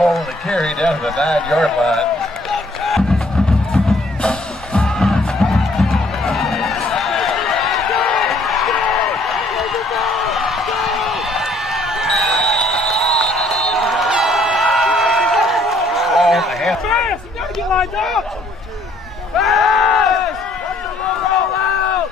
Oh, the carry down to the 9-yard line. Fast! You gotta get lined up! Fast! Roll out!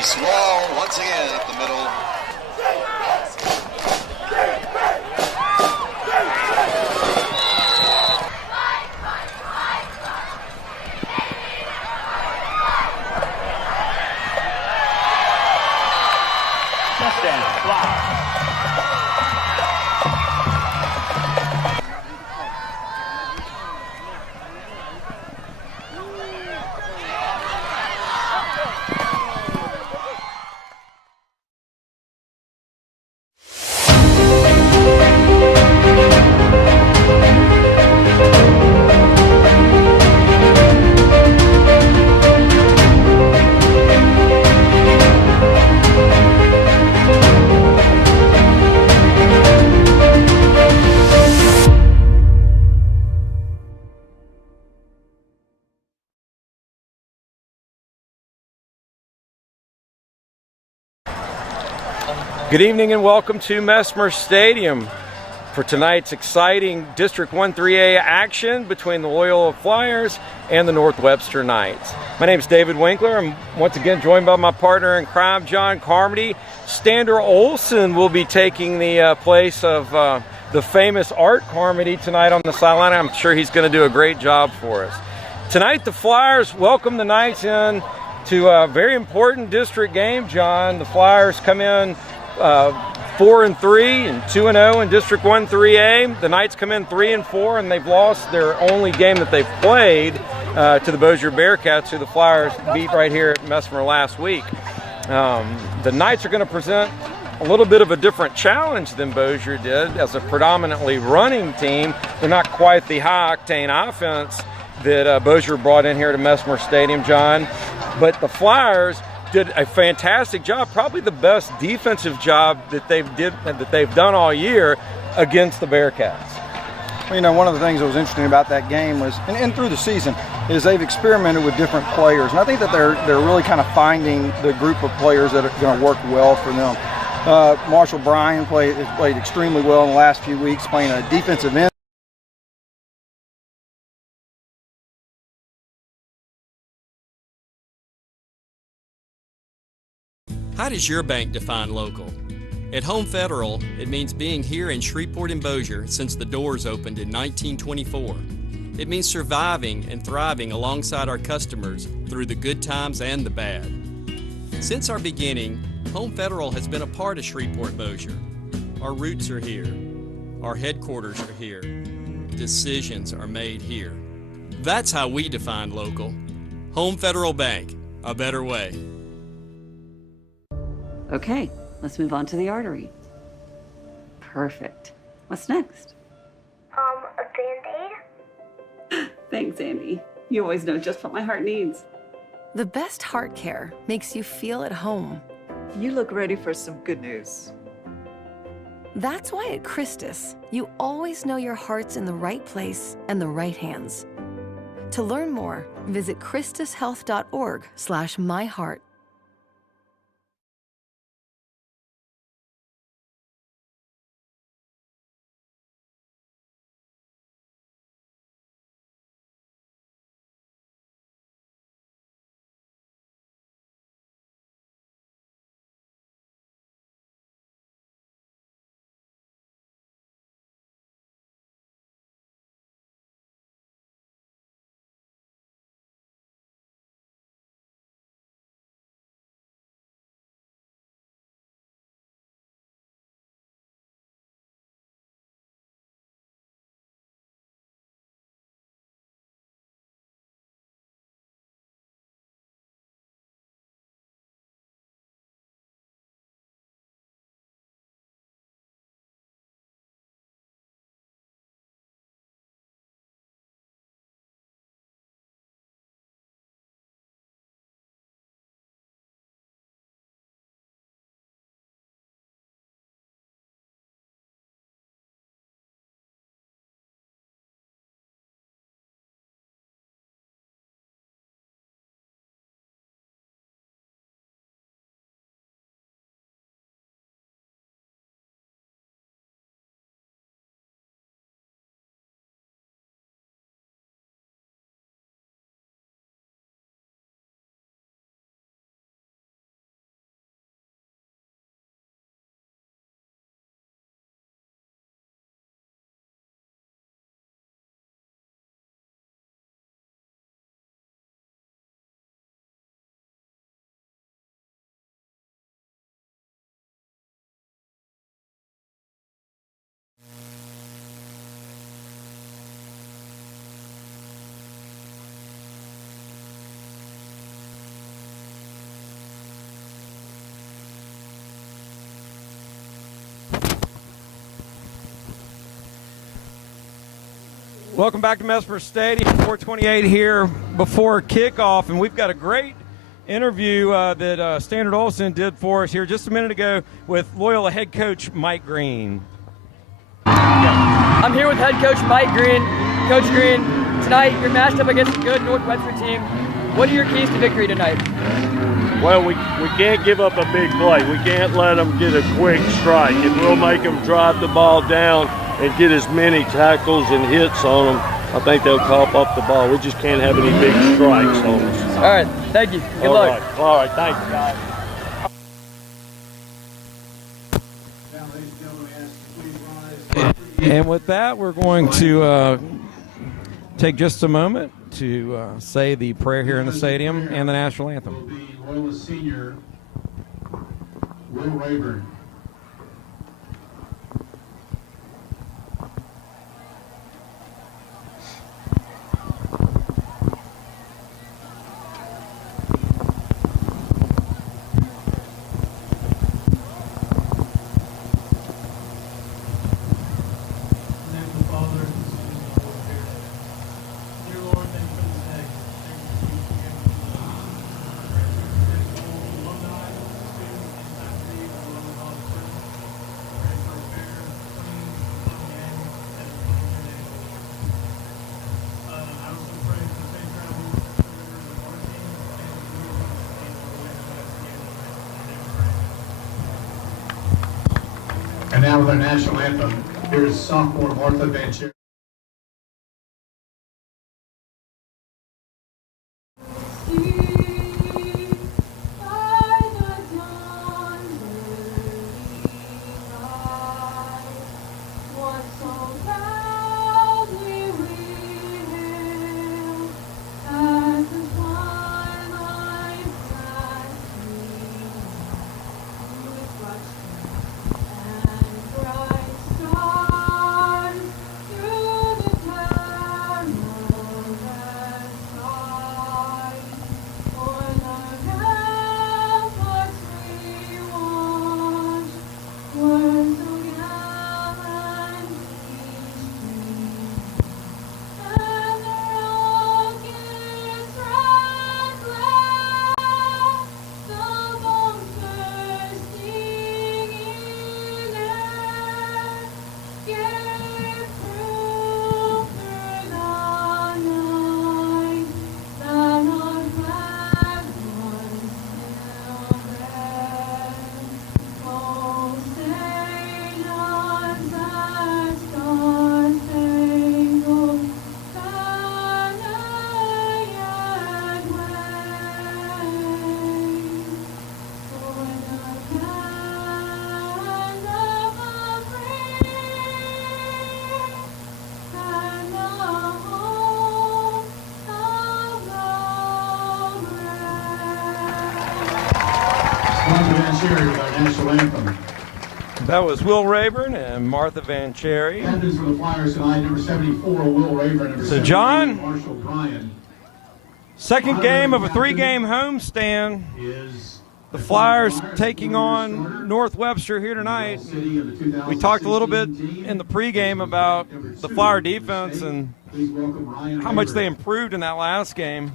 Small once again up the middle. Touchdown. Wow. Good evening and welcome to Mesmer Stadium for tonight's exciting District 1-3A action between the Loyola Flyers and the North Webster Knights. My name is David Winkler. I'm once again joined by my partner in crime, John Carmody. Stander Olson will be taking the place of the famous Art Carmody tonight on the sideline. I'm sure he's going to do a great job for us. Tonight the Flyers welcome the Knights in to a very important district game, John. The Flyers come in 4-3 and 2-0 in District 1-3A. The Knights come in 3-4, and they've lost their only game that they've played to the Bossier Bearcats, who the Flyers beat right here at Mesmer last week. The Knights are going to present a little bit of a different challenge than Bossier did. As a predominantly running team, they're not quite the high-octane offense that Bossier brought in here to Mesmer Stadium, John. But the Flyers did a fantastic job, probably the best defensive job that they've done all year against the Bearcats. Well, you know, one of the things that was interesting about that game was, and through the season, is they've experimented with different players, and I think that they're really kind of finding the group of players that are going to work well for them. Marshall Bryan played extremely well in the last few weeks, playing a defensive end. How does your bank define local? At Home Federal, it means being here in Shreveport and Bossier since the doors opened in 1924. It means surviving and thriving alongside our customers through the good times and the bad. Since our beginning, Home Federal has been a part of Shreveport Bossier. Our roots are here. Our headquarters are here. Decisions are made here. That's how we define local. Home Federal Bank, a better way. Okay, let's move on to the artery. Perfect. What's next? A Band-Aid? Thanks, Andy. You always know just what my heart needs. The best heart care makes you feel at home. You look ready for some good news. That's why at Christus, you always know your heart's in the right place and the right hands. To learn more, visit christushealth.org/myheart. Welcome back to Mesmer Stadium, 428 here before kickoff, and we've got a great interview that Standard Olson did for us here just a minute ago with Loyola head coach Mike Green. I'm here with head coach Mike Green. Coach Green, tonight you're matched up against a good North Webster team. What are your keys to victory tonight? Well, we can't give up a big play. We can't let them get a quick strike. If we'll make them drive the ball down and get as many tackles and hits on them, I think they'll cough up the ball. We just can't have any big strikes on us. All right, thank you. Good luck. All right, thank you. And with that, we're going to take just a moment to say the prayer here in the stadium and the national anthem. Loyola senior Will Rayburn. now with our national anthem, here's sophomore Martha Van Cher. That was Will Rayburn and Martha Van Cherry. Captains for the Flyers tonight, number 74, Will Rayburn, number So, John, Marshall Bryan. second game of a three-game homestand. The Flyers taking on North Webster here tonight. We talked a little bit in the pregame about the Flyer defense and how much they improved in that last game.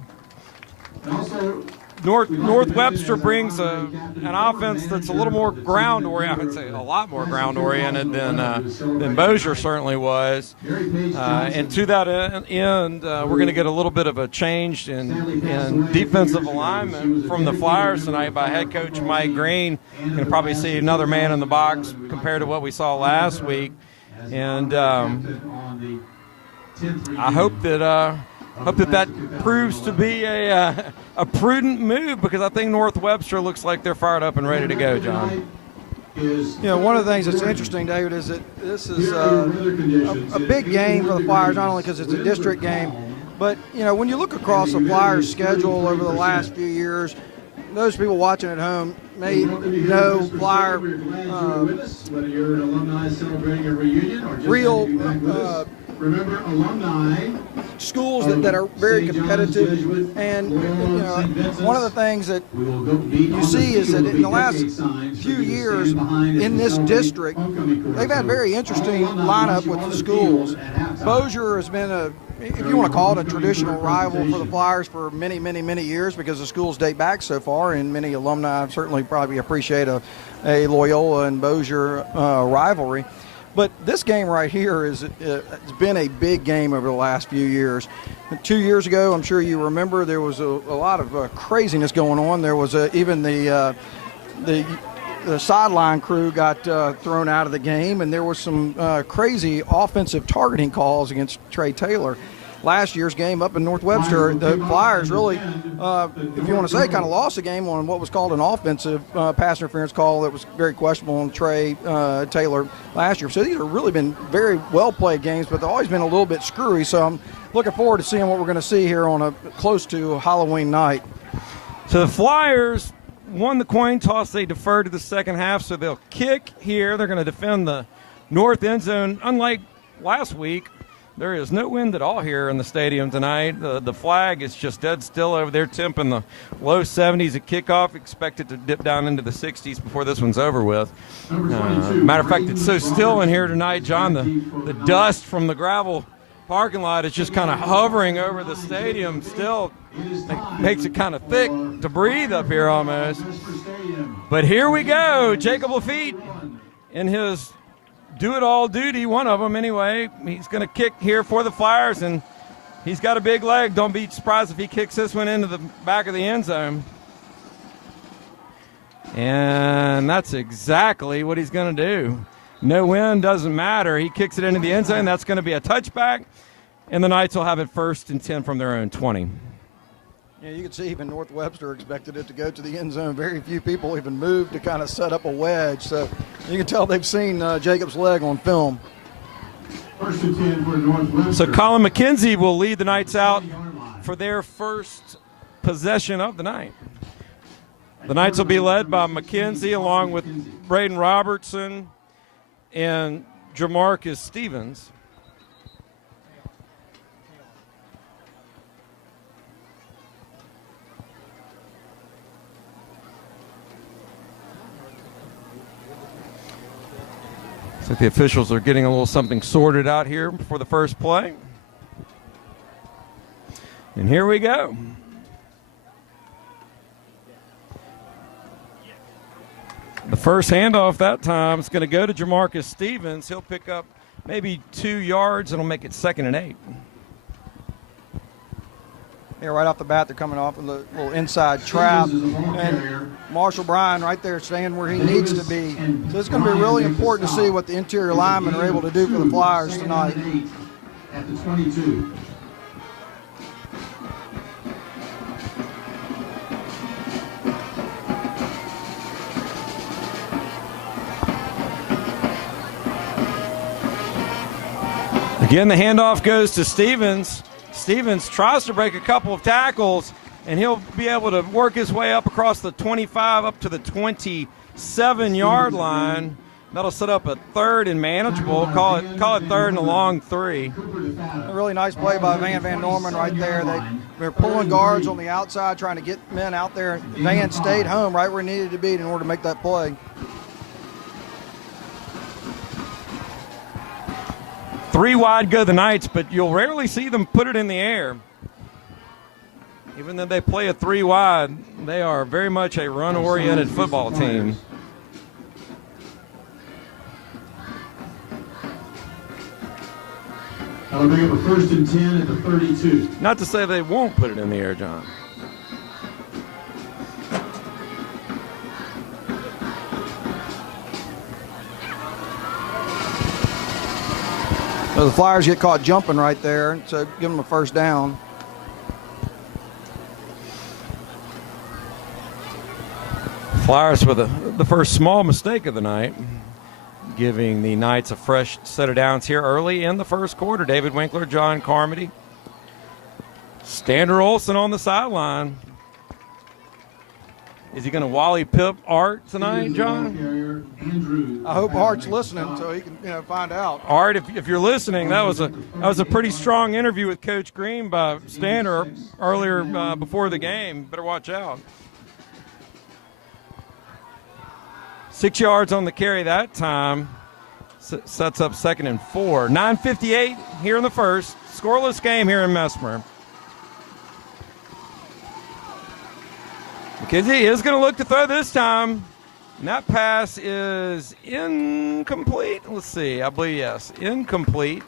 North Webster brings an offense that's a little more ground-oriented. I would say a lot more ground-oriented than Bossier certainly was. And to that end, we're going to get a little bit of a change in defensive alignment from the Flyers tonight by head coach Mike Green. Going to probably see another man in the box compared to what we saw last week. And I hope that that proves to be a prudent move, because I think North Webster looks like they're fired up and ready to go, John. You know, one of the things that's interesting, David, is that this is a big game for the Flyers, not only because it's a district game, but, you know, when you look across the Flyers' schedule over the last few years, those people watching at home may know Flyer real remember alumni schools that are very competitive, and you know, one of the things that you see is that in the last few years in this district, they've had very interesting lineup with the schools. Bossier has been if you want to call it, a traditional rival for the Flyers for many, many, many years, because the schools date back so far, and many alumni certainly probably appreciate a Loyola and Bossier rivalry. But this game right here it's been a big game over the last few years. 2 years ago, I'm sure you remember, there was a lot of craziness going on. There was even the sideline crew got thrown out of the game, and there was some crazy offensive targeting calls against Trey Taylor. Last year's game up in North Webster, the Flyers really, if you want to say, kind of lost the game on what was called an offensive pass interference call that was very questionable on Trey Taylor last year. So these have really been very well-played games, but they've always been a little bit screwy. So I'm looking forward to seeing what we're going to see here on a close to Halloween night. So the Flyers won the coin toss. They deferred to the second half, so they'll kick here. They're going to defend the north end zone. Unlike last week, there is no wind at all here in the stadium tonight. The flag is just dead still over there, temp in the low 70s at kickoff. Expected to dip down into the 60s before this one's over with. Matter of fact, it's so still in here tonight, John, the dust from the gravel parking lot is just kind of hovering over the stadium still. It makes it kind of thick to breathe up here almost. But here we go. Jacob Lafitte in his do-it-all duty, one of them anyway. He's going to kick here for the Flyers, and he's got a big leg. Don't be surprised if he kicks this one into the back of the end zone. And that's exactly what he's going to do. No win, doesn't matter. He kicks it into the end zone. That's going to be a touchback, and the Knights will have it 1st and 10 from their own 20. Yeah, you can see even North Webster expected it to go to the end zone. Very few people even moved to kind of set up a wedge. So you can tell they've seen Jacob's leg on film. 1st and 10 for North Webster. So Colin McKenzie will lead the Knights out for their first possession of the night. The Knights will be led by McKenzie along with Braden Robertson and Jamarcus Stevens. Looks like the officials are getting a little something sorted out here before the first play. And here we go. The first handoff that time is going to go to Jamarcus Stevens. He'll pick up maybe 2 yards, and it'll make it 2nd and 8. Yeah, right off the bat, they're coming off a little inside trap. And Marshall Bryan right there staying where he needs to be. So it's going to be really important to see what the interior linemen are able to do for the Flyers tonight. At the 22. Again, the handoff goes to Stevens. Stevens tries to break a couple of tackles, and he'll be able to work his way up across the 25 up to the 27-yard line. That'll set up a 3rd and manageable. Call it 3rd and a long 3. A really nice play by Van Norman right there. They're pulling guards on the outside, trying to get men out there. Van stayed home right where he needed to be in order to make that play. 3 wide go the Knights, but you'll rarely see them put it in the air. Even though they play a 3 wide, they are very much a run-oriented football team. That'll bring up a 1st and 10 at the 32. Not to say they won't put it in the air, John. So the Flyers get caught jumping right there, so give them a 1st down. Flyers with the first small mistake of the night, giving the Knights a fresh set of downs here early in the first quarter. David Winkler, John Carmody. Stander Olson on the sideline. Is he going to Wally Pip Art tonight, John? I hope Art's listening so he can find out. Art, if you're listening, that was a pretty strong interview with Coach Green by Stander earlier before the game. Better watch out. 6 yards on the carry that time. Sets up 2nd and 4. 9:58 here in the first. Scoreless game here in Mesmer. McKenzie is going to look to throw this time. And that pass is incomplete. Let's see. I believe, yes. Incomplete.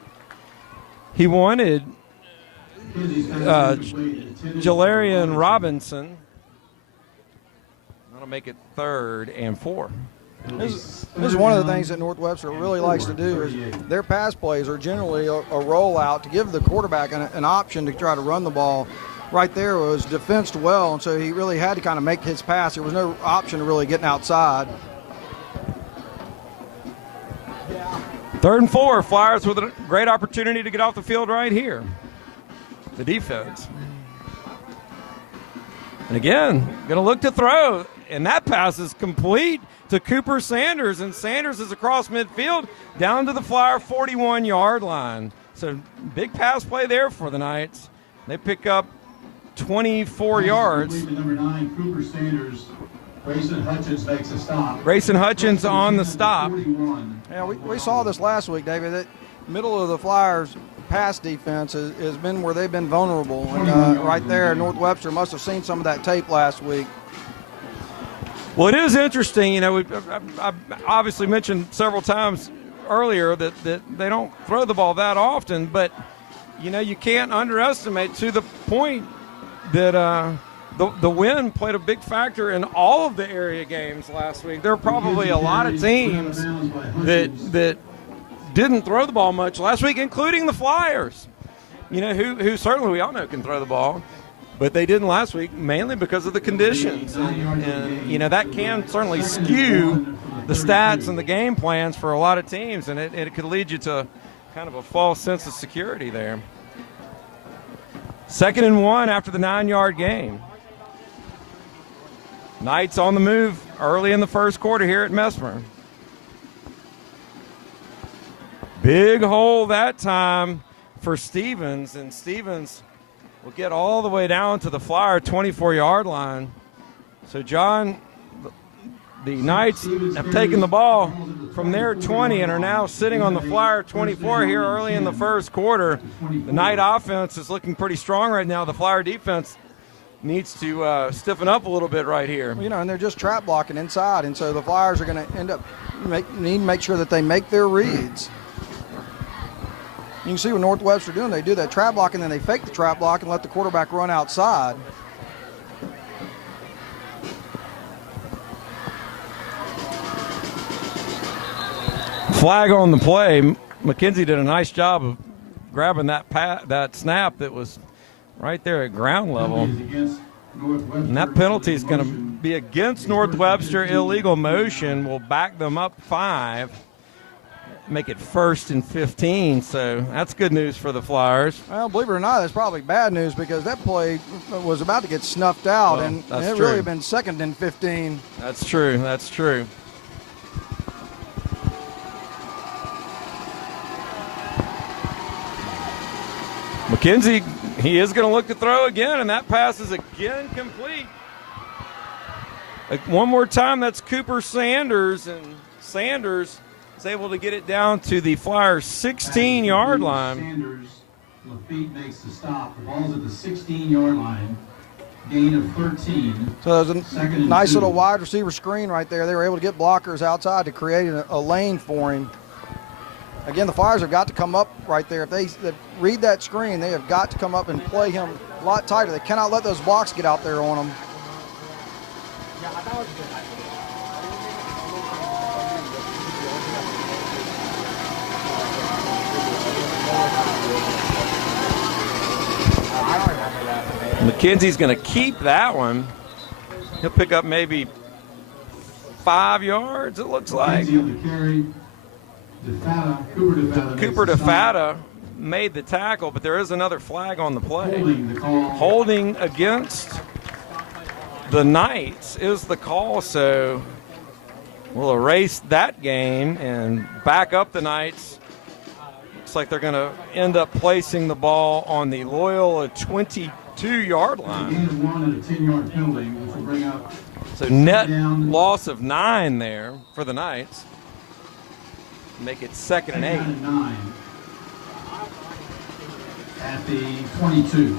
He wanted Jalarian Robinson. That'll make it 3rd and 4. This is one of the things that North Webster really likes to do is their pass plays are generally a rollout to give the quarterback an option to try to run the ball. Right there was defensed well, and so he really had to kind of make his pass. There was no option of really getting outside. 3rd and 4. Flyers with a great opportunity to get off the field right here. The defense. And again, going to look to throw, and that pass is complete to Cooper Sanders, and Sanders is across midfield down to the Flyer 41-yard line. So big pass play there for the Knights. They pick up 24 yards. Number 9, Cooper Sanders. Grayson Hutchins makes a stop. Grayson Hutchins on the stop. Yeah, we saw this last week, David. That middle of the Flyers' pass defense has been where they've been vulnerable. And right there, North Webster must have seen some of that tape last week. Well, it is interesting. You know, I've obviously mentioned several times earlier that they don't throw the ball that often, but, you know, you can't underestimate to the point that the wind played a big factor in all of the area games last week. There were probably a lot of teams that didn't throw the ball much last week, including the Flyers, who certainly we all know can throw the ball, but they didn't last week mainly because of the conditions. And that can certainly skew the stats and the game plans for a lot of teams, and it could lead you to kind of a false sense of security there. 2nd and 1 after the 9-yard gain. Knights on the move early in the first quarter here at Mesmer. Big hole that time for Stevens, and Stevens will get all the way down to the Flyer 24-yard line. So, John, the Knights have taken the ball from their 20 and are now sitting on the Flyer 24 here early in the first quarter. The Knight offense is looking pretty strong right now. The Flyer defense needs to stiffen up a little bit right here. And they're just trap blocking inside, and so the Flyers are going to end up need to make sure that they make their reads. You can see what North Webster doing. They do that trap block, and then they fake the trap block and let the quarterback run outside. Flag on the play. McKenzie did a nice job of grabbing that snap that was right there at ground level. And that penalty is going to be against North Webster. Illegal motion will back them up 5. Make it 1st and 15, so that's good news for the Flyers. Well, believe it or not, that's probably bad news because that play was about to get snuffed out, and it really had been 2nd and 15. That's true. That's true. McKenzie, he is going to look to throw again, and that pass is again complete. One more time, that's Cooper Sanders, and Sanders is able to get it down to the Flyers' 16-yard line. Sanders, Lafitte makes the stop. The ball's at the 16-yard line. Gain of 13. So there's a nice little wide receiver screen right there. They were able to get blockers outside to create a lane for him. Again, the Flyers have got to come up right there. If they read that screen, they have got to come up and play him a lot tighter. They cannot let those blocks get out there on him. McKenzie's going to keep that one. He'll pick up maybe 5 yards, it looks like. Cooper DeFata made the tackle, but there is another flag on the play. Holding against the Knights is the call, so we'll erase that game and back up the Knights. Looks like they're going to end up placing the ball on the Loyola 22-yard line. So net loss of 9 there for the Knights. Make it 2nd and 8. At the 22.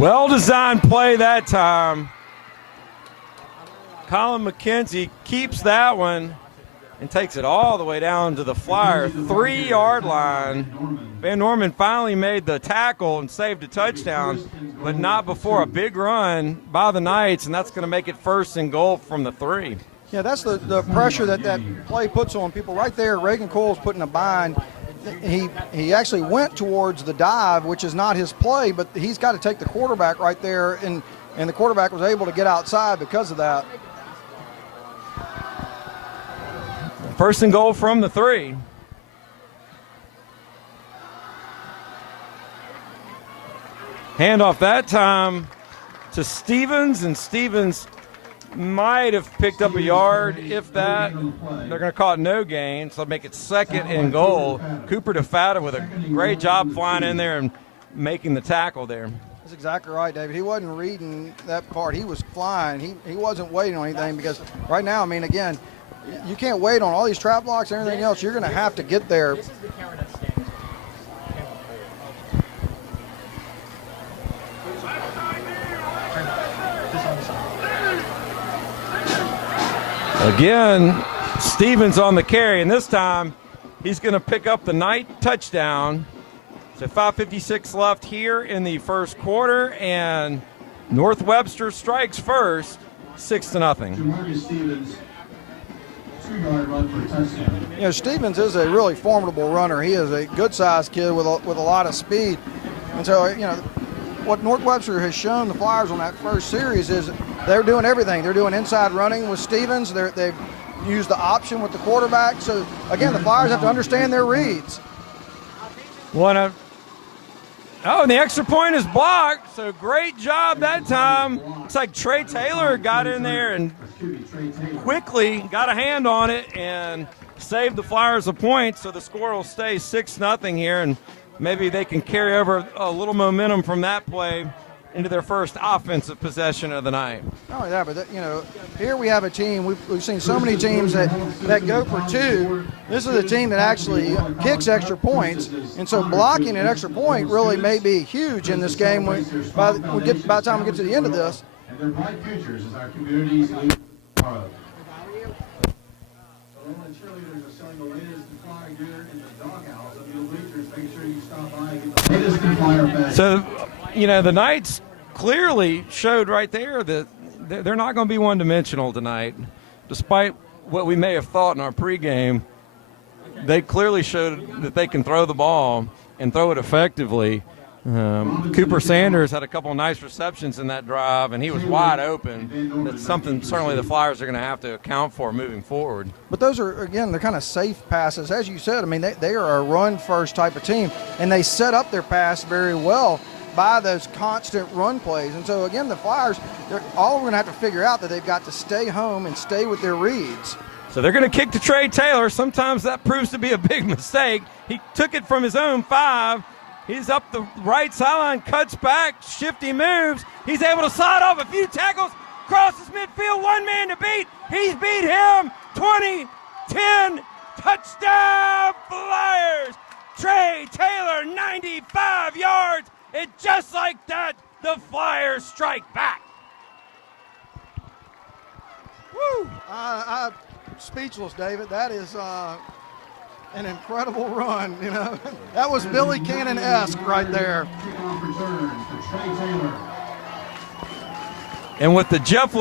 Well-designed play that time. Colin McKenzie keeps that one and takes it all the way down to the Flyer 3-yard line. Van Norman finally made the tackle and saved a touchdown, but not before a big run by the Knights, and that's going to make it 1st and goal from the 3. Yeah, that's the pressure that play puts on people. Right there, Reagan Cole's put in a bind. He actually went towards the dive, which is not his play, but he's got to take the quarterback right there, and the quarterback was able to get outside because of that. 1st and goal from the 3. Handoff that time to Stevens, and Stevens might have picked up a yard, if that. They're going to call it no gain, so make it 2nd and goal. Cooper DeFata with a great job flying in there and making the tackle there. That's exactly right, David. He wasn't reading that part. He was flying. He wasn't waiting on anything because right now, I mean, again, you can't wait on all these trap blocks and everything else. You're going to have to get there. Again, Stevens on the carry, and this time he's going to pick up the Knight touchdown. So 5:56 left here in the first quarter, and North Webster strikes first, 6-0. Jamarcus Stevens, 2-yard run for a touchdown. You know, Stevens is a really formidable runner. He is a good-sized kid with a lot of speed. And so, you know, what North Webster has shown the Flyers on that first series is they're doing everything. They're doing inside running with Stevens. They've used the option with the quarterback. So, again, the Flyers have to understand their reads. And the extra point is blocked, so great job that time. Looks like Trey Taylor got in there and quickly got a hand on it and saved the Flyers a point, so the score will stay 6-0 here, and maybe they can carry over a little momentum from that play into their first offensive possession of the night. Oh, yeah, but, you know, here we have a team, we've seen so many teams that go for two. This is a team that actually kicks extra points, and so blocking an extra point really may be huge in this game by the time we get to the end of this. And their bright futures is our community's lead tomorrow. Loyola cheerleaders are selling the latest in Flyer gear in the doghouse of your bleachers. Make sure you stop by and get the latest in Flyer bags. So, you know, the Knights clearly showed right there that they're not going to be one-dimensional tonight. Despite what we may have thought in our pregame, they clearly showed that they can throw the ball and throw it effectively. Cooper Sanders had a couple of nice receptions in that drive, and he was wide open. That's something certainly the Flyers are going to have to account for moving forward. But those are, again, they're kind of safe passes. As you said, I mean, they are a run-first type of team, and they set up their pass very well by those constant run plays. And so, again, the Flyers, all we're going to have to figure out that they've got to stay home and stay with their reads. So they're going to kick to Trey Taylor. Sometimes that proves to be a big mistake. He took it from his own 5. He's up the right sideline, cuts back, shifty moves. He's able to slide off a few tackles, crosses midfield, one man to beat. He's beat him. 20-10, touchdown Flyers. Trey Taylor, 95 yards. And just like that, the Flyers strike back. Woo! I'm speechless, David. That is an incredible run, you know. That was Billy Cannon-esque right there. And with the Jacob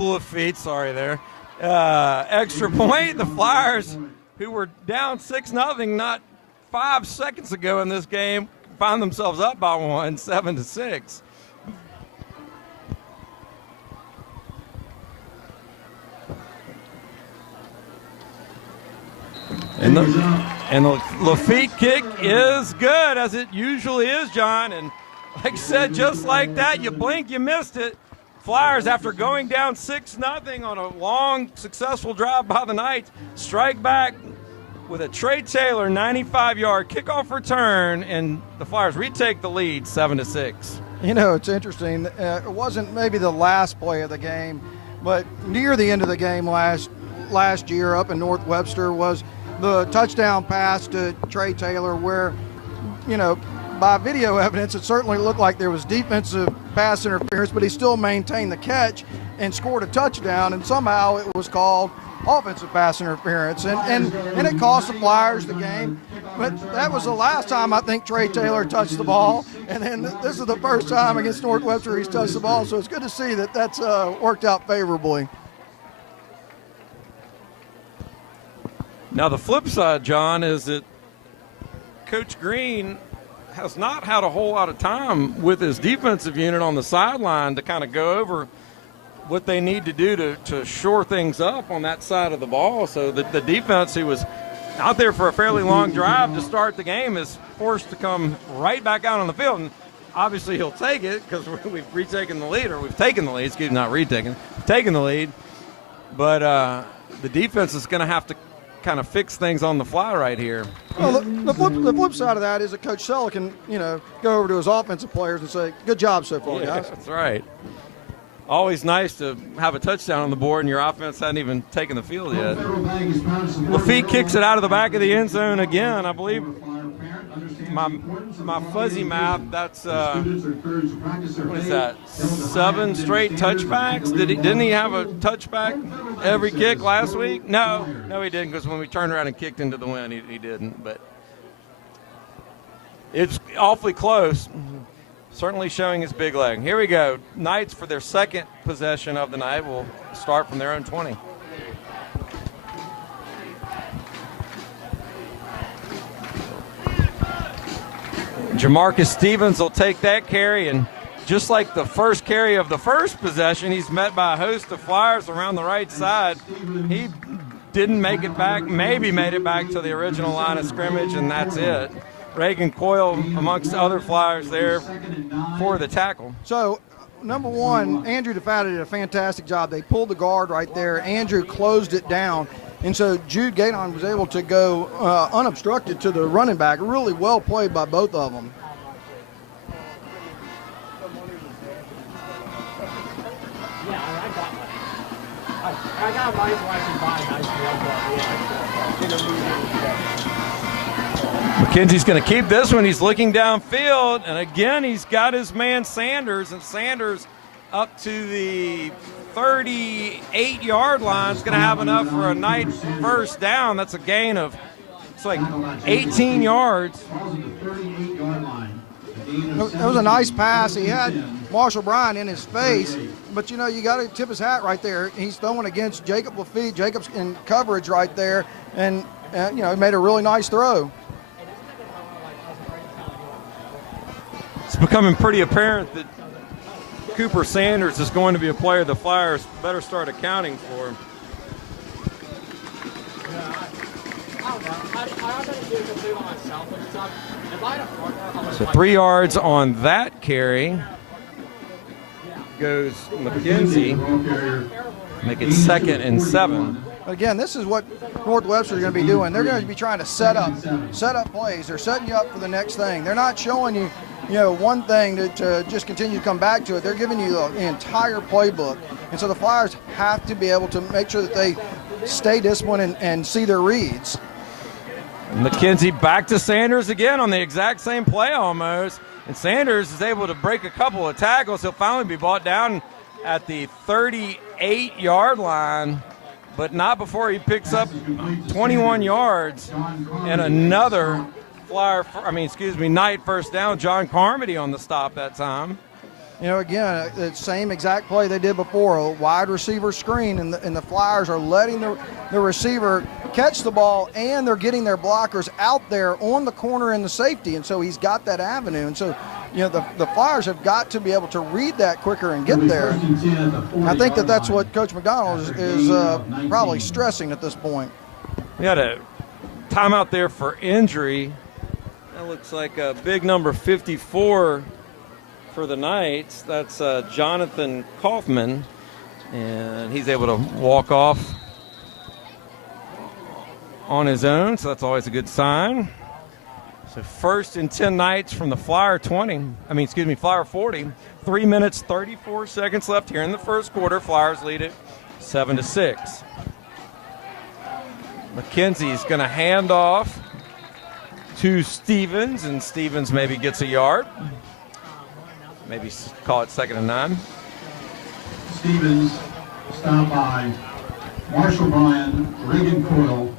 Lafitte, sorry there, extra point, the Flyers, who were down 6-0 not 5 seconds ago in this game, find themselves up by 1, 7-6. And the Lafitte kick is good, as it usually is, John. And like I said, just like that, you blink, you missed it. Flyers, after going down 6-0 on a long, successful drive by the Knights, strike back with a Trey Taylor 95-yard kickoff return, and the Flyers retake the lead 7-6. You know, it's interesting. It wasn't maybe the last play of the game, but near the end of the game last year up in North Webster was the touchdown pass to Trey Taylor where, you know, by video evidence, it certainly looked like there was defensive pass interference, but he still maintained the catch and scored a touchdown, and somehow it was called offensive pass interference, and it cost the Flyers the game. But that was the last time I think Trey Taylor touched the ball, and then this is the first time against North Webster he's touched the ball, so it's good to see that that's worked out favorably. Now the flip side, John, is that Coach Green has not had a whole lot of time with his defensive unit on the sideline to kind of go over what they need to do to shore things up on that side of the ball. So the defense, who was out there for a fairly long drive to start the game, is forced to come right back out on the field. And obviously he'll take it because we've retaken the lead, or we've taken the lead, excuse me, not retaken, we've taken the lead. But the defense is going to have to kind of fix things on the fly right here. Well, the flip side of that is that Coach Sella can, you know, go over to his offensive players and say, good job so far, guys. That's right. Always nice to have a touchdown on the board and your offense hadn't even taken the field yet. Lafitte kicks it out of the back of the end zone again, I believe. my fuzzy math, that's what is that? 7 straight touchbacks? Didn't he have a touchback every kick last week? No, he didn't, because when we turned around and kicked into the wind, he didn't. But it's awfully close. Certainly showing his big leg. Here we go. Knights for their second possession of the night will start from their own 20. Jamarcus Stevens will take that carry, and just like the first carry of the first possession, he's met by a host of Flyers around the right side. He didn't make it back, maybe made it back to the original line of scrimmage, and that's it. Reagan Coyle amongst other Flyers there for the tackle. So, number one, Andrew DeFatta did a fantastic job. They pulled the guard right there. Andrew closed it down. And so Jude Gaydon was able to go unobstructed to the running back. Really well played by both of them. I got mine so I can buy McKenzie's going to keep this one. He's looking downfield, and again he's got his man Sanders, and Sanders up to the 38-yard line is going to have enough for a night first down. That's a gain of, it's like 18 yards. It was a nice pass. He had Marshall Bryan in his face, but you know, you got to tip his hat right there. He's throwing against Jacob Lafitte. Jacob's in coverage right there, and you know, he made a really nice throw. It's becoming pretty apparent that Cooper Sanders is going to be a player the Flyers better start accounting for. So 3 yards on that carry goes McKenzie. Make it 2nd and 7. Again, this is what North Webster is going to be doing. They're going to be trying to set up plays. They're setting you up for the next thing. They're not showing you, one thing to just continue to come back to it. They're giving you the entire playbook. And so the Flyers have to be able to make sure that they stay disciplined and see their reads. McKenzie back to Sanders again on the exact same play almost. And Sanders is able to break a couple of tackles. He'll finally be brought down at the 38-yard line, but not before he picks up 21 yards and another Knight first down. John Carmody on the stop that time. Again, the same exact play they did before, a wide receiver screen, and the Flyers are letting the receiver catch the ball, and they're getting their blockers out there on the corner and the safety, and so he's got that avenue. And so, the Flyers have got to be able to read that quicker and get there. I think that's what Coach McDonald is probably stressing at this point. We had a timeout there for injury. That looks like a big number 54 for the Knights. That's Jonathan Kaufman, and he's able to walk off on his own, so that's always a good sign. So 1st and 10 Knights from the Flyer 40. 3 minutes, 34 seconds left here in the first quarter. Flyers lead it 7-6. McKenzie's going to hand off to Stevens, and Stevens maybe gets a yard. Maybe call it 2nd and 9. Stevens stopped by Marshall Bryan, Reagan Coyle.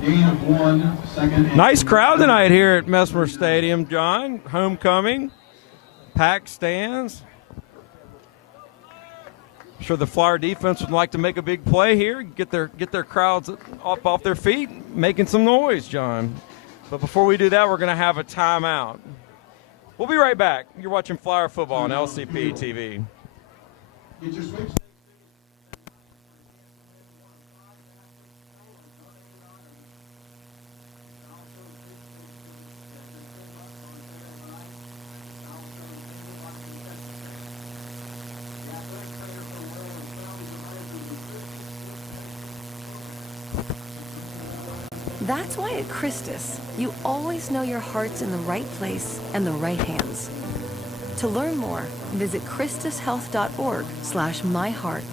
Gain of 1, 2nd and nice crowd tonight here at Mesmer Stadium, John. Homecoming, packed stands. I'm sure the Flyer defense would like to make a big play here, get their crowds off their feet, making some noise, John. But before we do that, we're going to have a timeout. We'll be right back. You're watching Flyer football on LCP TV. Get your switch. That's why at Christus, you always know your heart's in the right place and the right hands. To learn more, visit christushealth.org/myheart.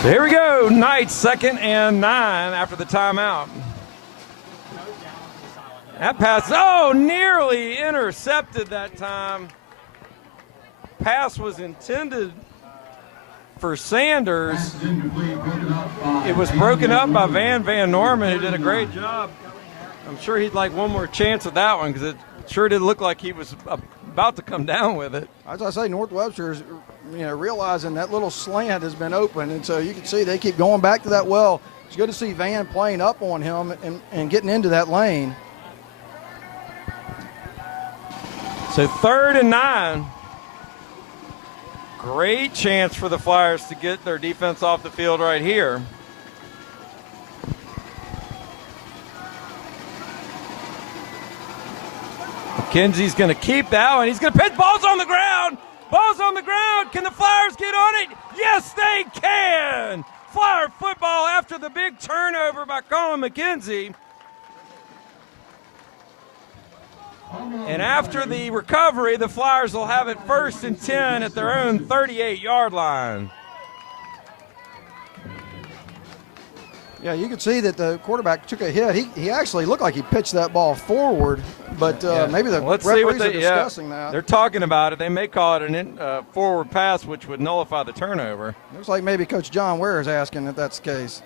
So here we go, Knights 2nd and 9 after the timeout. That pass, oh, nearly intercepted that time. Pass was intended for Sanders. It was broken up by Van Norman, who did a great job. I'm sure he'd like one more chance at that one because it sure did look like he was about to come down with it. As I say, North Webster's, realizing that little slant has been open, and so you can see they keep going back to that well. It's good to see Van playing up on him and getting into that lane. So 3rd and 9. Great chance for the Flyers to get their defense off the field right here. McKenzie's going to keep that one. He's going to pitch. Ball's on the ground. Ball's on the ground. Can the Flyers get on it? Yes, they can. Flyer football after the big turnover by Colin McKenzie. And after the recovery, the Flyers will have it 1st and 10 at their own 38-yard line. Yeah, you could see that the quarterback took a hit. He actually looked like he pitched that ball forward, but maybe the referees are discussing that. They're talking about it. They may call it a forward pass, which would nullify the turnover. Looks like maybe Coach John Ware is asking if that's the case.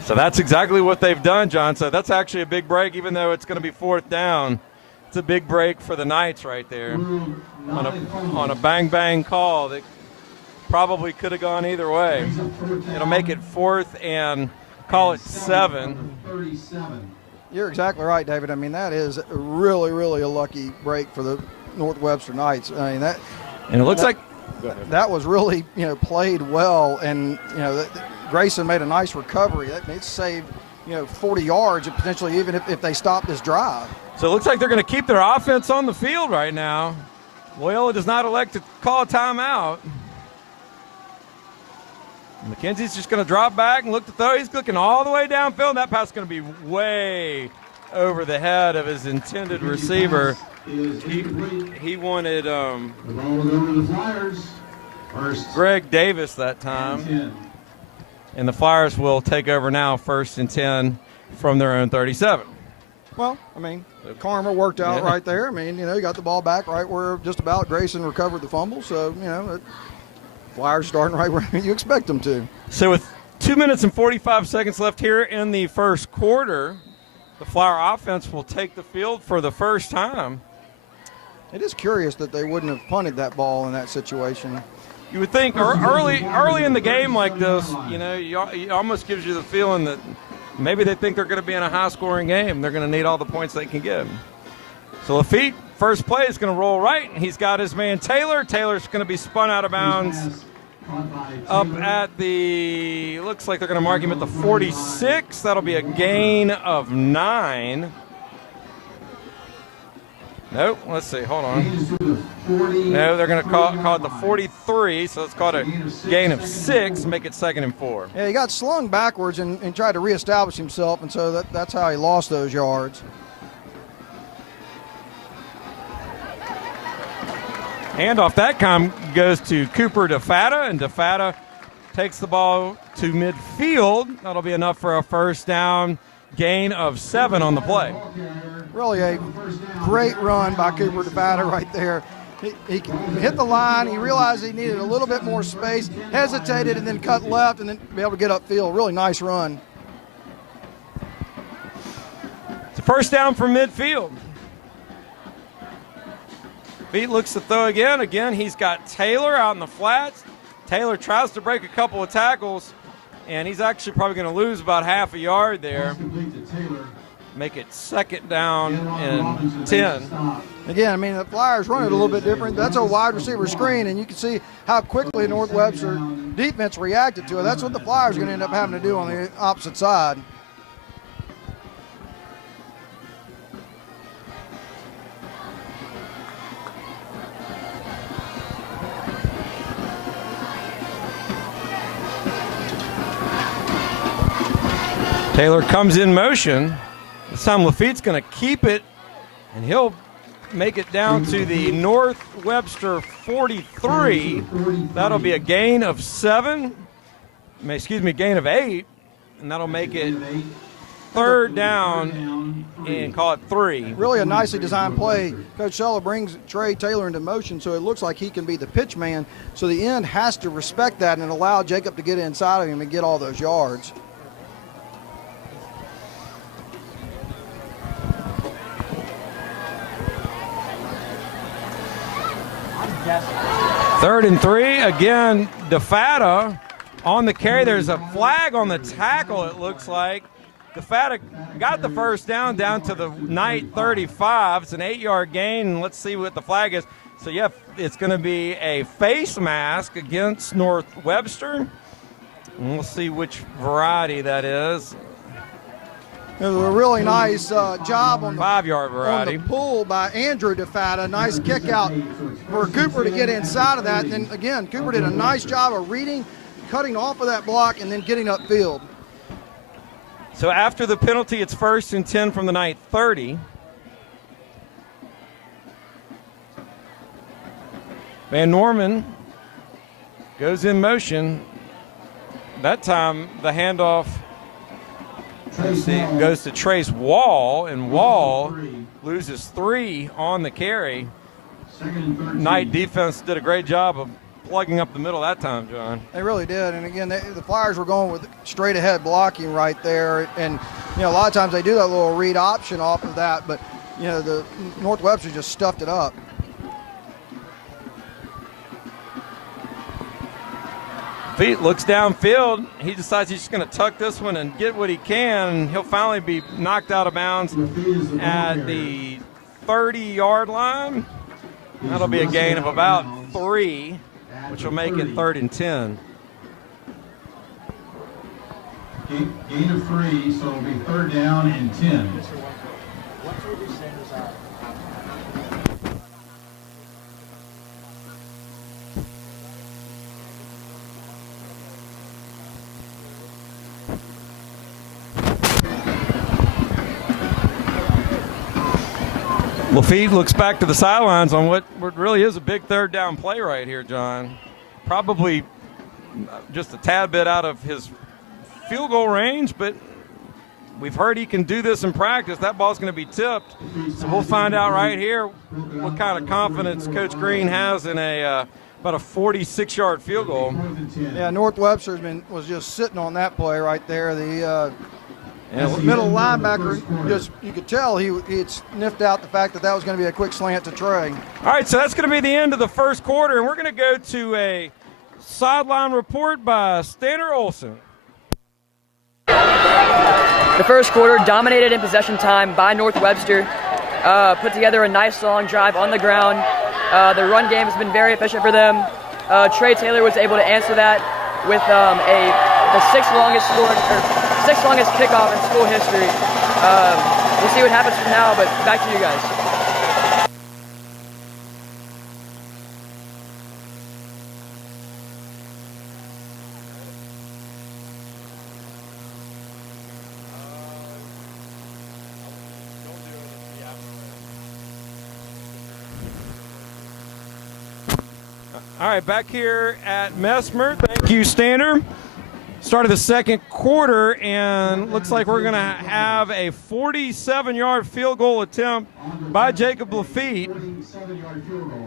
So that's exactly what they've done, John. So that's actually a big break, even though it's going to be 4th down. It's a big break for the Knights right there on a bang-bang call that probably could have gone either way. It'll make it 4th and call it 7. You're exactly right, David. I mean, that is really, really a lucky break for the North Webster Knights. I mean, that. And it looks like that was really, played well, and Grayson made a nice recovery. That saved, 40 yards, and potentially even if they stop this drive. So it looks like they're going to keep their offense on the field right now. Loyola does not elect to call a timeout. McKenzie's just going to drop back and look to throw. He's looking all the way downfield. That pass is going to be way over the head of his intended receiver. He wanted Greg Davis that time. And the Flyers will take over now, 1st and 10 from their own 37. Well, I mean, karma worked out right there. I mean, you got the ball back right where just about Grayson recovered the fumble. So, Flyers starting right where you expect them to. So with 2 minutes and 45 seconds left here in the first quarter, the Flyer offense will take the field for the first time. It is curious that they wouldn't have punted that ball in that situation. You would think early in the game like this, it almost gives you the feeling that maybe they think they're going to be in a high-scoring game. They're going to need all the points they can get. So Lafitte, first play, is going to roll right. He's got his man Taylor. Taylor's going to be spun out of bounds up at the, looks like they're going to mark him at the 46. That'll be a gain of 9. Nope, let's see, hold on. No, they're going to call it the 43, so it's called a gain of 6, make it 2nd and 4. Yeah, he got slung backwards and tried to reestablish himself, and so that's how he lost those yards. Handoff that time goes to Cooper DeFata, and DeFata takes the ball to midfield. That'll be enough for a first down, gain of 7 on the play. Really a great run by Cooper DeFata right there. He hit the line. He realized he needed a little bit more space, hesitated, and then cut left, and then be able to get upfield. Really nice run. It's a first down from midfield. Feet looks to throw again. Again, he's got Taylor out in the flats. Taylor tries to break a couple of tackles, and he's actually probably going to lose about half a yard there. Make it 2nd down and 10. Again, I mean, the Flyers run it a little bit different. That's a wide receiver screen, and you can see how quickly North Webster defense reacted to it. That's what the Flyers are going to end up having to do on the opposite side. Taylor comes in motion. This time Lafitte's going to keep it, and he'll make it down to the North Webster 43. That'll be a gain of 7. Gain of 8, and that'll make it third down and call it 3. Really a nicely designed play. Coach Sella brings Trey Taylor into motion, so it looks like he can be the pitch man. So the end has to respect that and allow Jacob to get inside of him and get all those yards. Third and 3, again, DeFata on the carry. There's a flag on the tackle, it looks like. DeFata got the first down to the Knight 35. It's an 8-yard gain. Let's see what the flag is. So, yeah, it's going to be a face mask against North Webster. And we'll see which variety that is. It was a really nice job on the 5-yard variety. On the pull by Andrew DeFata. Nice kick out for Cooper to get inside of that. And then, again, Cooper did a nice job of reading, cutting off of that block, and then getting upfield. So after the penalty, it's 1st and 10 from the Knight 30. Van Norman goes in motion. That time, the handoff goes to Trace Wall, and Wall loses 3 on the carry. Knight defense did a great job of plugging up the middle that time, John. They really did, and again, the Flyers were going with straight ahead blocking right there, and a lot of times they do that little read option off of that, but the North Webster just stuffed it up. Feet looks downfield. He decides he's just going to tuck this one and get what he can, and he'll finally be knocked out of bounds at the 30-yard line. That'll be a gain of about 3. Which will make it 3rd and 10. Gain of 3, so it'll be 3rd down and 10. Lafitte looks back to the sidelines on what really is a big 3rd down play right here, John. Probably just a tad bit out of his field goal range, but we've heard he can do this in practice. That ball's going to be tipped, so we'll find out right here what kind of confidence Coach Green has in about a 46-yard field goal. Yeah, North Webster was just sitting on that play right there. The middle linebacker, you could tell he had sniffed out the fact that was going to be a quick slant to Trey. All right, so that's going to be the end of the first quarter, and we're going to go to a sideline report by Stanner Olson. The first quarter dominated in possession time by North Webster. Put together a nice long drive on the ground. The run game has been very efficient for them. Trey Taylor was able to answer that with the sixth longest kickoff in school history. We'll see what happens from now, but back to you guys. All right, back here at Mesmer. Thank you, Stander. Start of the second quarter, and looks like we're going to have a 47-yard field goal attempt by Jacob Lafitte.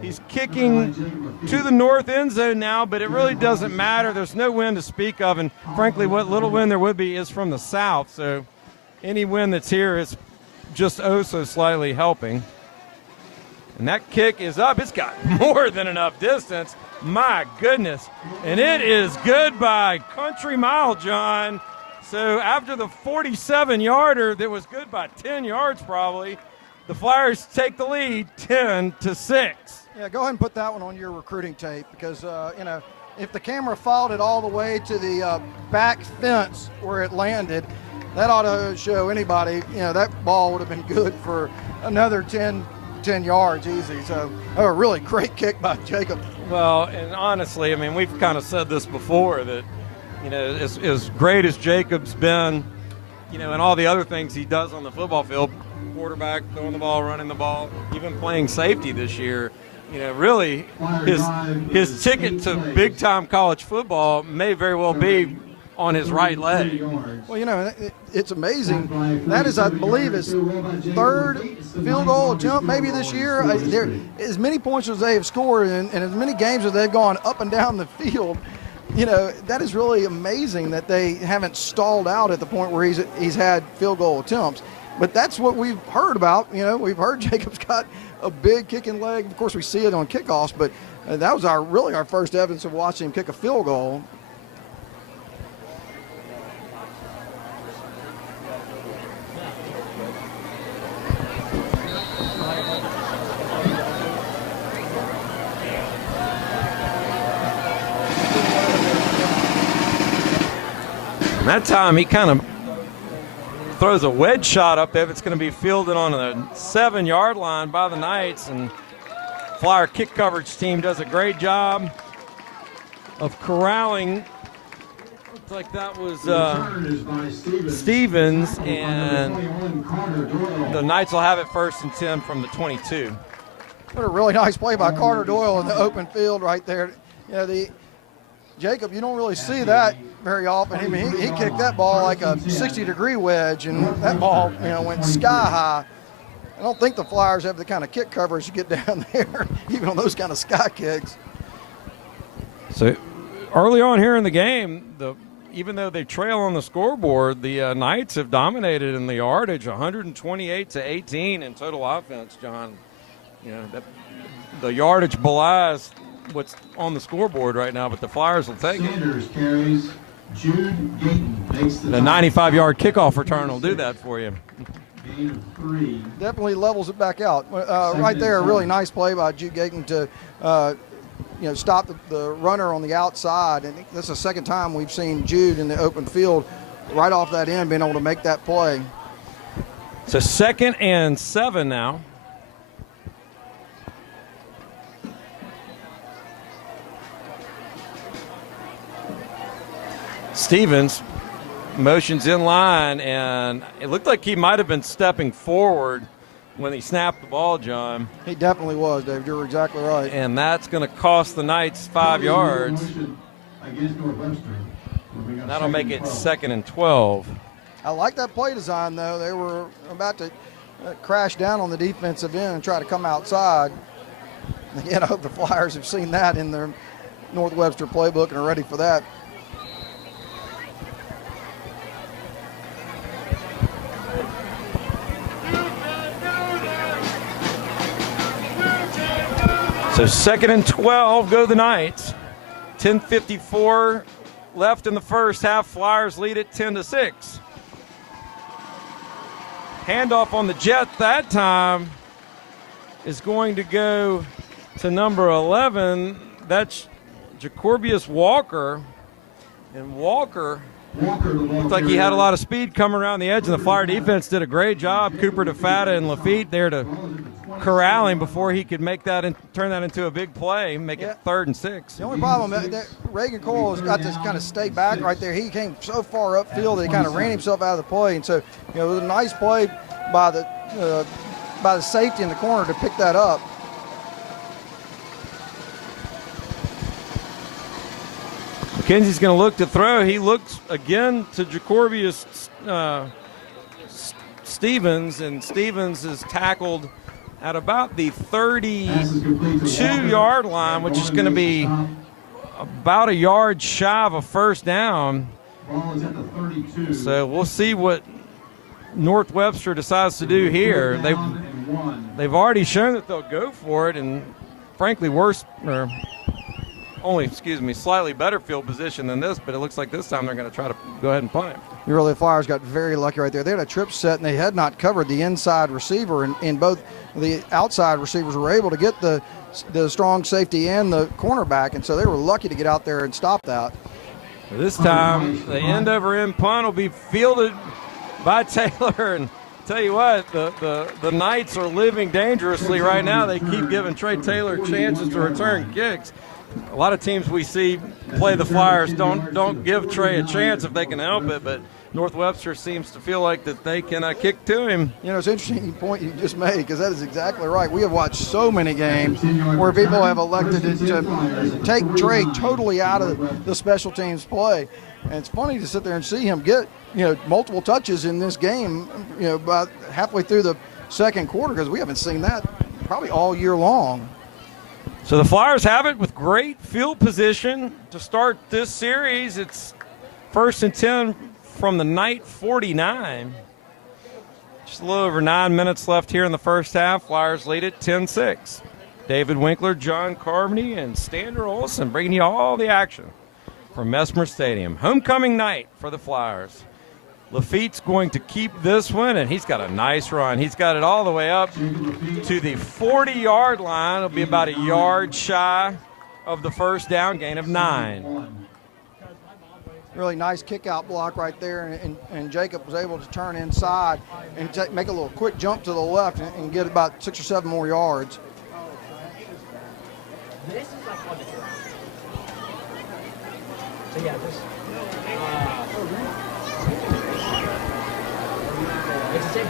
He's kicking to the north end zone now, but it really doesn't matter. There's no wind to speak of, and frankly, what little wind there would be is from the south, so any wind that's here is just oh so slightly helping. And that kick is up. It's got more than enough distance. My goodness. And it is good by country mile, John. So after the 47-yarder that was good by 10 yards probably, the Flyers take the lead 10-6. Yeah, go ahead and put that one on your recruiting tape because, if the camera followed it all the way to the back fence where it landed, that ought to show anybody, that ball would have been good for another 10 yards easy. So a really great kick by Jacob. Well, and honestly, I mean, we've kind of said this before that, as great as Jacob's been you know, and all the other things he does on the football field, quarterback, throwing the ball, running the ball, even playing safety this year, you know, really his ticket to big-time college football may very well be on his right leg. Well, you know, it's amazing. That is, I believe, his third field goal attempt maybe this year. As many points as they have scored and as many games as they've gone up and down the field, you know, that is really amazing that they haven't stalled out at the point where he's had field goal attempts. But that's what we've heard about. You know, we've heard Jacob's got a big kicking leg. Of course, we see it on kickoffs, but that was really our first evidence of watching him kick a field goal. That time he kind of throws a wedge shot up there. It's going to be fielded on the 7-yard line by the Knights, and Flyer kick coverage team does a great job of corralling. Looks like that was Stevens, and the Knights will have it 1st and 10 from the 22. What a really nice play by Carter Doyle in the open field right there. You know, Jacob, you don't really see that very often. I mean, he kicked that ball like a 60-degree wedge, and that ball, you know, went sky high. I don't think the Flyers have the kind of kick coverage to get down there, even on those kind of sky kicks. So early on here in the game, even though they trail on the scoreboard, the Knights have dominated in the yardage, 128-18 in total offense, John. You know, the yardage belies what's on the scoreboard right now, but the Flyers will take it. Sanders carries. Jude Gayton makes the 95-yard kickoff return will do that for you. Gain of 3. Definitely levels it back out. Right there, a really nice play by Jude Gayton to you know, stop the runner on the outside. And that's the second time we've seen Jude in the open field right off that end being able to make that play. So 2nd and 7 now. Stevens motions in line, and it looked like he might have been stepping forward when he snapped the ball, John. He definitely was, Dave. You're exactly right. And that's going to cost the Knights 5 yards. That'll make it 2nd and 12. I like that play design, though. They were about to crash down on the defensive end and try to come outside. Again, I hope the Flyers have seen that in their North Webster playbook and are ready for that. So 2nd and 12 go the Knights. 10:54 left in the first half. Flyers lead it 10-6. Handoff on the jet that time is going to go to number 11. That's Jacorbius Walker. And Walker looked like he had a lot of speed coming around the edge, and the Flyer defense did a great job. Cooper DeFatta and Lafitte there to corral him before he could make that and turn that into a big play, make it 3rd and 6. The only problem, Reagan Cole has got to kind of stay back right there. He came so far upfield that he kind of ran himself out of the play, and so you know it was a nice play by the safety in the corner to pick that up. McKenzie's going to look to throw. He looks again to Jacorbius Stevens, and Stevens is tackled at about the 32-yard line, which is going to be about a yard shy of a first down. So we'll see what North Webster decides to do here. They've already shown that they'll go for it, and frankly slightly better field position than this, but it looks like this time they're going to try to go ahead and punt it. The Flyers got very lucky right there. They had a trip set, and they had not covered the inside receiver, and both the outside receivers were able to get the strong safety and the cornerback, and so they were lucky to get out there and stop that. This time, the end-over-end punt will be fielded by Taylor, and tell you what, the Knights are living dangerously right now. They keep giving Trey Taylor chances to return kicks. A lot of teams we see play the Flyers don't give Trey a chance if they can help it, but North Webster seems to feel like that they can kick to him. You know, it's an interesting point you just made, because that is exactly right. We have watched so many games where people have elected to take Trey totally out of the special teams play. And it's funny to sit there and see him get, multiple touches in this game, about halfway through the second quarter, because we haven't seen that probably all year long. So the Flyers have it with great field position to start this series. It's 1st and 10 from the night 49. Just a little over 9 minutes left here in the first half. Flyers lead it 10-6. David Winkler, John Carmody, and Stander Olson bringing you all the action from Mesmer Stadium. Homecoming night for the Flyers. Lafitte's going to keep this one, and he's got a nice run. He's got it all the way up to the 40-yard line. It'll be about a yard shy of the first down, gain of 9. Really nice kick-out block right there, and Jacob was able to turn inside and make a little quick jump to the left and get about 6 or 7 more yards. This is like on the ground. So yeah, this. It's the same.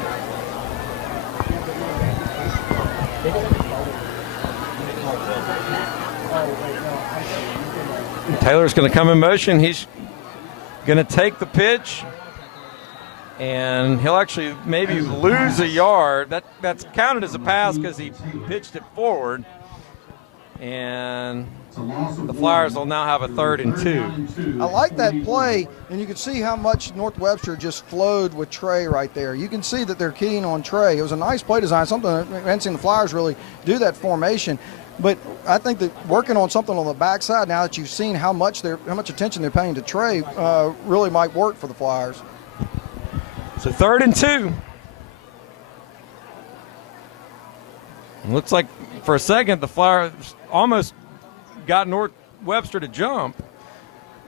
Taylor's going to come in motion. He's going to take the pitch, and he'll actually maybe lose a yard. That's counted as a pass because he pitched it forward. And the Flyers will now have a 3rd and 2. I like that play, and you can see how much North Webster just flowed with Trey right there. You can see that they're keying on Trey. It was a nice play design, something that we haven't seen the Flyers really do that formation. But I think that working on something on the backside, now that you've seen how much attention they're paying to Trey, really might work for the Flyers. So 3rd and 2. It looks like for a second the Flyers almost got North Webster to jump,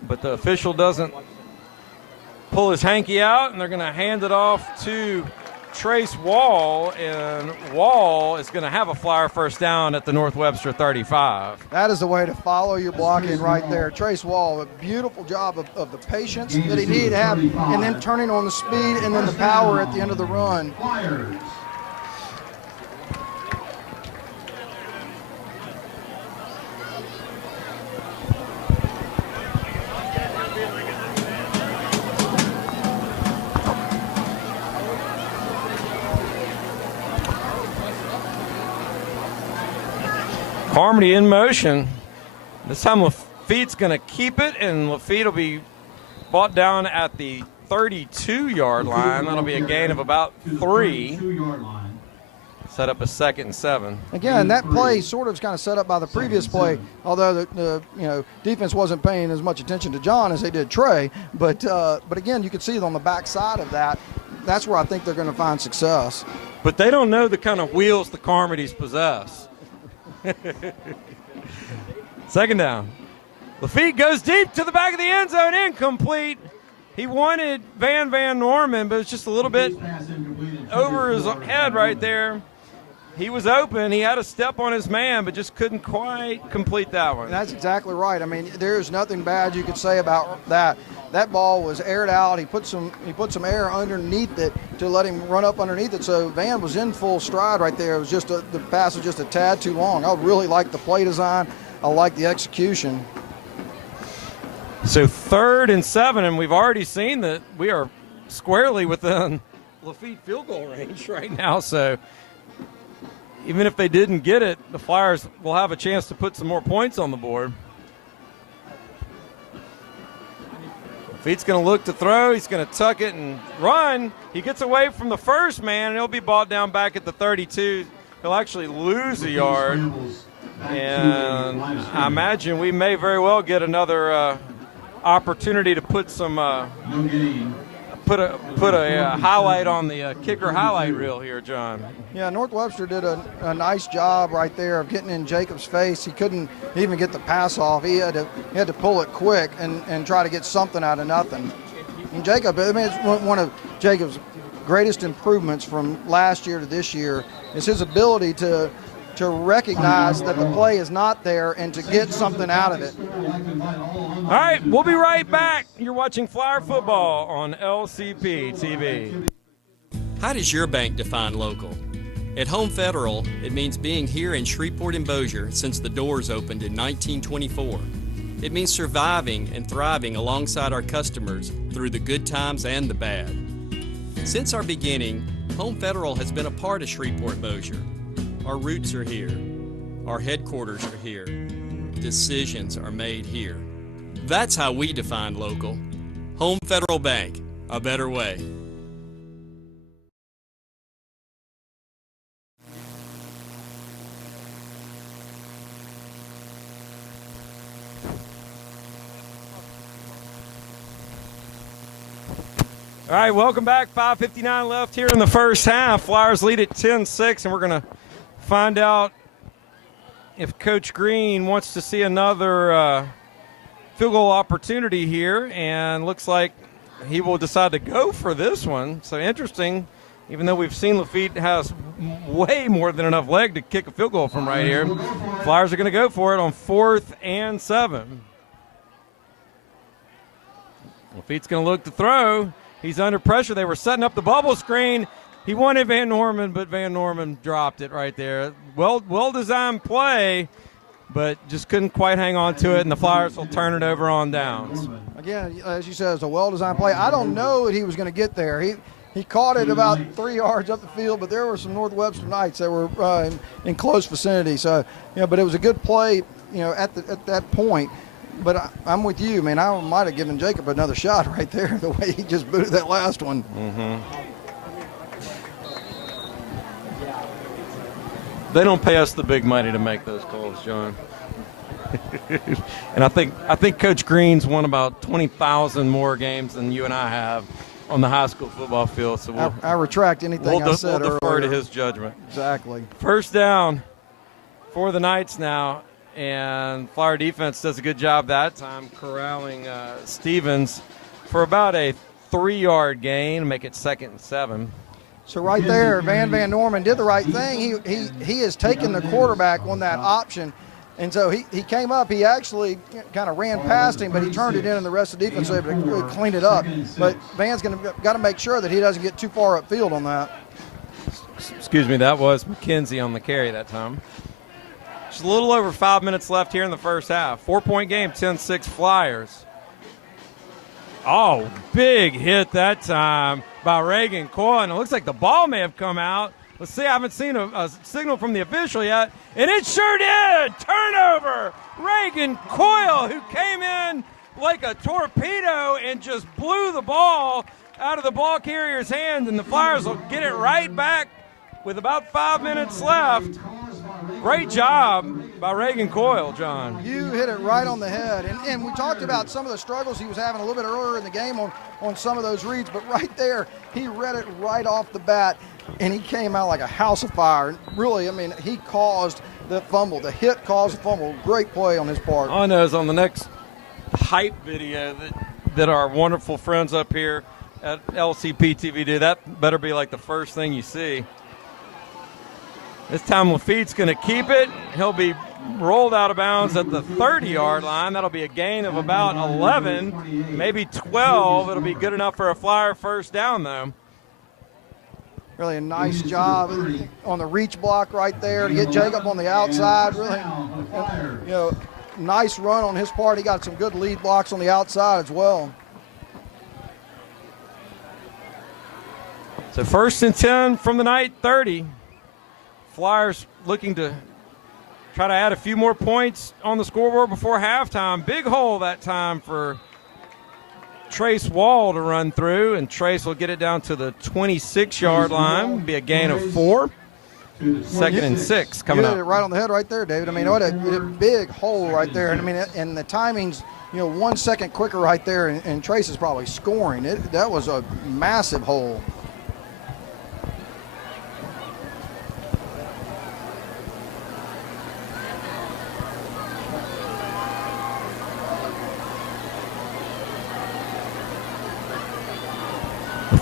but the official doesn't pull his hanky out, and they're going to hand it off to Trace Wall, and Wall is going to have a Flyer first down at the North Webster 35. That is the way to follow your blocking right there. Trace Wall, a beautiful job of the patience that he needed to have, and then turning on the speed and then the power at the end of the run. Carmody in motion. This time Lafitte's going to keep it, and Lafitte will be brought down at the 32-yard line. That'll be a gain of about 3. Set up a 2nd and 7. Again, that play sort of is kind of set up by the previous play, although the defense wasn't paying as much attention to John as they did Trey. But again, you can see it on the backside of that. That's where I think they're going to find success. But they don't know the kind of wheels the Carmodys possess. 2nd down. Lafitte goes deep to the back of the end zone, incomplete. He wanted Van Norman, but it's just a little bit over his head right there. He was open. He had a step on his man, but just couldn't quite complete that one. And that's exactly right. I mean, there's nothing bad you could say about that. That ball was aired out. He put some air underneath it to let him run up underneath it. So Van was in full stride right there. It was just the pass was just a tad too long. I really like the play design. I like the execution. So 3rd and 7, and we've already seen that we are squarely within Lafitte field goal range right now. So even if they didn't get it, the Flyers will have a chance to put some more points on the board. Lafitte's going to look to throw. He's going to tuck it and run. He gets away from the first man, and he'll be brought down back at the 32. He'll actually lose a yard. And I imagine we may very well get another opportunity to put some put a highlight on the kicker highlight reel here, John. Yeah, North Webster did a nice job right there of getting in Jacob's face. He couldn't even get the pass off. He had to pull it quick and try to get something out of nothing. And Jacob, I mean, it's one of Jacob's greatest improvements from last year to this year is his ability to to recognize that the play is not there and to get something out of it. All right, we'll be right back. You're watching Flyer football on LCP TV. How does your bank define local? At Home Federal, it means being here in Shreveport and Bossier since the doors opened in 1924. It means surviving and thriving alongside our customers through the good times and the bad. Since our beginning, Home Federal has been a part of Shreveport and Bossier. Our roots are here. Our headquarters are here. Decisions are made here. That's how we define local. Home Federal Bank, a better way. All right, welcome back. 5:59 left here in the first half. Flyers lead at 10-6, and we're going to find out if Coach Green wants to see another field goal opportunity here, and looks like he will decide to go for this one. So interesting, even though we've seen Lafitte has way more than enough leg to kick a field goal from right here. Flyers are going to go for it on 4th and 7. Lafitte's going to look to throw. He's under pressure. They were setting up the bubble screen. He wanted Van Norman, but Van Norman dropped it right there. Well-designed play, but just couldn't quite hang on to it, and the Flyers will turn it over on downs. Again, as you said, it's a well-designed play. I don't know that he was going to get there. He caught it about 3 yards up the field, but there were some North Webster Knights that were in close vicinity. So, but it was a good play, at that point. But I'm with you, man. I might have given Jacob another shot right there, the way he just booted that last one. They don't pay us the big money to make those calls, John. And I think Coach Green's won about 20,000 more games than you and I have on the high school football field. So I retract anything I said we'll defer earlier. to his judgment. Exactly. First down for the Knights now. And Flyer defense does a good job that time corralling Stevens for about a 3-yard gain, make it 2nd and 7. So right there, Van Norman did the right thing. He has taken the quarterback on that option, and so he came up. He actually kind of ran past him, but he turned it in, and the rest of the defense was able to clean it up. But Van's got to make sure that he doesn't get too far upfield on that. Excuse me, that was McKenzie on the carry that time. Just a little over 5 minutes left here in the first half. 4-point game, 10-6 Flyers. Oh, big hit that time by Reagan Coyle. And it looks like the ball may have come out. Let's see, I haven't seen a signal from the official yet. And it sure did! Turnover! Reagan Coyle, who came in like a torpedo and just blew the ball out of the ball carrier's hand. And the Flyers will get it right back with about 5 minutes left. Great job by Reagan Coyle, John. You hit it right on the head. And we talked about some of the struggles he was having a little bit earlier in the game on some of those reads, but right there, he read it right off the bat, and he came out like a house of fire. Really, I mean, he caused the fumble. The hit caused the fumble. Great play on his part. I know, on the next hype video that our wonderful friends up here at LCP TV do, that better be like the first thing you see. This time Lafitte's going to keep it. He'll be rolled out of bounds at the 30-yard line. That'll be a gain of about 11, maybe 12. It'll be good enough for a Flyer first down, though. Really a nice job on the reach block right there to get Jacob on the outside. Really, nice run on his part. He got some good lead blocks on the outside as well. So 1st and 10 from the Knight 30. Flyers looking to try to add a few more points on the scoreboard before halftime. Big hole that time for Trace Wall to run through, and Trace will get it down to the 26-yard line. Be a gain of 4. 2nd and 6 coming up. You hit it right on the head right there, David. I mean, what a big hole right there. And I mean, and the timing's 1 second quicker right there, and Trace is probably scoring. That was a massive hole.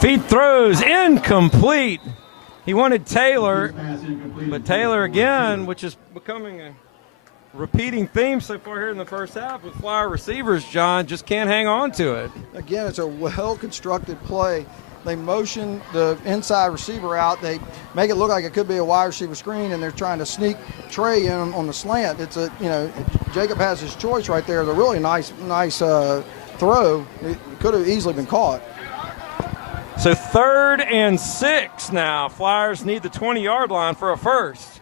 Feed throws incomplete. He wanted Taylor, But Taylor again, which is becoming a repeating theme so far here in the first half with Flyer receivers, John, just can't hang on to it. Again, it's a well-constructed play. They motion the inside receiver out. They make it look like it could be a wide receiver screen, and they're trying to sneak Trey in on the slant. It's a, Jacob has his choice right there. It's a really nice throw. It could have easily been caught. So 3rd and 6 now. Flyers need the 20-yard line for a first.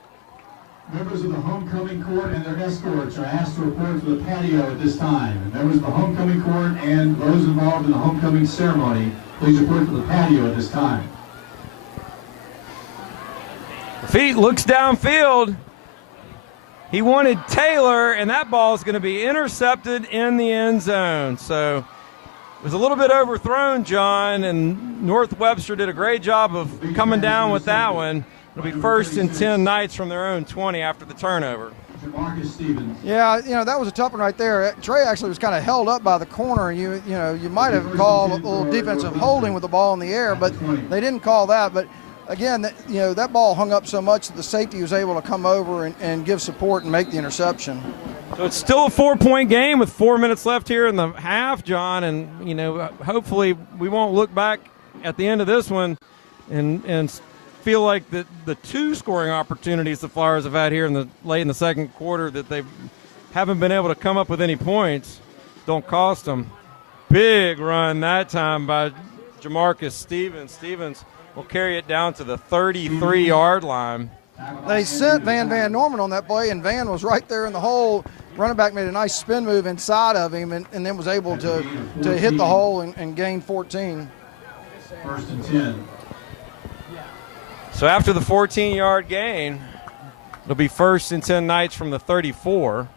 Members of the homecoming court and their escorts are asked to report to the patio at this time. And members of the homecoming court and those involved in the homecoming ceremony, please report to the patio at this time. Feet looks downfield. He wanted Taylor, and that ball is going to be intercepted in the end zone. So it was a little bit overthrown, John, and North Webster did a great job of coming down with that one. It'll be 1st and 10 Knights from their own 20 after the turnover. Yeah, that was a tough one right there. Trey actually was kind of held up by the corner. You might have called a little defensive holding with the ball in the air, but they didn't call that. But again, that ball hung up so much that the safety was able to come over and give support and make the interception. So it's still a 4-point game with 4 minutes left here in the half, John, and hopefully we won't look back at the end of this one and feel like the 2 scoring opportunities the Flyers have had here late in the second quarter that they haven't been able to come up with any points don't cost them. Big run that time by Jamarcus Stevens. Stevens will carry it down to the 33-yard line. They sent Van Norman on that play, and Van was right there in the hole. Running back made a nice spin move inside of him and then was able to hit the hole and gain 14. 1st and 10. So after the 14-yard gain, it'll be 1st and 10 Knights from the 34.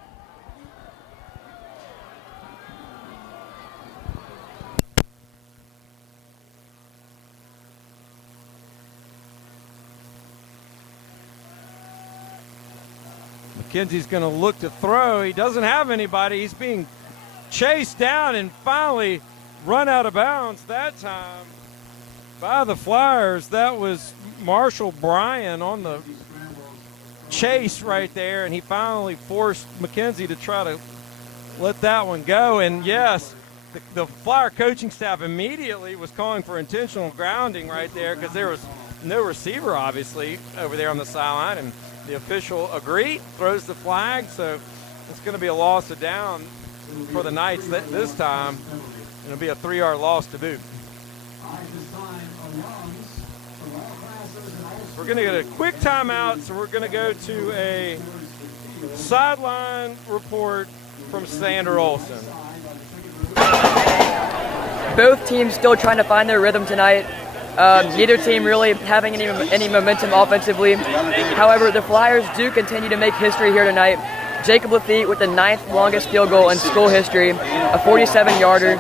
McKenzie's going to look to throw. He doesn't have anybody. He's being chased down and finally run out of bounds that time by the Flyers. That was Marshall Bryan on the chase right there, and he finally forced McKenzie to try to let that one go. And yes, the Flyer coaching staff immediately was calling for intentional grounding right there because there was no receiver obviously over there on the sideline, and the official agreed, throws the flag. So it's going to be a loss of down for the Knights this time. It'll be a 3-yard loss to boot. We're going to get a quick timeout, so we're going to go to a sideline report from Sander Olson. Both teams still trying to find their rhythm tonight. Neither team really having any momentum offensively. However, the Flyers do continue to make history here tonight. Jacob Lafitte with the 9th longest field goal in school history, a 47-yarder.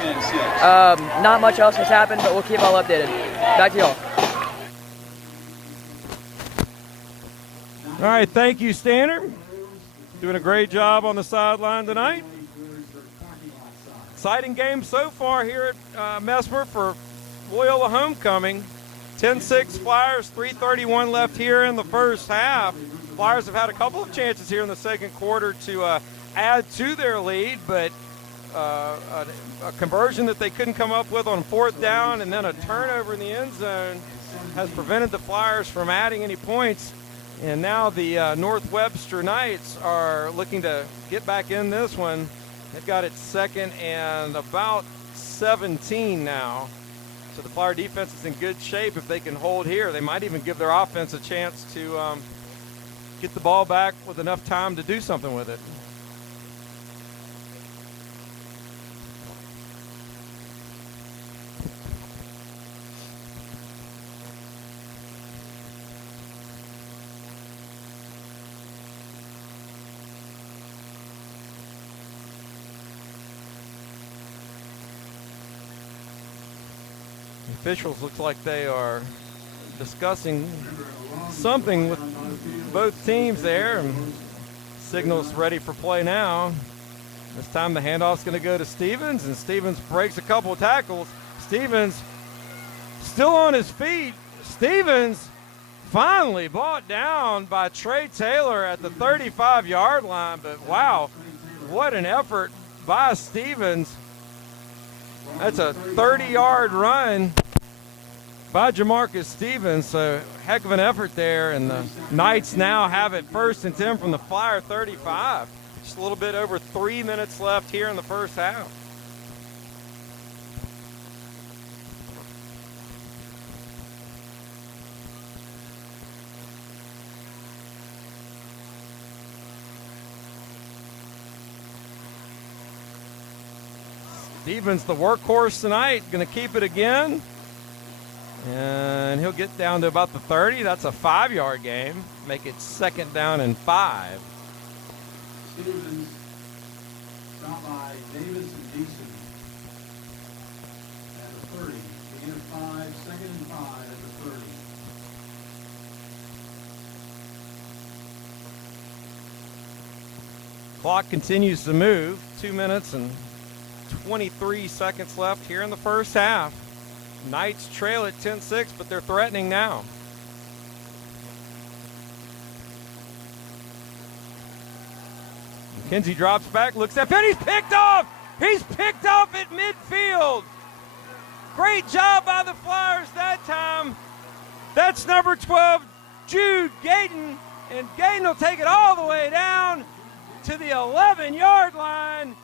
Not much else has happened, but we'll keep all updated. Back to y'all. All right, thank you, Stanner. Doing a great job on the sideline tonight. Exciting game so far here at Mesmer for Loyola homecoming. 10-6 Flyers, 3:31 left here in the first half. Flyers have had a couple of chances here in the second quarter to add to their lead, but a conversion that they couldn't come up with on 4th down and then a turnover in the end zone has prevented the Flyers from adding any points. And now the North Webster Knights are looking to get back in this one. They've got it 2nd and about 17 now. So the Flyer defense is in good shape. If they can hold here, they might even give their offense a chance to get the ball back with enough time to do something with it. Officials look like they are discussing something with both teams there, and signals ready for play now. This time the handoff's going to go to Stevens, and Stevens breaks a couple of tackles. Stevens still on his feet. Stevens Finally brought down by Trey Taylor at the 35-yard line, but wow, what an effort by Stevens. That's a 30-yard run by Jamarcus Stevens, so heck of an effort there, and the Knights now have it 1st and 10 from the Flyer 35. Just a little bit over 3 minutes left here in the first half. Stevens, the workhorse tonight, going to keep it again. And he'll get down to about the 30. That's a 5-yard game. Make it 2nd down and 5. Stevens, stopped by Davis and Deason at the 30. Gain of 5, 2nd and 5 at the 30. Clock continues to move. 2 minutes and 23 seconds left here in the first half. Knights trail at 10-6, but they're threatening now. McKenzie drops back, looks up, and he's picked off! He's picked off at midfield! Great job by the Flyers that time. That's number 12, Jude Gayton, and Gayton will take it all the way down to the 11-yard line.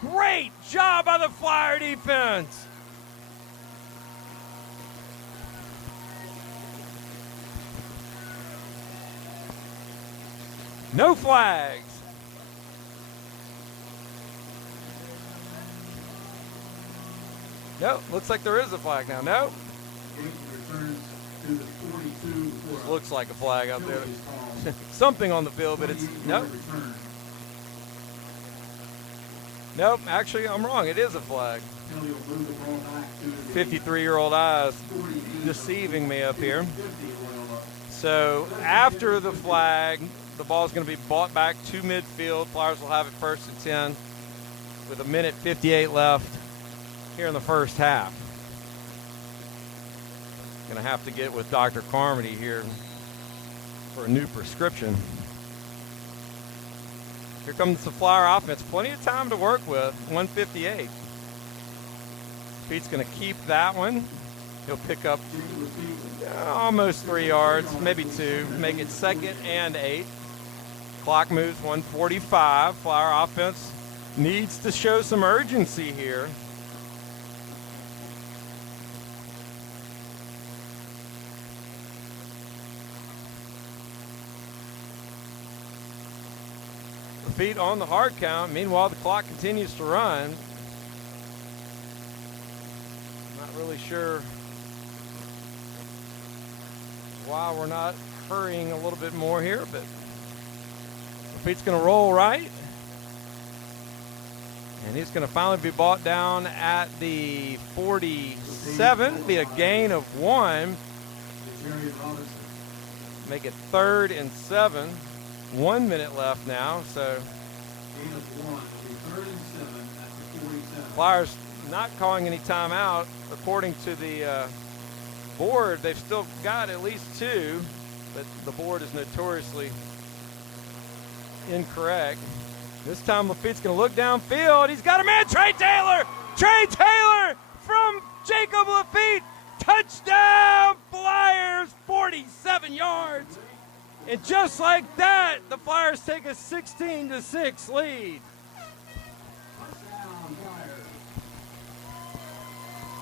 Great job by the Flyer defense. No flags. Nope, looks like there is a flag now. Nope. Looks like a flag out there. Something on the field, but it's nope. Nope, actually I'm wrong. It is a flag. 53-year-old eyes deceiving me up here. So after the flag, the ball is going to be brought back to midfield. Flyers will have it 1st and 10 with 1:58 left here in the first half. Going to have to get with Dr. Carmody here for a new prescription. Here comes the Flyer offense. Plenty of time to work with. 1:58. Pete's going to keep that one. He'll pick up almost 3 yards, maybe 2. Make it 2nd and 8. Clock moves 1:45. Flyer offense needs to show some urgency here. Feet on the hard count. Meanwhile, the clock continues to run. Not really sure why we're not hurrying a little bit more here, but the feet's going to roll right. And he's going to finally be brought down at the 47. Be a gain of 1. Make it 3rd and 7. 1 minute left now, so Flyers not calling any timeout. According to the board, they've still got at least 2, but the board is notoriously incorrect. This time Lafitte's going to look downfield. He's got a man, Trey Taylor! Trey Taylor from Jacob Lafitte! Touchdown Flyers, 47 yards! And just like that, the Flyers take a 16-6 lead.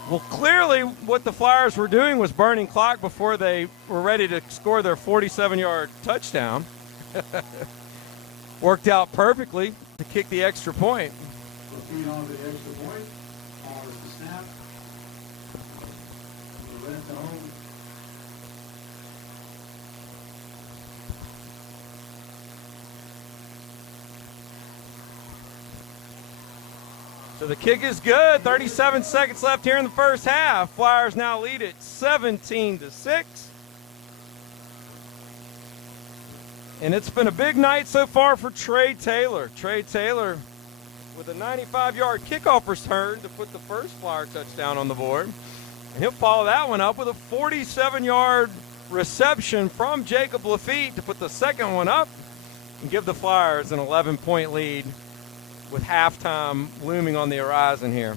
Well, clearly what the Flyers were doing was burning clock before they were ready to score their 47-yard touchdown. Worked out perfectly to kick the extra point. Proceed on to the extra point. Follows the snap. The red to home. So the kick is good. 37 seconds left here in the first half. Flyers now lead it 17-6. And it's been a big night so far for Trey Taylor. Trey Taylor with a 95-yard kickoff return to put the first Flyer touchdown on the board. And he'll follow that one up with a 47-yard reception from Jacob Lafitte to put the second one up and give the Flyers an 11-point lead with halftime looming on the horizon here.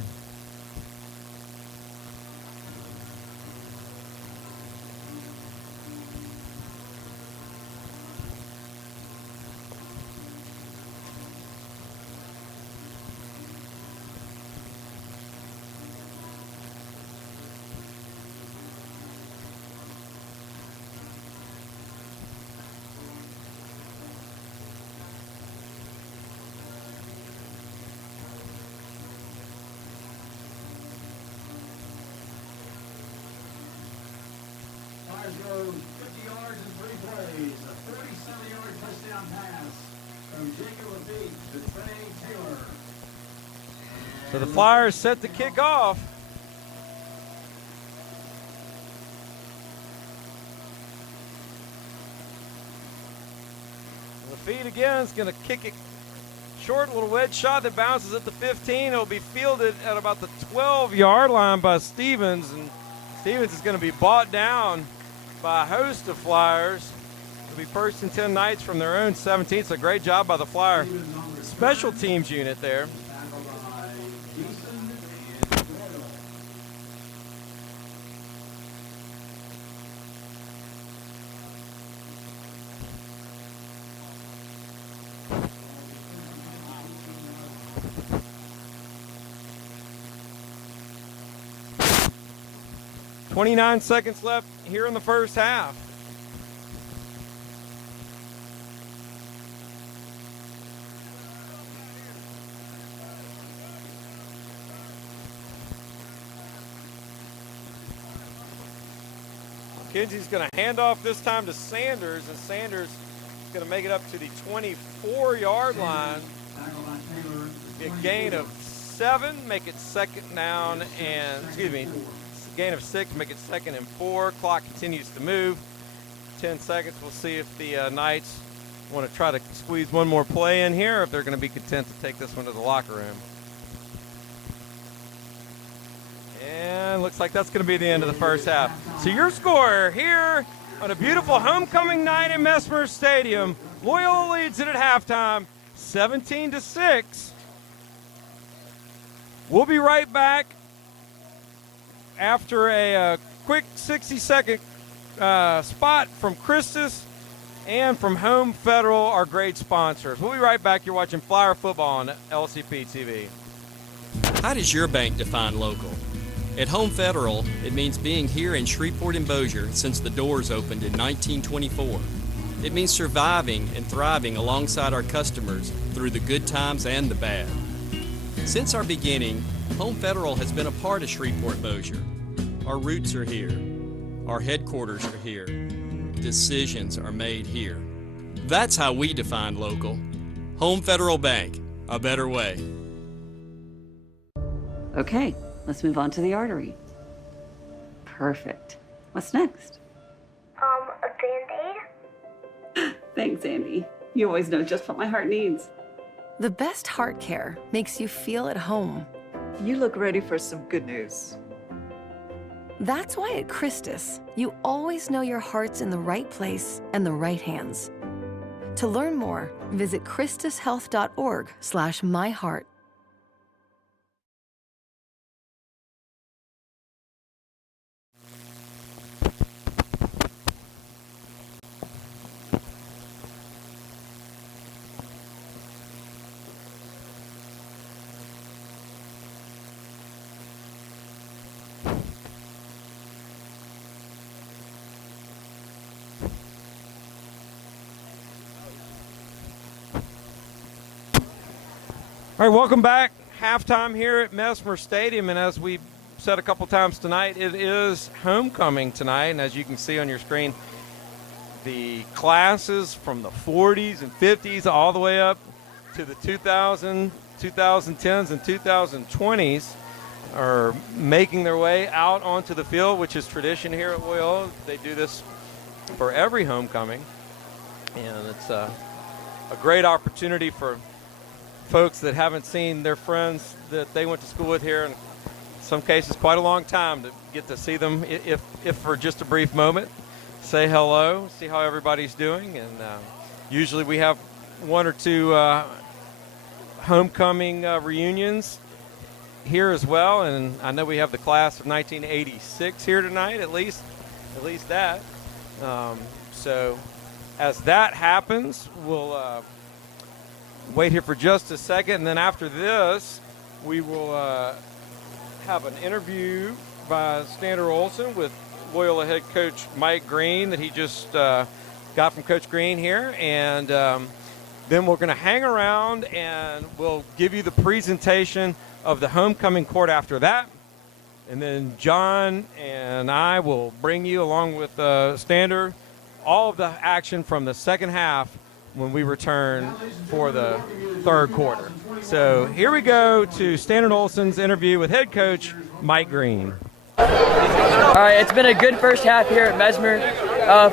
Flyers go 50 yards in 3 plays. A 47-yard touchdown pass from Jacob Lafitte to Trey Taylor. So the Flyers set to kick off. Lafitte again is going to kick it short, little wedge shot that bounces at the 15. It'll be fielded at about the 12-yard line by Stevens, and Stevens is going to be bought down by a host of Flyers. It'll be first and 10 Knights from their own 17. It's a great job by the Flyer special teams unit there. 29 seconds left here in the first half. McKenzie's going to hand off this time to Sanders, and Sanders is going to make it up to the 24-yard line. Be a gain of 7, make it second down, and gain of 6, make it second and 4. Clock continues to move. 10 seconds. We'll see if the Knights want to try to squeeze one more play in here, or if they're going to be content to take this one to the locker room. And looks like that's going to be the end of the first half. So your score here on a beautiful homecoming night in Mesmer Stadium. Loyola leads it at halftime, 17-6. We'll be right back after a quick 60-second spot from Christus and from Home Federal, our great sponsors. We'll be right back. You're watching Flyer Football on LCP TV. How does your bank define local? At Home Federal, it means being here in Shreveport and Bossier since the doors opened in 1924. It means surviving and thriving alongside our customers through the good times and the bad. Since our beginning, Home Federal has been a part of Shreveport Bossier. Our roots are here. Our headquarters are here. Decisions are made here. That's how we define local. Home Federal Bank, a better way. Okay, let's move on to the artery. Perfect. What's next? A Band-Aid? Thanks, Andy. You always know just what my heart needs. The best heart care makes you feel at home. You look ready for some good news. That's why at Christus, you always know your heart's in the right place and the right hands. To learn more, visit christushealth.org/myheart. All right, welcome back. Halftime here at Mesmer Stadium, and as we said a couple times tonight, it is homecoming tonight, and as you can see on your screen, the classes from the 40s and 50s all the way up to the 2000, 2010s, and 2020s are making their way out onto the field, which is tradition here at Loyola. They do this for every homecoming, and it's a great opportunity for folks that haven't seen their friends that they went to school with here, in some cases quite a long time, to get to see them, if for just a brief moment. say hello, see how everybody's doing. And usually we have one or two homecoming reunions here as well. And I know we have the class of 1986 here tonight, at least that. So as that happens, we'll wait here for just a second. And then after this, we will have an interview by Stander Olson with Loyola head coach Mike Green that he just got from Coach Green here. And then we're going to hang around and we'll give you the presentation of the homecoming court after that. And then John and I will bring you, along with Stander, all of the action from the second half when we return for the third quarter. So here we go to Stander Olson's interview with head coach Mike Green. All right, it's been a good first half here at Mesmer.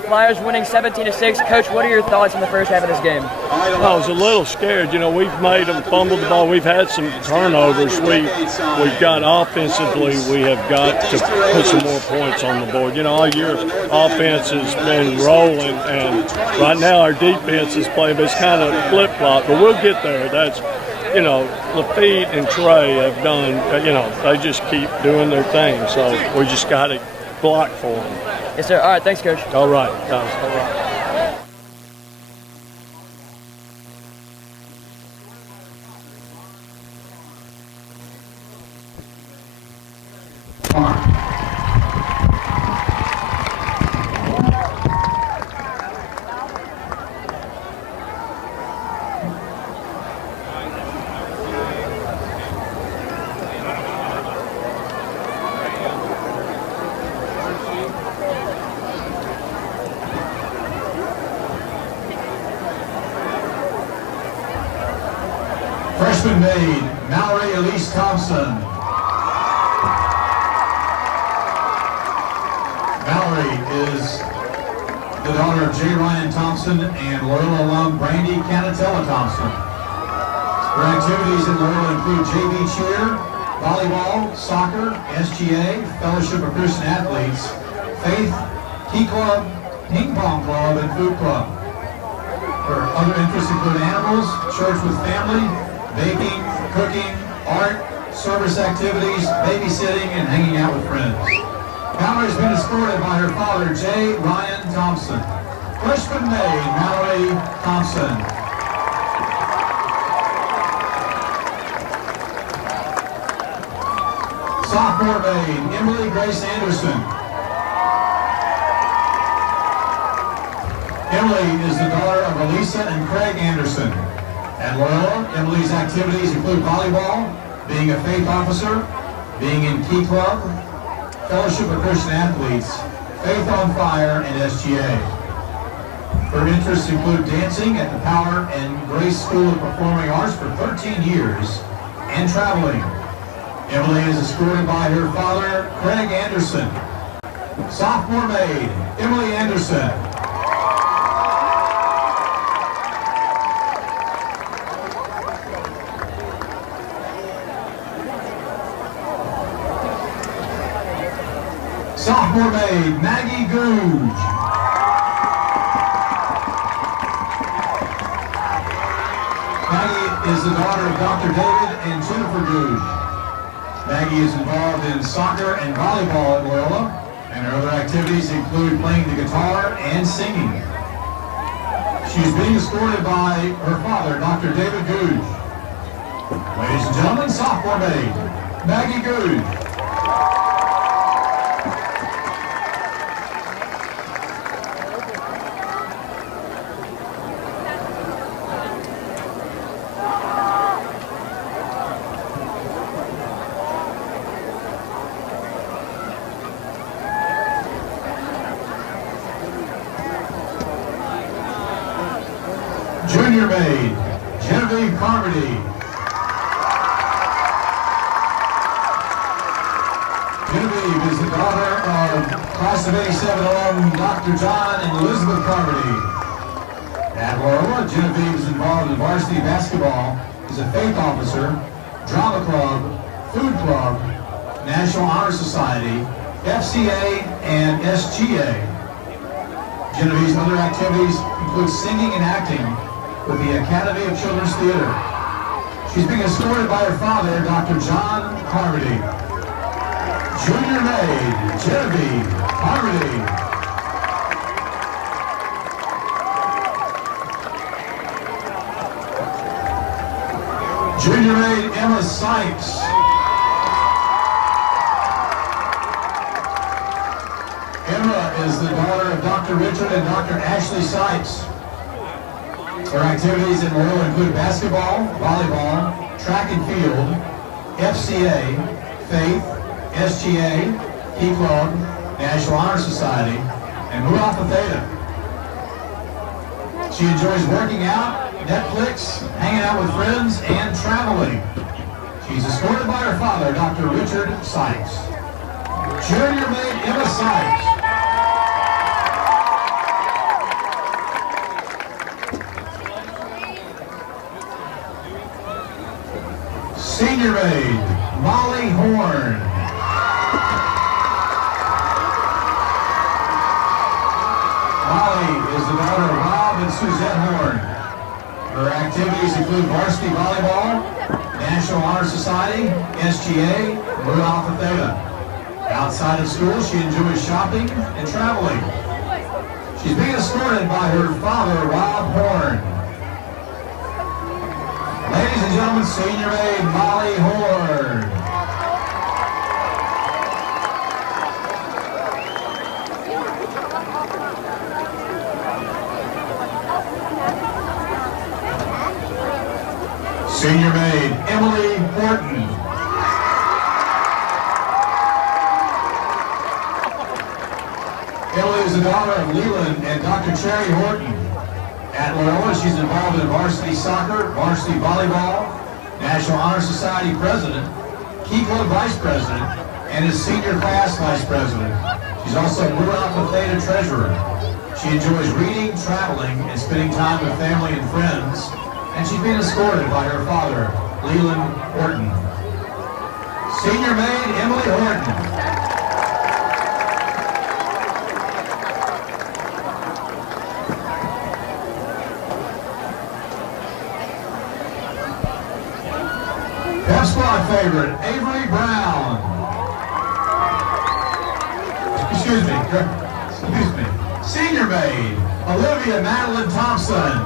Flyers winning 17-6. Coach, what are your thoughts on the first half of this game? I was a little scared. You know, we've made them fumble the ball. We've had some turnovers. We've got offensively, we have got to put some more points on the board. You know, all year offense has been rolling, and right now our defense is playing, but it's kind of flip-flop. But we'll get there. That's, you know, Lafitte and Trey have done, you know, they just keep doing their thing. So we just got to block for them. Yes, sir. All right, thanks, Coach. All right, guys. All right. Freshman made, Mallory Elise Thompson. Mallory is the daughter of J. Ryan Thompson and Loyola alum Brandy Canatella Thompson. Her activities at Loyola include JV cheer, volleyball, soccer, SGA, Fellowship of Christian Athletes, Faith, Key Club, Ping Pong Club, and Food Club. Her other interests include animals, church with family, baking, cooking, art, service activities, babysitting, and hanging out with friends. Mallory has been escorted by her father, J. Ryan Thompson. Freshman maid, Mallory Thompson. Sophomore maid, Emily Grace Anderson. Emily is the daughter of Elisa and Craig Anderson. At Loyola, Emily's activities include volleyball, being a faith officer, being in Key Club, Fellowship of Christian Athletes, Faith on Fire, and SGA. Her interests include dancing at the Power and Grace School of Performing Arts for 13 years and traveling. Emily is escorted by her father, Craig Anderson. Sophomore maid, Emily Anderson. Sophomore maid, Maggie Googe. Maggie is the daughter of Dr. David and Jennifer Googe. Maggie is involved in soccer and volleyball at Loyola, and her other activities include playing the guitar and singing. She's being escorted by her father, Dr. David Googe. Ladies and gentlemen, sophomore maid, Maggie Googe. Junior maid, Genevieve Carmody. Genevieve is the daughter of class of 87 alum Dr. John and Elizabeth Carmody. At Loyola, Genevieve is involved in varsity basketball, is a faith officer, drama club, food club, National Honor Society, FCA, and SGA. Genevieve's other activities include singing and acting with the Academy of Children's Theater. She's being escorted by her father, Dr. John Harvey. Junior maid, Genevieve Harvey. Junior maid, Emma Sykes. Emma is the daughter of Dr. Richard and Dr. Ashley Sykes. Her activities in Loyola include basketball, volleyball, track and field, FCA, Faith, SGA, Key Club, National Honor Society, and Mu Alpha Theta. She enjoys working out, Netflix, hanging out with friends, and traveling. She's escorted by her father, Dr. Richard Sykes. Junior maid Emma Sykes. Senior maid Molly Horn. Molly is the daughter of Rob and Suzette Horn. Her activities include varsity volleyball, National Honor Society, SGA, Mu Alpha Theta. Outside of school, she enjoys shopping and traveling. She's being escorted by her father, Rob Horn. Ladies and gentlemen, senior maid Molly Horn. Senior maid Emily Horton. Emily is the daughter of Leland and Dr. Cherry Horton. At Loyola, she's involved in varsity soccer, varsity volleyball, National Honor Society president, Key Club vice president, and is senior class vice president. She's also Mu Alpha Theta treasurer. She enjoys reading, traveling, and spending time with family and friends, and she's being escorted by her father, Leland Horton. Senior maid Emily Horton. Pep squad favorite, Avery Brown. Excuse me. Senior maid, Olivia Madeline Thompson.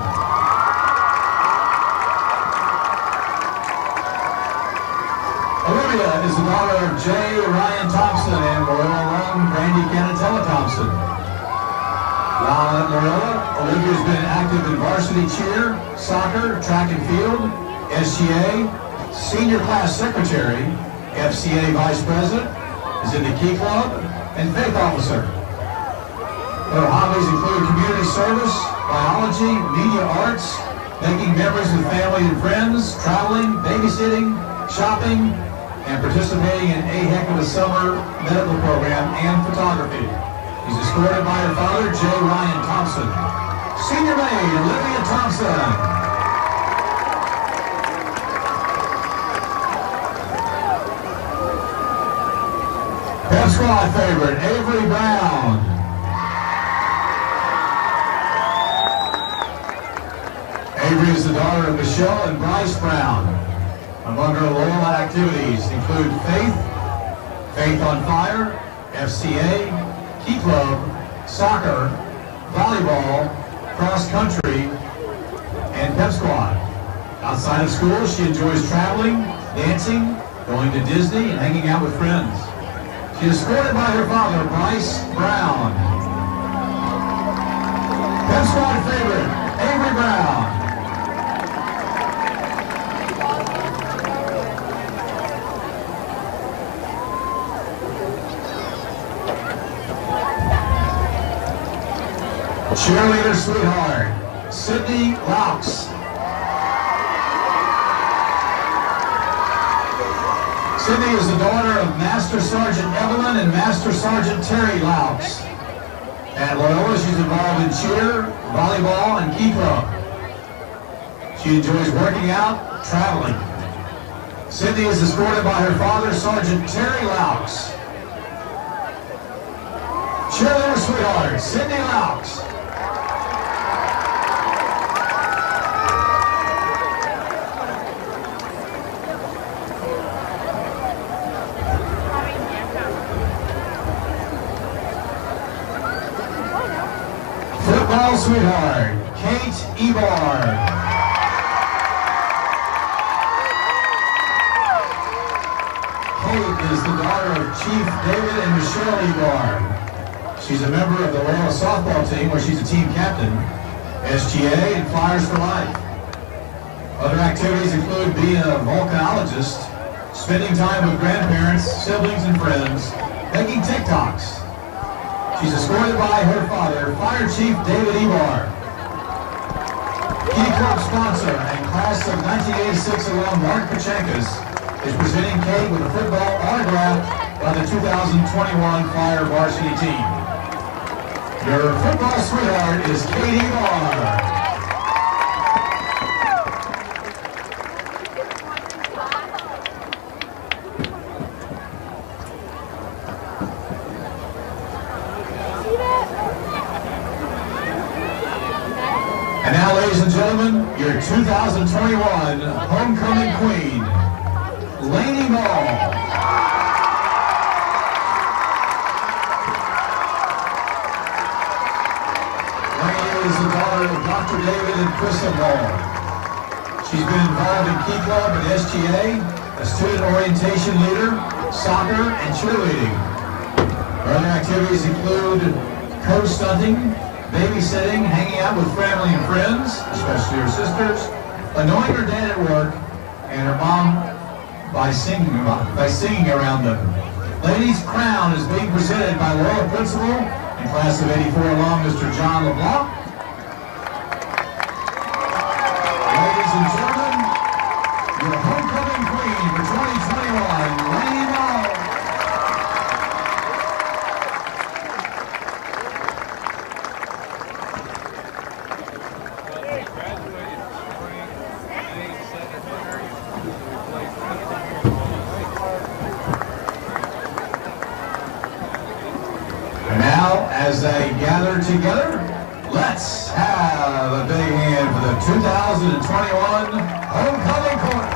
Olivia is the daughter of J. Ryan Thompson and Loyola alum Brandy Canatella Thompson. While at Loyola, Olivia's been active in varsity cheer, soccer, track and field, SGA, senior class secretary, FCA vice president, is in the Key Club, and faith officer. Her hobbies include community service, biology, media arts, making memories with family and friends, traveling, babysitting, shopping, and participating in a heck of a summer medical program and photography. She's escorted by her father, J. Ryan Thompson. Senior maid, Olivia Thompson. Pep squad favorite, Avery Brown. Avery is the daughter of Michelle and Bryce Brown. Among her Loyola activities include Faith on Fire, FCA, Key Club, soccer, volleyball, cross country, and Pep squad. Outside of school, she enjoys traveling, dancing, going to Disney, and hanging out with friends. She is escorted by her father, Bryce Brown. Pep squad favorite, Avery Brown. Cheerleader sweetheart, Sydney Laux. Sydney is the daughter of Master Sergeant Evelyn and Master Sergeant Terry Laux. At Loyola, she's involved in cheer, volleyball, and Key Club. She enjoys working out, traveling. Sydney is escorted by her father, Sergeant Terry Laux. Cheerleader sweetheart, Sydney Laux. sweetheart, Kate Ebar. Kate is the daughter of Chief David and Michelle Ebar. She's a member of the Loyola softball team where she's a team captain, SGA, and Flyers for Life. Other activities include being a volcanologist, spending time with grandparents, siblings, and friends, making TikToks. She's escorted by her father, Fire Chief David Ebar. Key Club sponsor and class of 1986 alum Mark Pachenkas is presenting Kate with a football autograph by the 2021 Flyer varsity team. Your football sweetheart is Kate Ebar. And now, ladies and gentlemen, your 2021 Homecoming Queen, Lainey Ball. Lainey is the daughter of Dr. David and Krista Ball. She's been involved in Key Club and SGA, a student orientation leader, soccer, and cheerleading. Her other activities include co-stunting, babysitting, hanging out with family and friends, especially her sisters, annoying her dad at work, and her mom by singing around them. Ladies' crown is being presented by Loyola Principal and class of 84 alum, Mr. John LeBlanc. Ladies and gentlemen, your homecoming queen for 2021, Lainey Ball. And now, as they gather together, let's have a big hand for the 2021 Homecoming Court.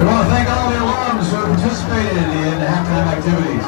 We want to thank all the alums who have participated in the halftime activities.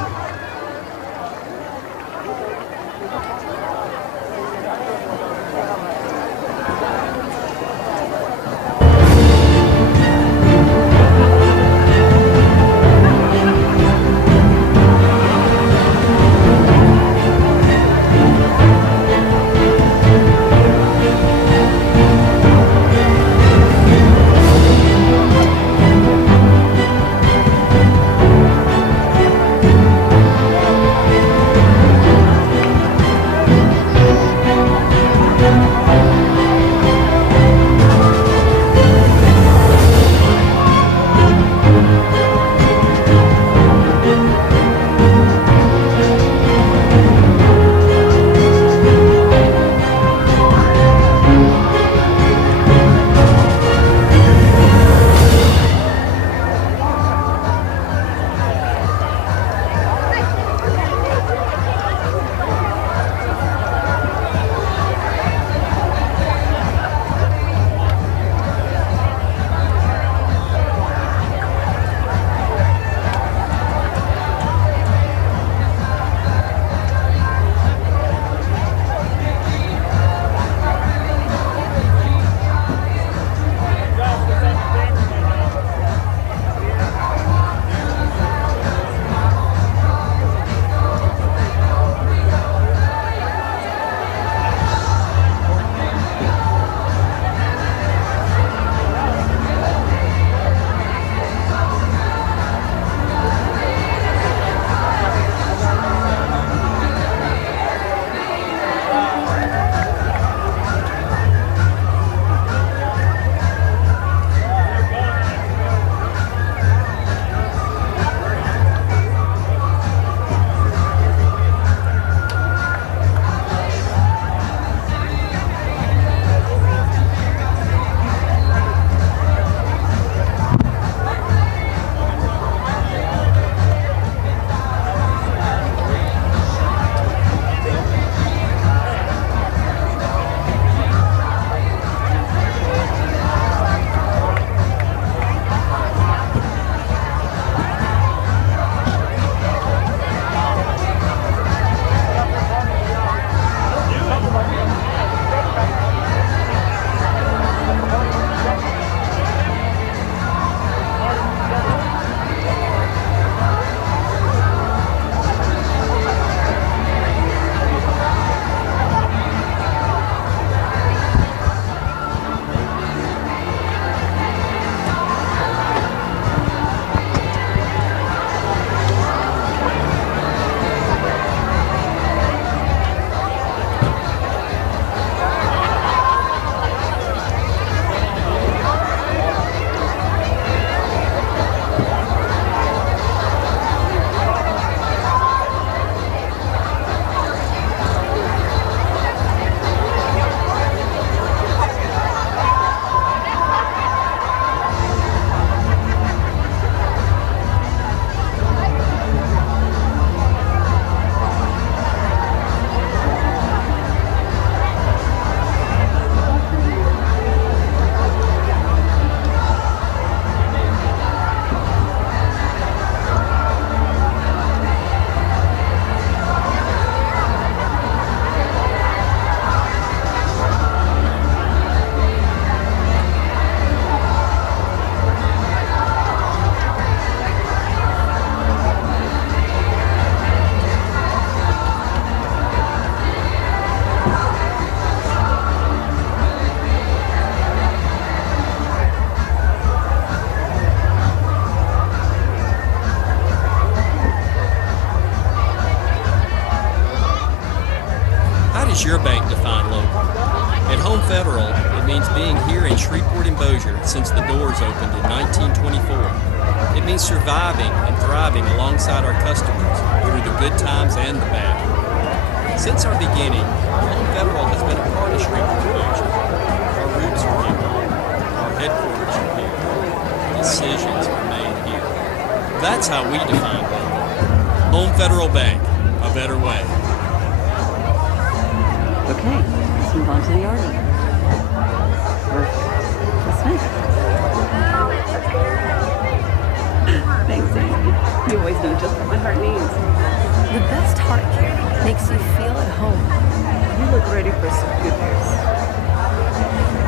is your bank defined local. At Home Federal, it means being here in Shreveport and Bossier since the doors opened in 1924. It means surviving and thriving alongside our customers through the good times and the bad. Since our beginning, Home Federal has been a part of Shreveport and Bossier. Our roots are here. Our headquarters are here. Decisions are made here. That's how we define local. Home Federal Bank, a better way. Okay, let's move on to the artery. Perfect. What's next? Thanks, Amy. You always know just what my heart needs. The best heart care makes you feel at home. You look ready for some good news.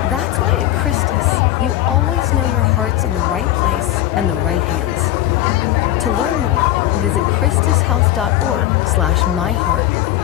That's why at Christus, you always know your heart's in the right place and the right hands. To learn more, visit christushealth.org/myheart.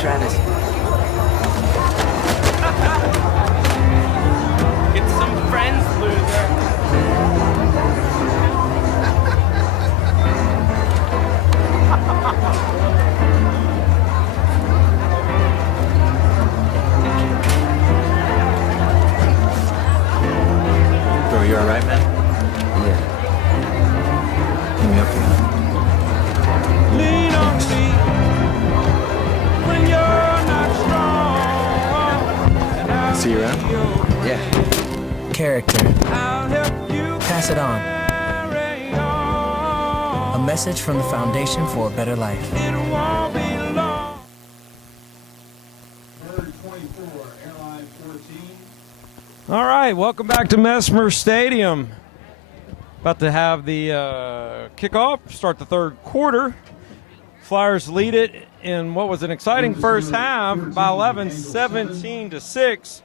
Travis. Get some friends, loser. Bro, you alright, man? Yeah. Let me help you. Lean on me when you're not strong. See you around? Yeah. Character. I'll help you Pass it on. carry on. A message from the Foundation for a Better Life. It won't be long. Bird 24, Airline 14. All right, welcome back to Mesmer Stadium. About to have the kickoff, start the third quarter. Flyers lead it in what was an exciting first half by 11, 17-6.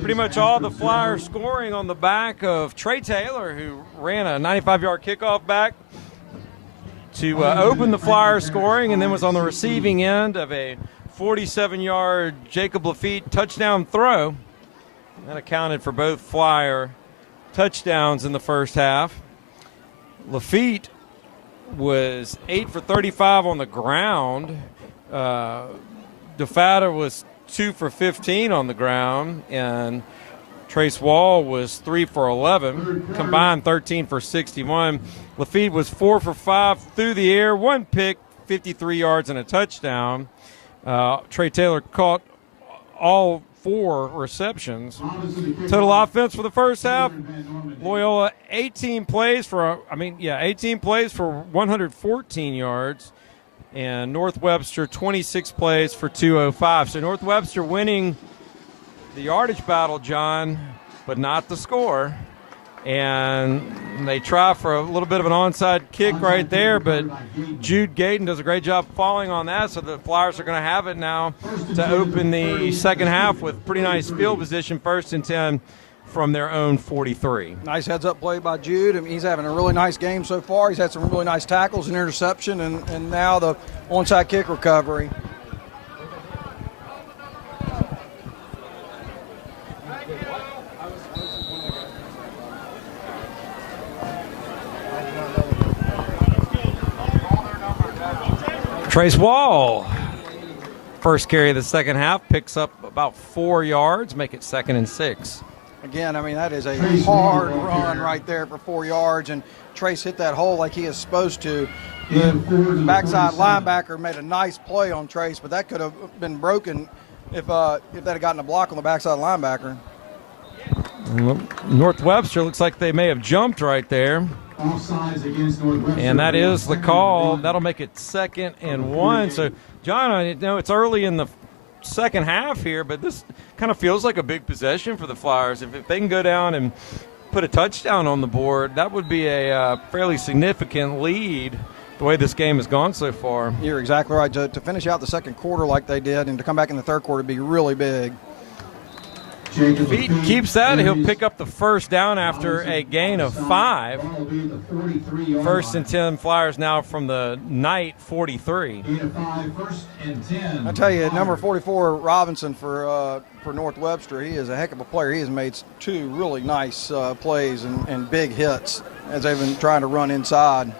Pretty much all the Flyers scoring on the back of Trey Taylor, who ran a 95-yard kickoff back to open the Flyers scoring, and then was on the receiving end of a 47-yard Jacob Lafitte touchdown throw. That accounted for both Flyer touchdowns in the first half. Lafitte was 8 for 35 on the ground. DeFatta was 2 for 15 on the ground, and Trace Wall was 3 for 11, combined 13 for 61. Lafitte was 4 for 5 through the air, 1 pick, 53 yards, and a touchdown. Trey Taylor caught all 4 receptions. Total offense for the first half, Loyola 18 plays for 114 yards, and North Webster 26 plays for 205. So North Webster winning the yardage battle, John, but not the score. And they try for a little bit of an onside kick right there, but Jude Gayton does a great job falling on that, so the Flyers are going to have it now to open the second half with pretty nice field position, 1st and 10 from their own 43. Nice heads-up play by Jude. I mean, he's having a really nice game so far. He's had some really nice tackles and interception, and now the onside kick recovery. Trace Wall, first carry of the second half, picks up about 4 yards, make it 2nd and 6. Again, I mean, that is a hard run right there for 4 yards, and Trace hit that hole like he is supposed to. The backside linebacker made a nice play on Trace, but that could have been broken if that had gotten a block on the backside linebacker. North Webster looks like they may have jumped right there. Offsides against North Webster. And that is the call. That'll make it 2nd and 1. So, John, I know it's early in the second half here, but this kind of feels like a big possession for the Flyers. If they can go down and put a touchdown on the board, that would be a fairly significant lead the way this game has gone so far. You're exactly right. To finish out the second quarter like they did and to come back in the third quarter would be really big. If he keeps that, he'll pick up the first down after a gain of 5. 1st and 10 Flyers now from the Knight 43. I tell you, number 44 Robinson for North Webster, he is a heck of a player. He has made 2 really nice plays and big hits as they've been trying to run inside.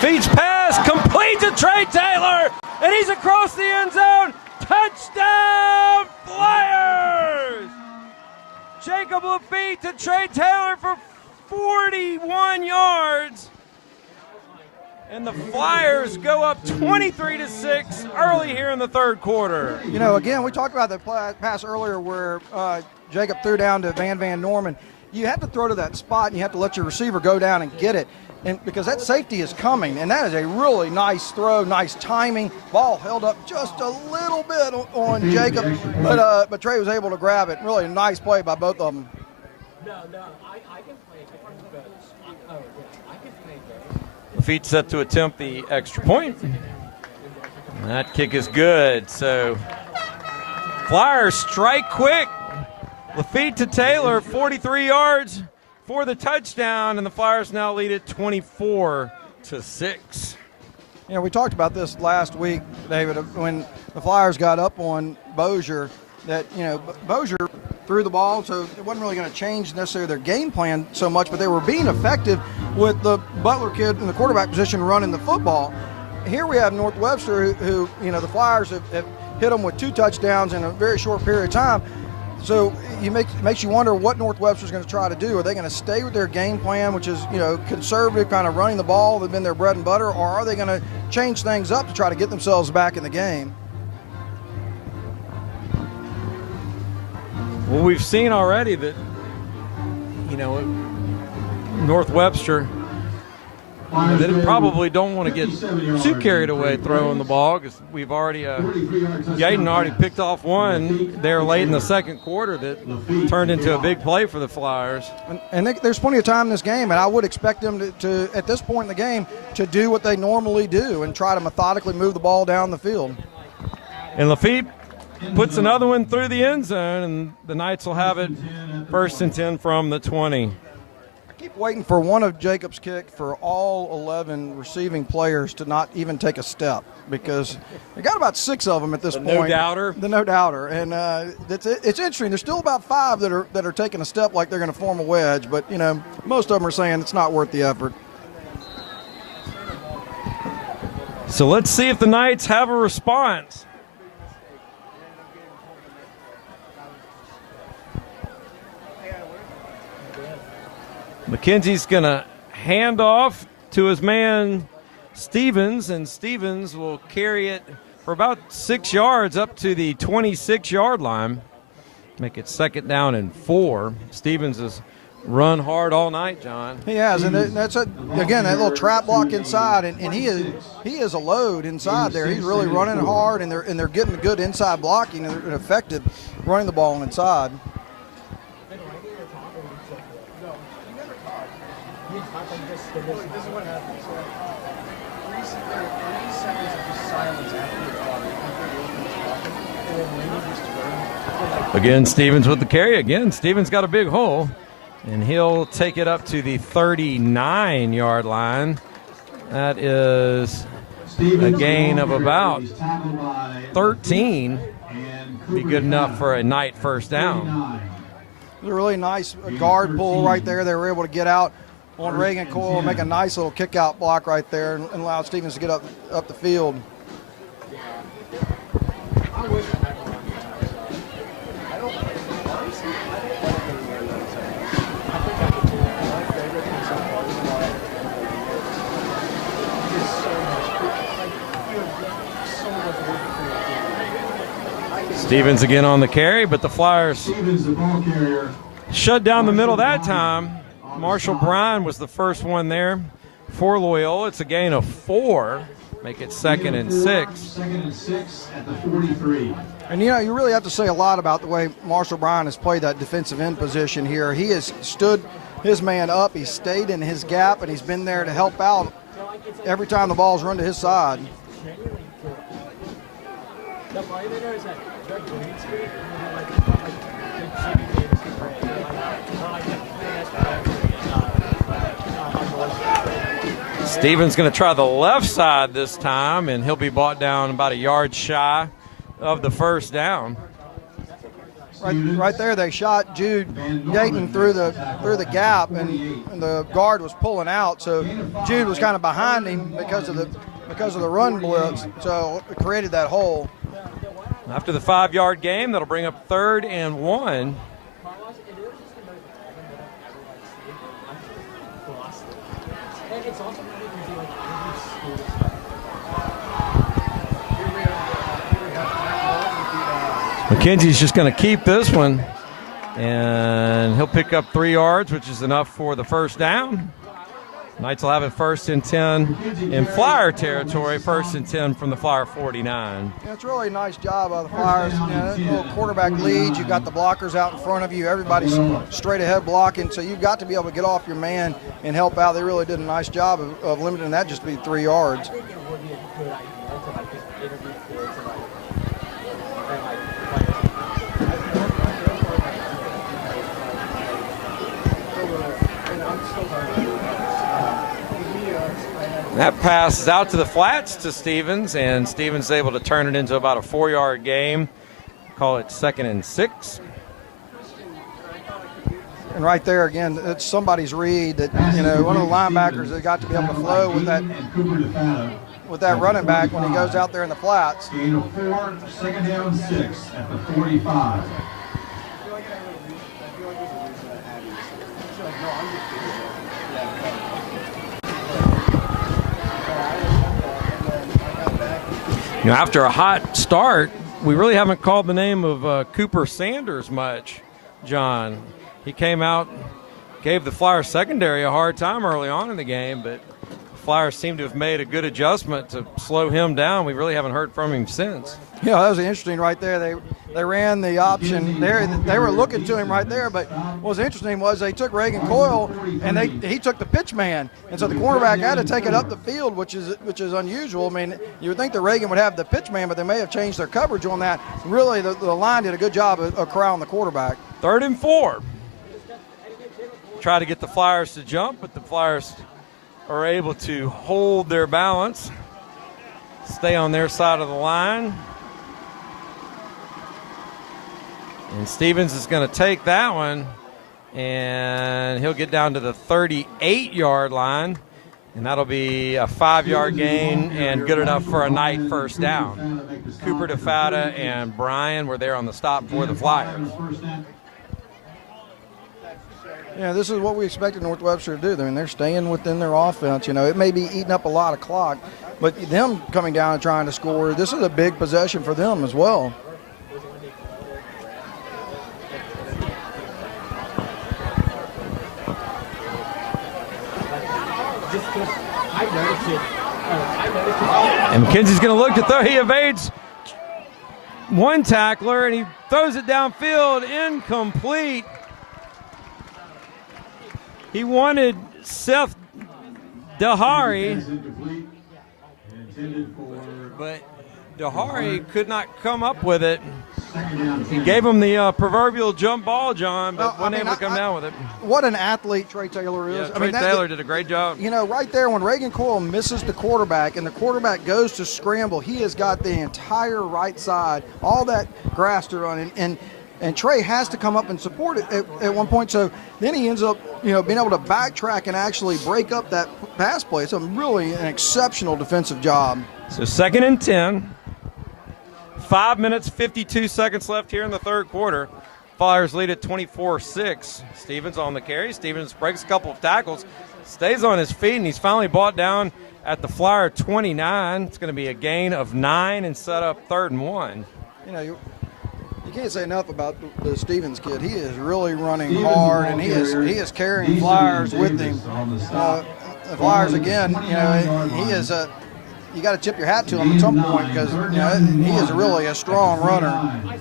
Feeds pass, complete to Trey Taylor, and he's across the end zone. Touchdown, Flyers! Jacob Lafitte to Trey Taylor for 41 yards. And the Flyers go up 23-6 early here in the third quarter. You know, again, we talked about the pass earlier where Jacob threw down to Van Norman. You have to throw to that spot, and you have to let your receiver go down and get it. And because that safety is coming, and that is a really nice throw, nice timing. Ball held up just a little bit on Jacob, but Trey was able to grab it. Really a nice play by both of them. Lafitte set to attempt the extra point. That kick is good. So Flyers strike quick. Lafitte to Taylor, 43 yards for the touchdown, and the Flyers now lead it 24-6. You know, we talked about this last week, David, when the Flyers got up on Bozier, that, you know, Bozier threw the ball, so it wasn't really going to change necessarily their game plan so much, but they were being effective with the Butler kid in the quarterback position running the football. Here we have North Webster, who you know, the Flyers have hit them with 2 touchdowns in a very short period of time. So it makes you wonder what North Webster's going to try to do. Are they going to stay with their game plan, which is, you know, conservative, kind of running the ball, that's been their bread and butter, or are they going to change things up to try to get themselves back in the game? Well, we've seen already that, you know, North Webster, they probably don't want to get too carried away throwing the ball, because we've already, Gaten already picked off one there late in the second quarter that turned into a big play for the Flyers. And there's plenty of time in this game, and I would expect them to, at this point in the game, to do what they normally do and try to methodically move the ball down the field. And Lafitte puts another one through the end zone, and the Knights will have it 1st and 10 from the 20. Keep waiting for one of Jacob's kick for all 11 receiving players to not even take a step, because they got about 6 of them at this point. No doubter. The no doubter, and it's interesting. There's still about 5 that are taking a step like they're going to form a wedge, but you know, most of them are saying it's not worth the effort. So let's see if the Knights have a response. McKenzie's going to hand off to his man Stevens, and Stevens will carry it for about 6 yards up to the 26-yard line. Make it 2nd down and 4. Stevens has run hard all night, John. He has, and that's again that little trap block inside, and he is a load inside there. He's really running hard, and they're getting good inside blocking and effective running the ball inside. This is what happens. 3 seconds of just silence after the Again, Stevens with the carry. Again, Stevens got a big hole, and he'll take it up to the 39-yard line. That is a gain of about 13. Be good enough for a Knight 1st down. It was a really nice guard pull right there. They were able to get out on Reagan Coyle, make a nice little kick-out block right there, and allow Stevens to get up the field. Stevens again on the carry, but the Flyers Stevens, the ball carrier. shut down the middle that time. Marshall Bryan was the first one there for Loyola. It's a gain of 4. Make it 2nd and 6. 2nd and 6 at the 43. And, you know, you really have to say a lot about the way Marshall Bryan has played that defensive end position here. He has stood his man up. He's stayed in his gap, and he's been there to help out every time the ball's run to his side. Stevens going to try the left side this time, and he'll be brought down about a yard shy of the first down. Right there, they shot Jude Dayton through the gap, and the guard was pulling out. So Jude was kind of behind him because of the run blitz. So it created that hole. After the 5-yard game, that'll bring up 3rd and 1. McKenzie's just going to keep this one, and he'll pick up 3 yards, which is enough for the first down. Knights will have it 1st and 10 in Flyer territory, 1st and 10 from the Flyer 49. Yeah, it's really a nice job of the Flyers. You know, that little quarterback lead, you've got the blockers out in front of you, everybody's straight ahead blocking, so you've got to be able to get off your man and help out. They really did a nice job of limiting that just to be 3 yards. That pass is out to the flats to Stevens, and Stevens is able to turn it into about a 4-yard game. Call it 2nd and 6. And right there again, it's somebody's read that, you know, one of the linebackers that got to be able to flow with that running back when he goes out there in the flats. Gain of 4, 2nd down 6 at the 45. You know, after a hot start, we really haven't called the name of Cooper Sanders much, John. He came out, gave the Flyers secondary a hard time early on in the game, but the Flyers seem to have made a good adjustment to slow him down. We really haven't heard from him since. Yeah, that was interesting right there. They ran the option there. They were looking to him right there, but what was interesting was they took Reagan Coyle and he took the pitch man, and so the cornerback had to take it up the field, which is unusual. I mean, you would think that Reagan would have the pitch man, but they may have changed their coverage on that. Really, the line did a good job of corralling the quarterback. 3rd and 4. Try to get the Flyers to jump, but the Flyers are able to hold their balance, stay on their side of the line. And Stevens is going to take that one, and he'll get down to the 38-yard line, and that'll be a 5-yard gain and good enough for a Knight first down. Cooper, DeFata, and Bryan were there on the stop for the Flyers. Yeah, this is what we expected North Webster to do. I mean, they're staying within their offense. You know, it may be eating up a lot of clock, but them coming down and trying to score, this is a big possession for them as well. And McKenzie's going to look to throw. He evades one tackler, and he throws it downfield, incomplete. He wanted Seth Dahari, but Dahari could not come up with it. He gave him the proverbial jump ball, John, but wasn't able to come down with it. What an athlete Trey Taylor is. Yeah, Trey Taylor did a great job. You know, right there when Reagan Coyle misses the quarterback and the quarterback goes to scramble, he has got the entire right side, all that grass to run in. And Trey has to come up and support it at one point. So then he ends up, you know, being able to backtrack and actually break up that pass play. It's really an exceptional defensive job. So 2nd and 10. 5 minutes, 52 seconds left here in the third quarter. Flyers lead at 24-6. Stevens on the carry. Stevens breaks a couple of tackles, stays on his feet, and he's finally brought down at the Flyer 29. It's going to be a gain of 9 and set up 3rd and 1. You know, You can't say enough about the Stevens kid. He is really running hard, and he is carrying Flyers with him. The Flyers again, he is you got to tip your hat to him at some point because he is really a strong runner.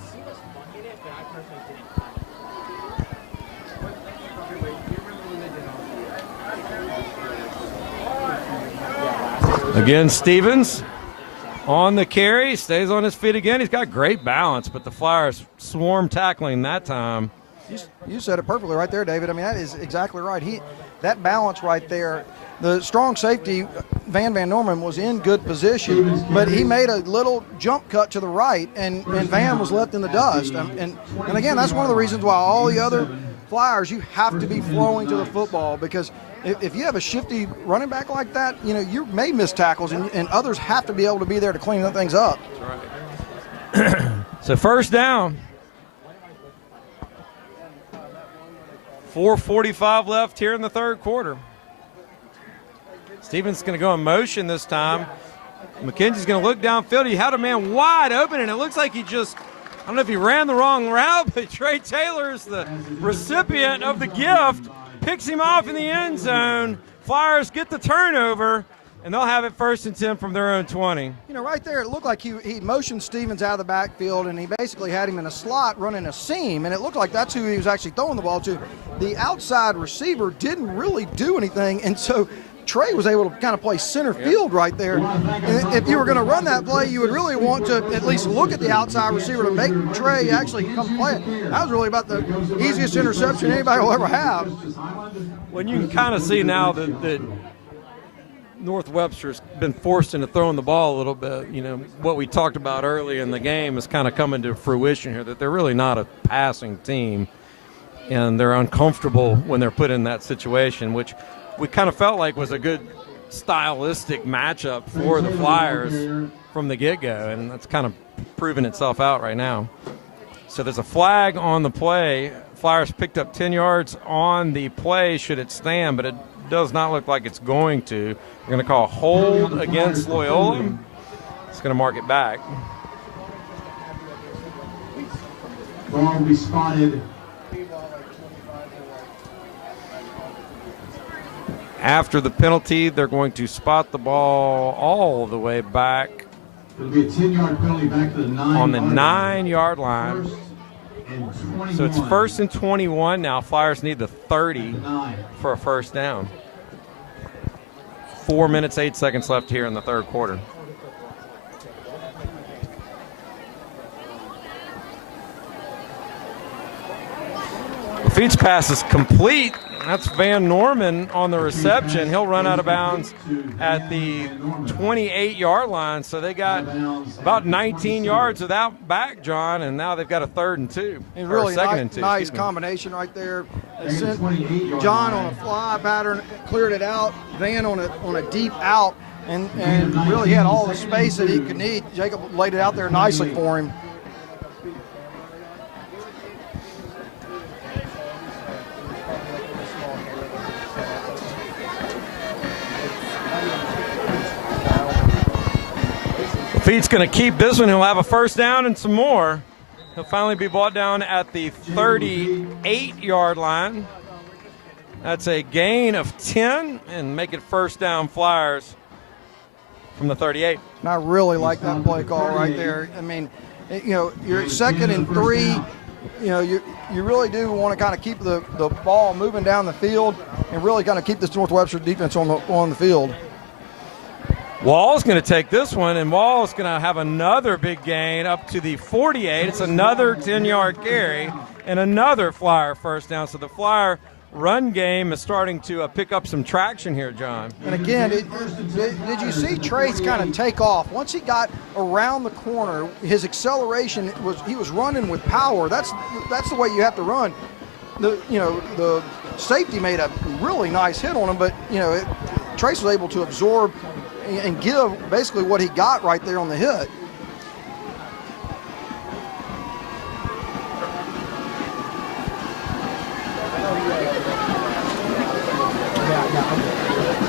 Again, Stevens on the carry, stays on his feet again. He's got great balance, but the Flyers swarm tackling that time. You said it perfectly right there, David. I mean, that is exactly right. That balance right there, the strong safety, Van Norman, was in good position, but he made a little jump cut to the right, and Van was left in the dust. And again, that's one of the reasons why all the other Flyers, you have to be flowing to the football, because if you have a shifty running back like that, you may miss tackles, and others have to be able to be there to clean things up. That's right. So first down. 4:45 left here in the third quarter. Stevens going to go in motion this time. McKenzie's going to look downfield. He had a man wide open, and it looks like I don't know if he ran the wrong route, but Trey Taylor is the recipient of the gift. Picks him off in the end zone. Flyers get the turnover, and they'll have it 1st and 10 from their own 20. Right there, it looked like he motioned Stevens out of the backfield, and he basically had him in a slot running a seam, and it looked like that's who he was actually throwing the ball to. The outside receiver didn't really do anything, and so Trey was able to kind of play center field right there. And if you were going to run that play, you would really want to at least look at the outside receiver to make Trey actually come play it. That was really about the easiest interception anybody will ever have. When you can kind of see now that North Webster's been forced into throwing the ball a little bit. What we talked about early in the game is kind of coming to fruition here, that they're really not a passing team, and they're uncomfortable when they're put in that situation, which we kind of felt like was a good stylistic matchup for the Flyers from the get-go, and that's kind of proven itself out right now. So there's a flag on the play. Flyers picked up 10 yards on the play should it stand, but it does not look like it's going to. We're going to call a hold against Loyola. It's going to mark it back. Ball will be spotted. After the penalty, they're going to spot the ball all the way back. It'll be a 10-yard penalty back to the 9-yard on the 9-yard line. So it's 1st and 21 now. Flyers need the 30 for a first down. 4 minutes, 8 seconds left here in the third quarter. Lafitte's pass is complete. That's Van Norman on the reception. He'll run out of bounds at the 28-yard line. So they got about 19 yards without back, John, and now they've got a 3rd and 2. And really nice combination right there. They sent John on a fly pattern, cleared it out. Van on a deep out, and really had all the space that he could need. Jacob laid it out there nicely for him. Lafitte's going to keep this one. He'll have a first down and some more. He'll finally be brought down at the 38-yard line. That's a gain of 10 and make it first down Flyers from the 38. And I really like that play call right there. I mean, you're 2nd and 3. You really do want to kind of keep the ball moving down the field and really kind of keep this North Webster defense on the field. Wall's going to take this one, and Wall's going to have another big gain up to the 48. It's another 10-yard carry and another Flyer first down. So the Flyer run game is starting to pick up some traction here, John. And again, did you see Trace kind of take off? Once he got around the corner, his acceleration he was running with power. That's the way you have to run. The safety made a really nice hit on him, but Trace was able to absorb and give basically what he got right there on the hit.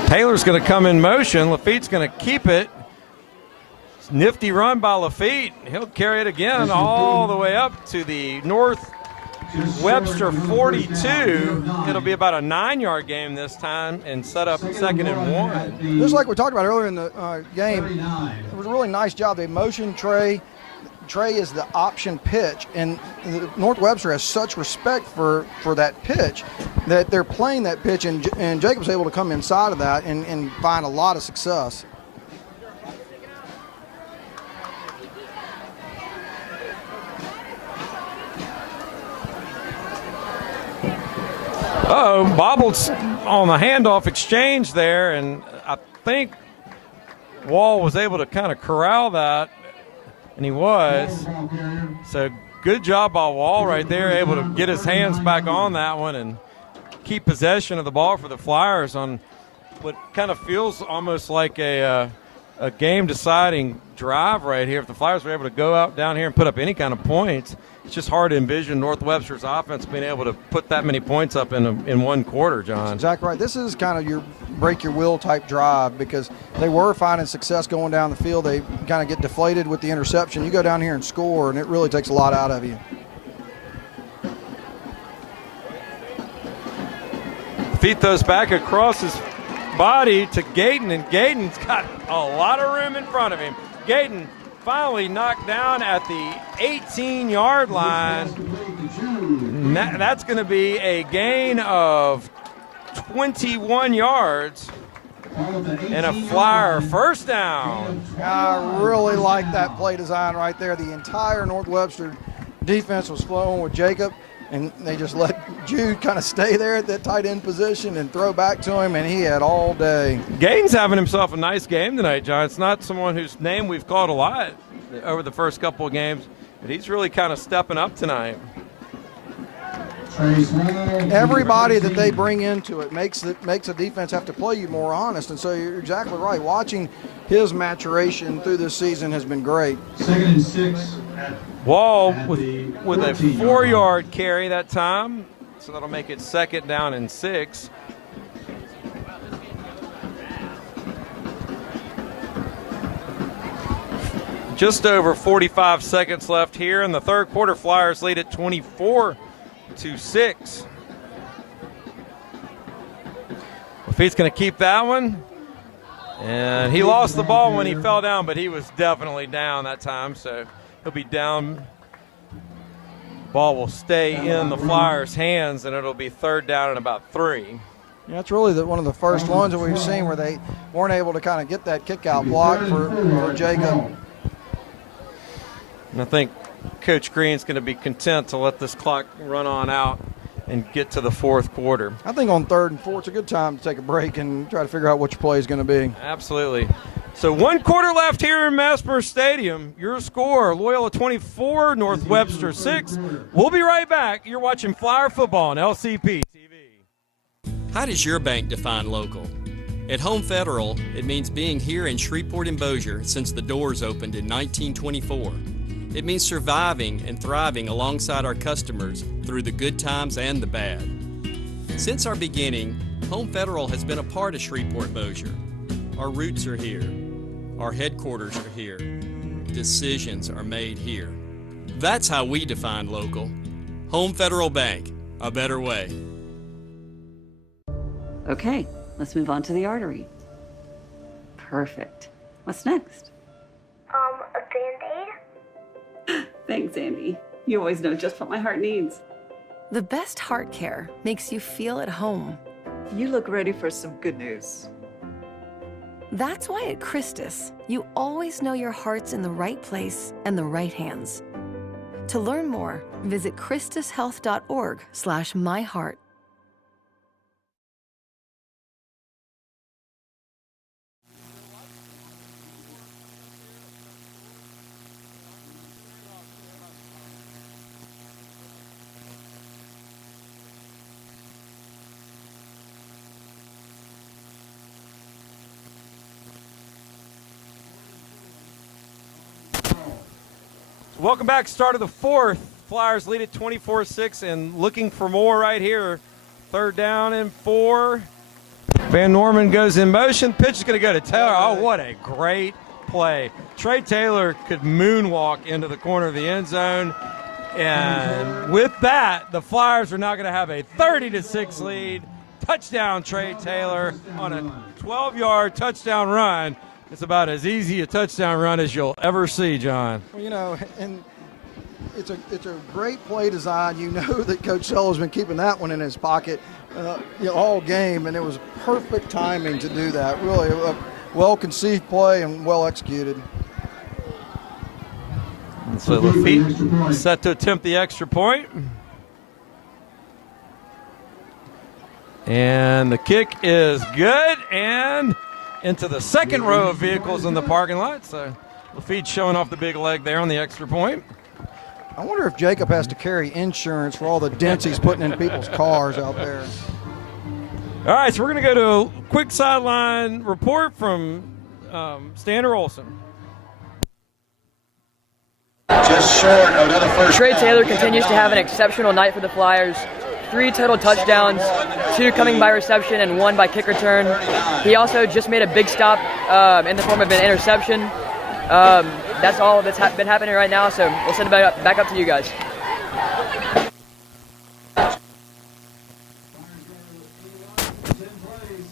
Taylor's going to come in motion. Lafitte's going to keep it. Nifty run by Lafitte. He'll carry it again all the way up to the North Webster 42. It'll be about a 9-yard game this time and set up 2nd and 1. Just like we talked about earlier in the game, it was a really nice job. They motioned Trey. Trey is the option pitch, and North Webster has such respect for that pitch that they're playing that pitch, and Jacob's able to come inside of that and find a lot of success. Bobbled on the handoff exchange there, and I think Wall was able to kind of corral that, and he was. So good job by Wall right there, able to get his hands back on that one and keep possession of the ball for the Flyers on what kind of feels almost like a game-deciding drive right here. If the Flyers were able to go out down here and put up any kind of points, it's just hard to envision North Webster's offense being able to put that many points up in one quarter, John. That's exactly right. This is kind of your break-your-will type drive because they were finding success going down the field. They kind of get deflated with the interception. You go down here and score, and it really takes a lot out of you. Feet those back across his body to Gayton, and Gayton's got a lot of room in front of him. Gayton finally knocked down at the 18-yard line. That's going to be a gain of 21 yards and a Flyer first down. I really like that play design right there. The entire North Webster defense was flowing with Jacob, and they just let Jude kind of stay there at that tight end position and throw back to him, and he had all day. Gayton's having himself a nice game tonight, John. It's not someone whose name we've called a lot over the first couple of games, but he's really kind of stepping up tonight. Everybody that they bring into it makes the defense have to play you more honest, and so you're exactly right. Watching his maturation through this season has been great. 2nd and 6. Wall with a 4-yard carry that time, so that'll make it 2nd down and 6. Just over 45 seconds left here in the third quarter. Flyers lead at 24-6. Lafitte's going to keep that one. And he lost the ball when he fell down, but he was definitely down that time, so he'll be down. Ball will stay in the Flyers' hands, and it'll be 3rd down and about 3. Yeah, it's really one of the first ones that we've seen where they weren't able to kind of get that kick-out block for Jacob. And I think Coach Green's going to be content to let this clock run on out and get to the fourth quarter. I think on 3rd and 4, it's a good time to take a break and try to figure out what your play is going to be. Absolutely. So 1 quarter left here in Messmer Stadium. Your score, Loyola 24, North Webster 6. We'll be right back. You're watching Flyer Football on LCP TV. How does your bank define local? At Home Federal, it means being here in Shreveport and Bossier since the doors opened in 1924. It means surviving and thriving alongside our customers through the good times and the bad. Since our beginning, Home Federal has been a part of Shreveport Bossier. Our roots are here. Our headquarters are here. Decisions are made here. That's how we define local. Home Federal Bank, a better way. Okay, let's move on to the artery. Perfect. What's next? A Band-Aid? Thanks, Andy. You always know just what my heart needs. The best heart care makes you feel at home. You look ready for some good news. That's why at Christus, you always know your heart's in the right place and the right hands. To learn more, visit christushealth.org/myheart. Welcome back. Start of the fourth. Flyers lead at 24-6 and looking for more right here. 3rd down and 4. Van Norman goes in motion. Pitch is going to go to Taylor. Oh, what a great play. Trey Taylor could moonwalk into the corner of the end zone. And with that, the Flyers are now going to have a 30-6 lead. Touchdown, Trey Taylor, on a 12-yard touchdown run. It's about as easy a touchdown run as you'll ever see, John. Well, you know, and it's a great play design. You know that Coach Seller's been keeping that one in his pocket all game, and it was perfect timing to do that. Really a well-conceived play and well executed. So Lafitte set to attempt the extra point. And the kick is good and into the second row of vehicles in the parking lot. So Lafitte showing off the big leg there on the extra point. I wonder if Jacob has to carry insurance for all the dents he's putting in people's cars out there. All right, so we're going to go to a quick sideline report from Stander Olson. Just short of another first. Trey Taylor continues to have an exceptional night for the Flyers. 3 total touchdowns, 2 coming by reception and 1 by kick return. He also just made a big stop in the form of an interception. That's all that's been happening right now, so we'll send it back up to you guys.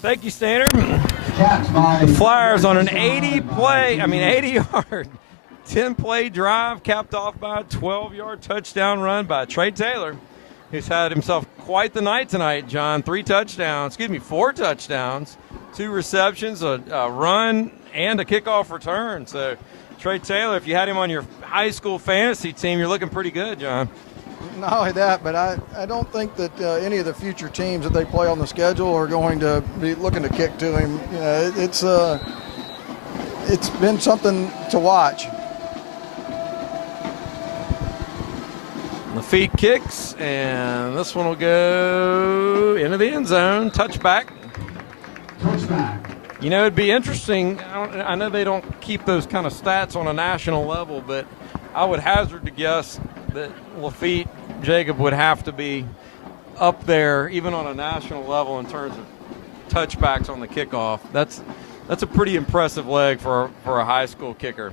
Thank you, Stander. The Flyers on an 80-yard, 10-play drive capped off by a 12-yard touchdown run by Trey Taylor, who's had himself quite the night tonight, John. 4 touchdowns, 2 receptions, a run, and a kickoff return. So Trey Taylor, if you had him on your high school fantasy team, you're looking pretty good, John. Not only that, but I don't think that any of the future teams that they play on the schedule are going to be looking to kick to him. You know, it's been something to watch. Lafitte kicks, and this one will go into the end zone. Touchback. You know, it'd be interesting. I know they don't keep those kind of stats on a national level, but I would hazard to guess that Lafitte, Jacob, would have to be up there, even on a national level, in terms of touchbacks on the kickoff. That's a pretty impressive leg for a high school kicker.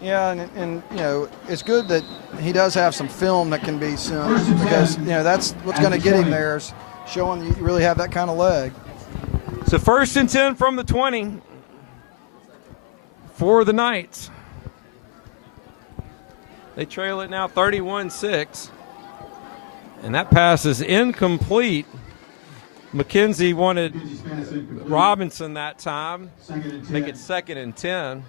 Yeah, and you know, it's good that he does have some film that can be seen, because you know that's what's going to get him there, is showing you really have that kind of leg. So 1st and 10 from the 20 for the Knights. They trail it now 31-6, and that pass is incomplete. McKenzie wanted Robinson that time, make it 2nd and 10.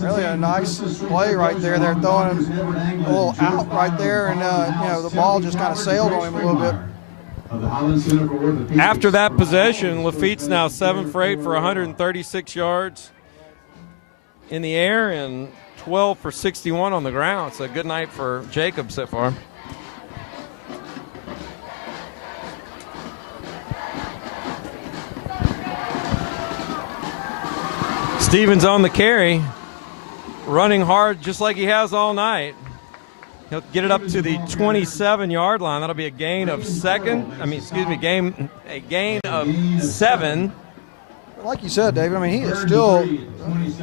Really a nice play right there. They're throwing him a little out right there, and you know, the ball just kind of sailed on him a little bit. After that possession, Lafitte's now 7 for 8 for 136 yards in the air and 12 for 61 on the ground. So a good night for Jacob so far. Stevens on the carry, running hard just like he has all night. He'll get it up to the 27-yard line. That'll be a gain of 7. Like you said, David, I mean, he is still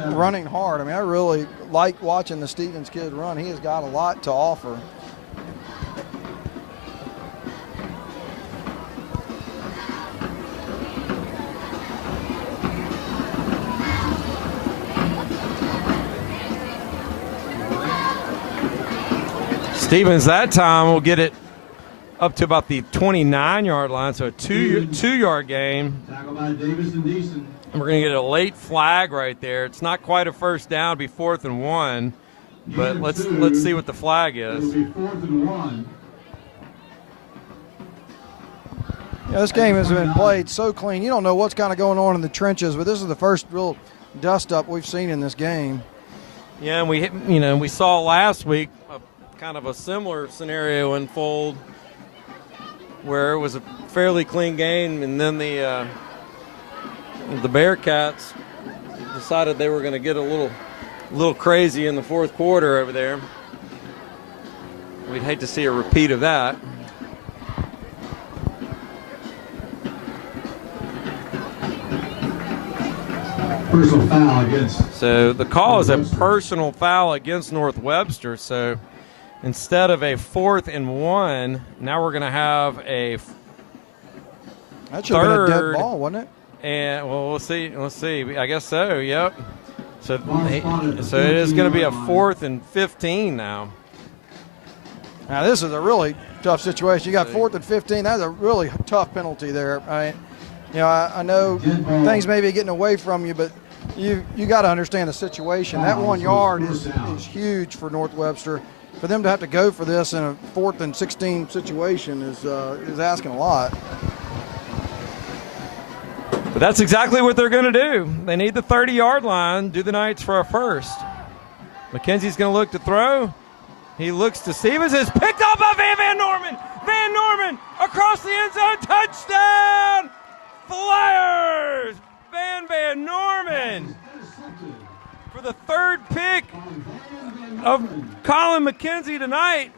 running hard. I mean, I really like watching the Stevens kid run. He has got a lot to offer. Stevens that time will get it up to about the 29-yard line, so a two-yard gain. And we're going to get a late flag right there. It's not quite a first down, it'll be 4th and 1, but let's see what the flag is. Yeah, this game has been played so clean. You don't know what's kind of going on in the trenches, but this is the first real dust-up we've seen in this game. Yeah, and we saw last week kind of a similar scenario unfold where it was a fairly clean game, and then the Bearcats decided they were going to get a little crazy in the 4th quarter over there. We'd hate to see a repeat of that. personal foul against. So the call is a personal foul against North Webster. So instead of a 4th and 1, now we're going to have a that should have been a dead ball, wasn't it? And well, we'll see. Let's see. I guess so. Yep. So it is going to be a 4th and 15 now. Now this is a really tough situation. You got 4th and 15. That's a really tough penalty there. I mean, you know, I know things may be getting away from you, but you got to understand the situation. That 1 yard is huge for North Webster. For them to have to go for this in a 4th and 16 situation is asking a lot. But that's exactly what they're going to do. They need the 30-yard line, do the Knights for a first. McKenzie's going to look to throw. He looks to Stevens. Is picked up by Van Norman. Van Norman across the end zone. Touchdown! Flyers! Van Norman for the 3rd pick of Colin McKenzie tonight.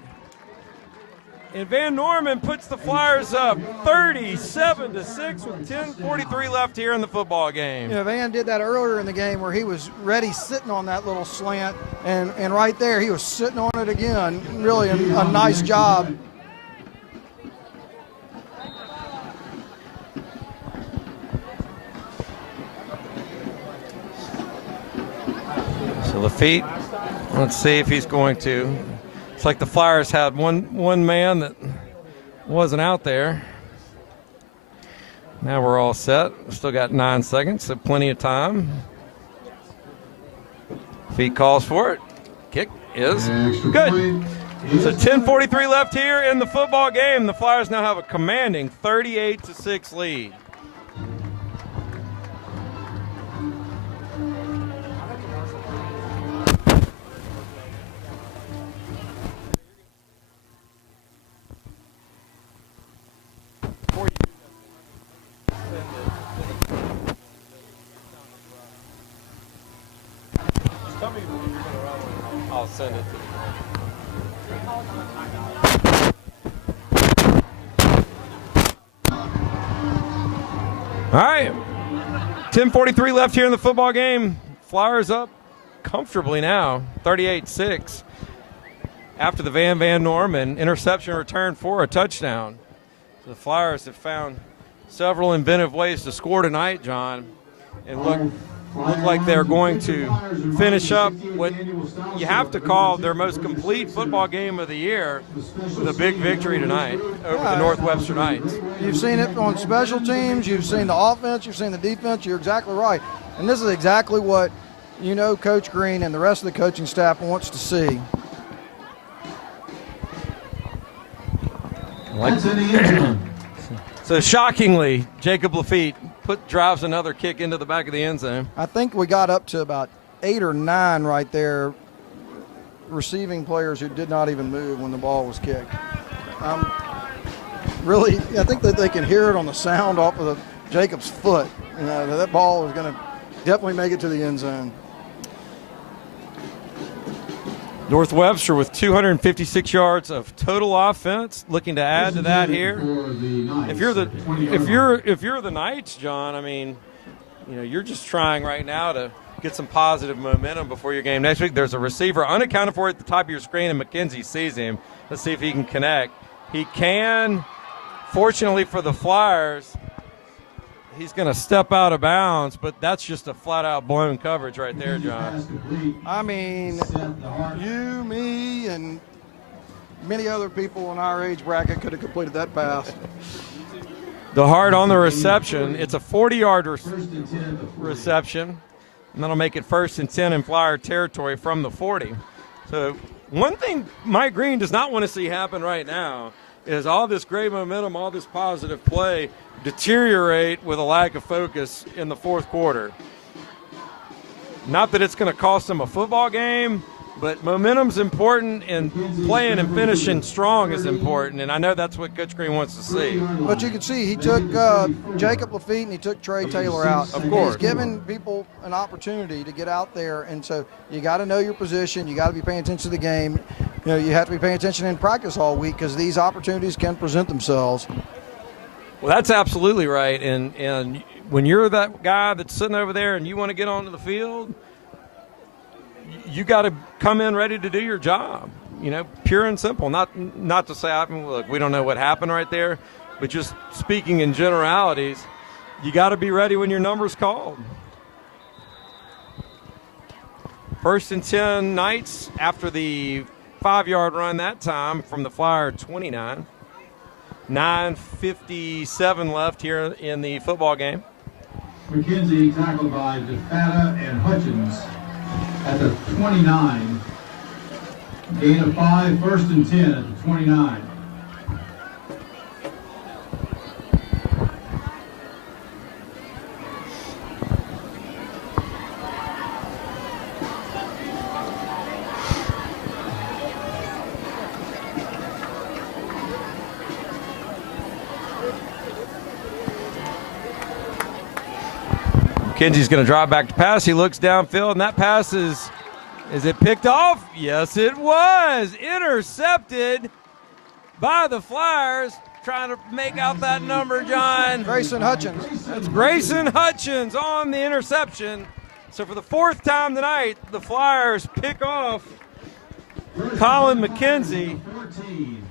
And Van Norman puts the Flyers up 37-6 with 10:43 left here in the football game. You know, Van did that earlier in the game where he was ready sitting on that little slant, and right there he was sitting on it again. Really a nice job. So Lafitte, let's see if he's going to. It's like the Flyers had one man that wasn't out there. Now we're all set. Still got 9 seconds, so plenty of time. Feet calls for it. Kick is good. So 10:43 left here in the football game. The Flyers now have a commanding 38-6 lead. I'll send it to you. All right, 10:43 left here in the football game. Flyers up comfortably now, 38-6. After the Van Norman interception return for a touchdown. So the Flyers have found several inventive ways to score tonight, John, and look like they're going to finish up what you have to call their most complete football game of the year with a big victory tonight over the North Webster Knights. You've seen it on special teams, you've seen the offense, you've seen the defense, you're exactly right. And this is exactly what, you know, Coach Green and the rest of the coaching staff wants to see. So shockingly, Jacob Lafitte drives another kick into the back of the end zone. I think we got up to about 8 or 9 right there, receiving players who did not even move when the ball was kicked. Really, I think that they can hear it on the sound off of Jacob's foot. You know, that ball is going to definitely make it to the end zone. North Webster with 256 yards of total offense, looking to add to that here. If you're the Knights, John, I mean, you know, you're just trying right now to get some positive momentum before your game next week. There's a receiver unaccounted for at the top of your screen, and McKenzie sees him. Let's see if he can connect. He can. Fortunately for the Flyers, he's going to step out of bounds, but that's just a flat-out blown coverage right there, John. I mean, you, me, and many other people in our age bracket could have completed that pass. The hard on the reception. It's a 40-yard reception, and that'll make it 1st and 10 in Flyer territory from the 40. So one thing Mike Green does not want to see happen right now is all this great momentum, all this positive play deteriorate with a lack of focus in the 4th quarter. Not that it's going to cost them a football game, but momentum's important, and playing and finishing strong is important, and I know that's what Coach Green wants to see. But you can see he took Jacob Lafitte and he took Trey Taylor out. Of course. He's giving people an opportunity to get out there, and so you got to know your position. You got to be paying attention to the game. You know, you have to be paying attention in practice all week because these opportunities can present themselves. Well, that's absolutely right, and when you're that guy that's sitting over there and you want to get onto the field, you got to come in ready to do your job. Pure and simple. Not to say, look, we don't know what happened right there, but just speaking in generalities, you got to be ready when your number's called. 1st and 10 Knights after the 5-yard run that time from the Flyer 29. 9:57 left here in the football game. McKenzie tackled by DeFatta and Hutchins at the 29. Gain of 5, 1st and 10 at the 29. McKenzie's going to drive back to pass. He looks downfield, and that pass is it picked off? Yes, it was. Intercepted by the Flyers. Trying to make out that number, John. Grayson Hutchins. That's Grayson Hutchins on the interception. So for the 4th time tonight, the Flyers pick off Colin McKenzie.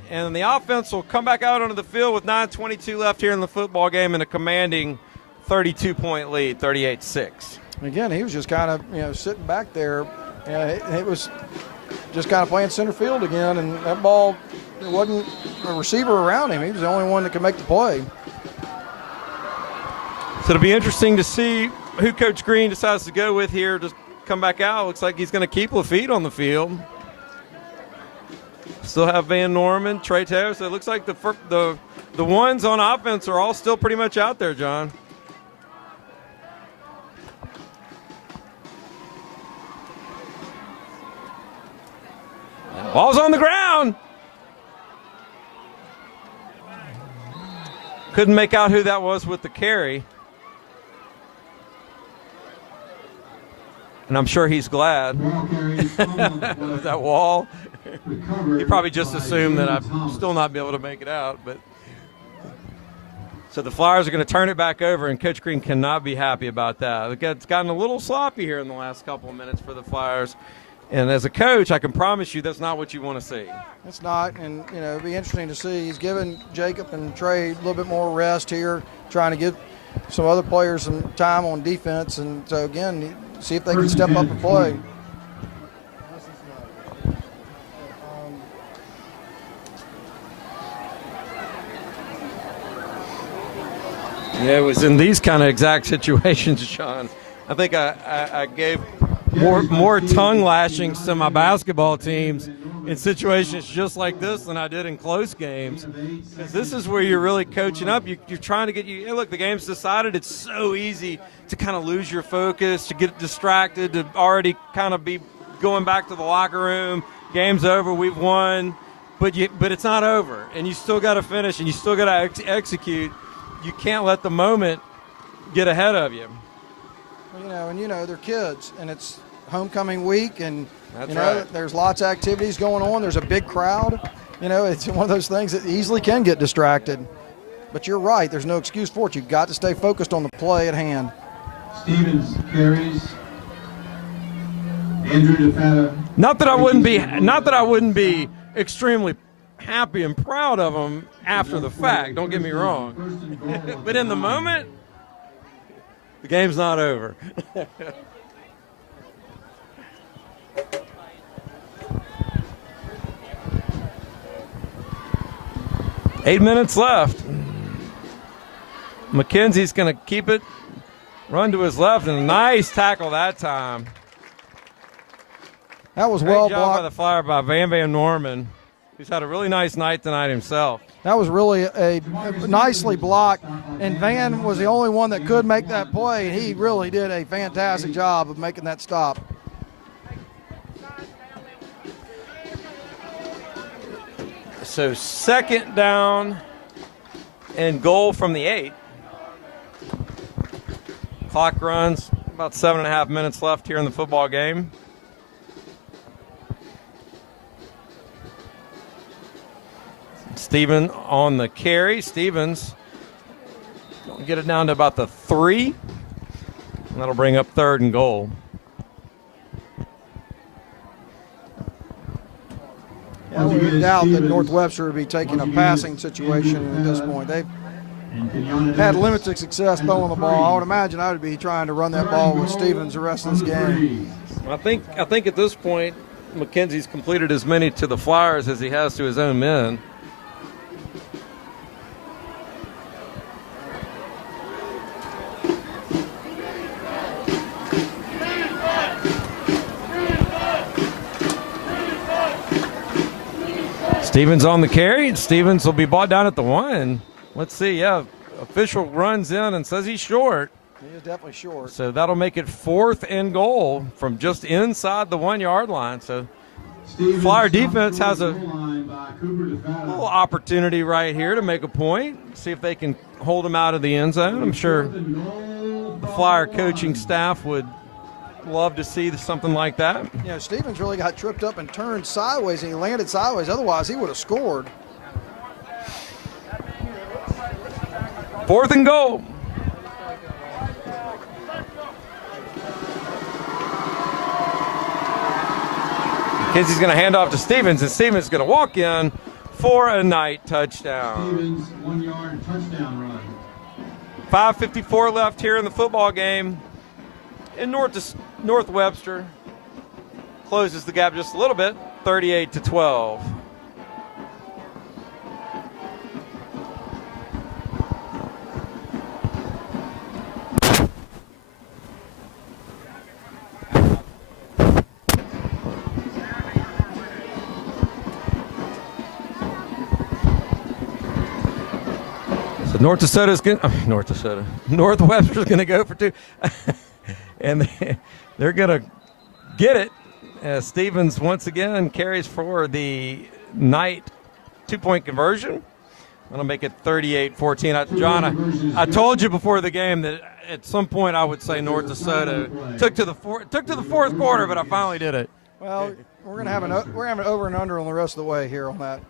And the offense will come back out onto the field with 9:22 left here in the football game and a commanding 32-point lead, 38-6. Again, he was just kind of, sitting back there. It was just kind of playing center field again, and that ball, there wasn't a receiver around him. He was the only one that could make the play. So it'll be interesting to see who Coach Green decides to go with here to come back out. Looks like he's going to keep Lafitte on the field. Still have Van Norman, Trey Taylor. So it looks like the ones on offense are all still pretty much out there, John. Ball's on the ground. Couldn't make out who that was with the carry. And I'm sure he's glad. That wall. He probably just assumed that I'd still not be able to make it out. But so the Flyers are going to turn it back over, and Coach Green cannot be happy about that. It's gotten a little sloppy here in the last couple of minutes for the Flyers. And as a coach, I can promise you that's not what you want to see. It's not, and it'll be interesting to see. He's given Jacob and Trey a little bit more rest here, trying to give some other players some time on defense. And so, again, see if they can step up and play. Yeah, it was in these kind of exact situations, Sean. I think I gave more tongue lashings to my basketball teams in situations just like this than I did in close games. Because this is where you're really coaching up. You're trying to get hey, look, the game's decided. It's so easy to kind of lose your focus, to get distracted, to already kind of be going back to the locker room. Game's over. We've won. But it's not over. And you still got to finish, and you still got to execute. You can't let the moment get ahead of you. They're kids, and it's homecoming week, and That's right. There's lots of activities going on. There's a big crowd. It's one of those things that easily can get distracted. But you're right. There's no excuse for it. You've got to stay focused on the play at hand. Stevens carries. Andrew DeFatta. Not that I wouldn't be extremely happy and proud of him after the fact. Don't get me wrong. But in the moment, the game's not over. 8 minutes left. McKenzie's going to keep it, run to his left, and a nice tackle that time. That was Great well job blocked by the Flyer by Van Norman, who's had a really nice night tonight himself. That was really a nicely blocked, and Van was the only one that could make that play. He really did a fantastic job of making that stop. So 2nd down and goal from the 8. Clock runs, about 7.5 minutes left here in the football game. Stevens on the carry. Stevens get it down to about the 3. And that'll bring up 3rd and goal. Yeah, I wouldn't doubt that North Webster would be taking a passing situation at this point. They've had limited success throwing the ball. I would imagine I would be trying to run that ball with Stevens the rest of this game. I think at this point, McKenzie's completed as many to the Flyers as he has to his own men. Stevens on the carry. Stevens will be brought down at the 1. Let's see. Yeah, official runs in and says he's short. He is definitely short. So that'll make it 4th and goal from just inside the 1-yard line. So Flyer defense has a little opportunity right here to make a point. See if they can hold him out of the end zone. I'm sure the Flyer coaching staff would love to see something like that. Yeah, Stevens really got tripped up and turned sideways, and he landed sideways. Otherwise, he would have scored. 4th and goal. McKenzie's going to hand off to Stevens, and Stevens is going to walk in for a night touchdown. Stevens, 1-yard touchdown run. 5:54 left here in the football game. And North Webster closes the gap just a little bit, 38-12. So North Webster's going to go for 2. And they're going to get it as Stevens once again carries for the night 2-point conversion. That'll make it 38-14. John, I told you before the game that at some point I would say North DeSoto took to the 4th quarter, but I finally did it. Well, we're going to have an over and under on the rest of the way here on that.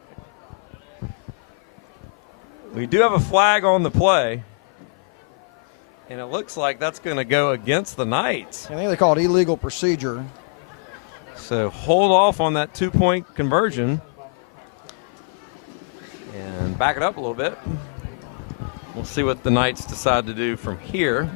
We do have a flag on the play. And it looks like that's going to go against the Knights. I think they call it illegal procedure. So hold off on that 2-point conversion. And back it up a little bit. We'll see what the Knights decide to do from here.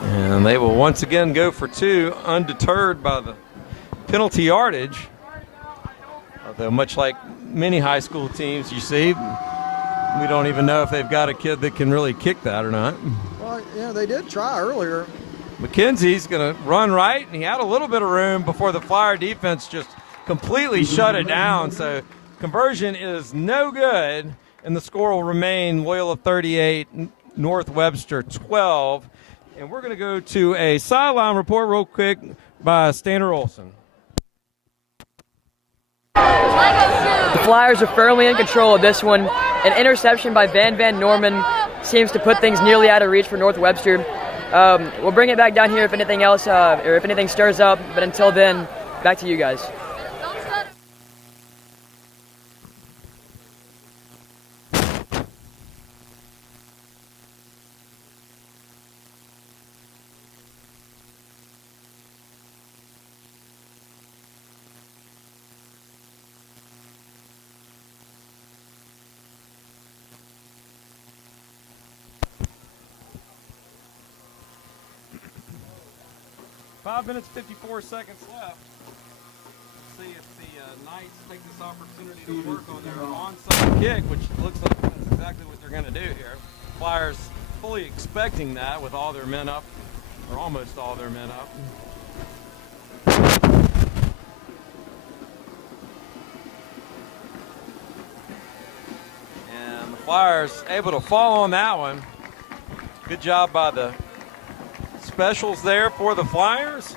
And they will once again go for 2, undeterred by the penalty yardage. Although much like many high school teams you see, we don't even know if they've got a kid that can really kick that or not. Well, yeah, they did try earlier. McKenzie's going to run right, and he had a little bit of room before the Flyer defense just completely shut it down. So conversion is no good, and the score will remain Loyola 38, North Webster 12. And we're going to go to a sideline report real quick by Stander Olson. The Flyers are firmly in control of this one. An interception by Van Norman seems to put things nearly out of reach for North Webster. We'll bring it back down here if anything else, or if anything stirs up. But until then, back to you guys. 5 minutes, 54 seconds left. Let's see if the Knights take this opportunity to work on their onside kick, which looks like that's exactly what they're going to do here. Flyers fully expecting that with all their men up, or almost all their men up. And the Flyers able to fall on that one. Good job by the specials there for the Flyers.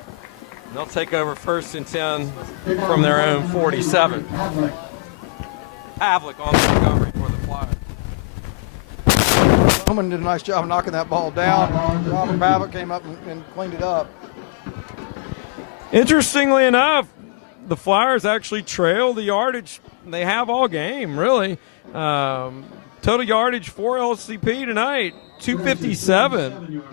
And they'll take over 1st and 10 from their own 47. Pavlik on the recovery for the Flyers. Bowman did a nice job knocking that ball down. Robert Pavlik came up and cleaned it up. Interestingly enough, the Flyers actually trail the yardage they have all game, really. Total yardage for LCP tonight, 257.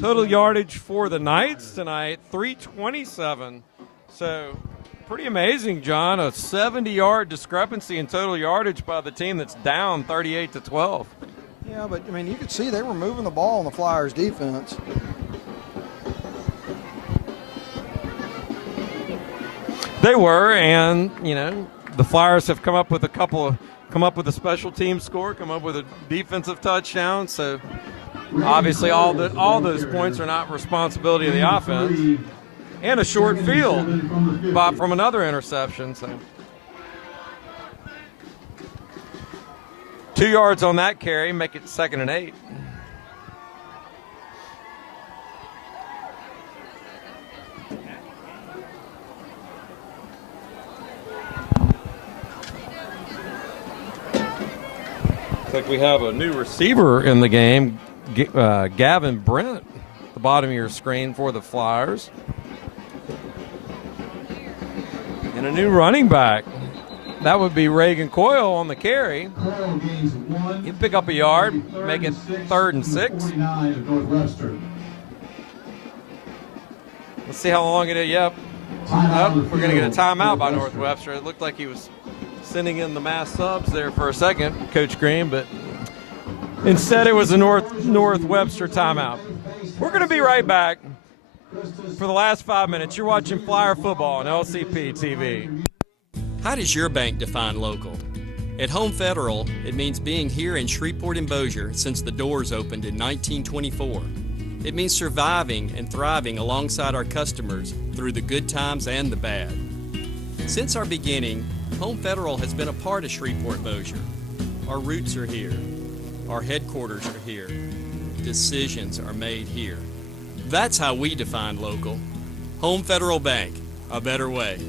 Total yardage for the Knights tonight, 327. So pretty amazing, John. A 70-yard discrepancy in total yardage by the team that's down 38-12. Yeah, but, I mean, you could see they were moving the ball on the Flyers' defense. They were, and, you know, the Flyers have come up with a special team score, come up with a defensive touchdown, so obviously all those points are not responsibility of the offense. And a short field from another interception. So 2 yards on that carry, make it 2nd and 8. Looks like we have a new receiver in the game, Gavin Brent, at the bottom of your screen for the Flyers. And a new running back. That would be Reagan Coyle on the carry. He'd pick up a yard, make it 3rd and 6. Let's see how long it is. Yep. Oh, we're going to get a timeout by North Webster. It looked like he was sending in the mass subs there for a second, Coach Green, but instead it was a North Webster timeout. We're going to be right back. For the last 5 minutes, you're watching Flyer football on LCP TV. How does your bank define local? At Home Federal, it means being here in Shreveport and Bossier since the doors opened in 1924. It means surviving and thriving alongside our customers through the good times and the bad. Since our beginning, Home Federal has been a part of Shreveport Bossier. Our roots are here. Our headquarters are here. Decisions are made here. That's how we define local. Home Federal Bank, a better way.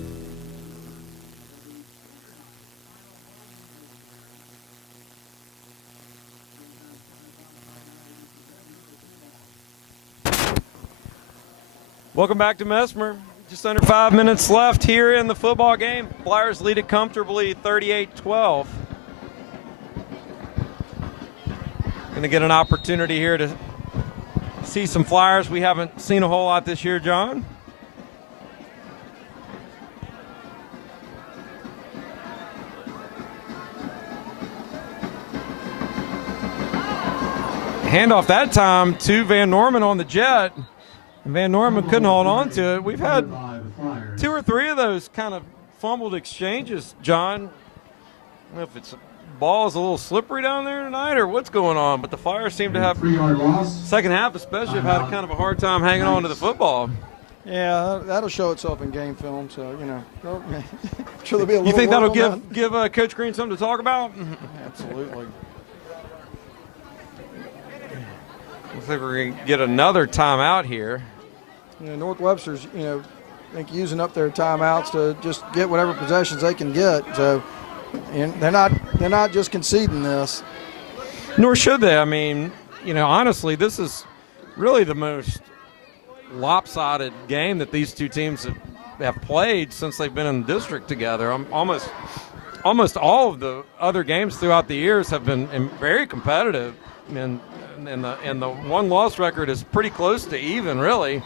Welcome back to Mesmer. Just under 5 minutes left here in the football game. Flyers lead it comfortably 38-12. Going to get an opportunity here to see some Flyers we haven't seen a whole lot this year, John. Handoff that time to Van Norman on the jet. And Van Norman couldn't hold on to it. We've had 2 or 3 of those kind of fumbled exchanges, John. I don't know if it's ball's a little slippery down there tonight or what's going on, but the Flyers seem to have, second half especially, have had kind of a hard time hanging on to the football. Yeah, that'll show itself in game film, so, you know. I'm sure there'll be a little. You think that'll give Coach Green something to talk about? Absolutely. Looks like we're going to get another timeout here. You know, North Webster's, you know, I think using up their timeouts to just get whatever possessions they can get. So, and they're not just conceding this. Nor should they. I mean, you know, honestly, this is really the most lopsided game that these two teams have played since they've been in the district together. Almost all of the other games throughout the years have been very competitive, and the one-loss record is pretty close to even, really.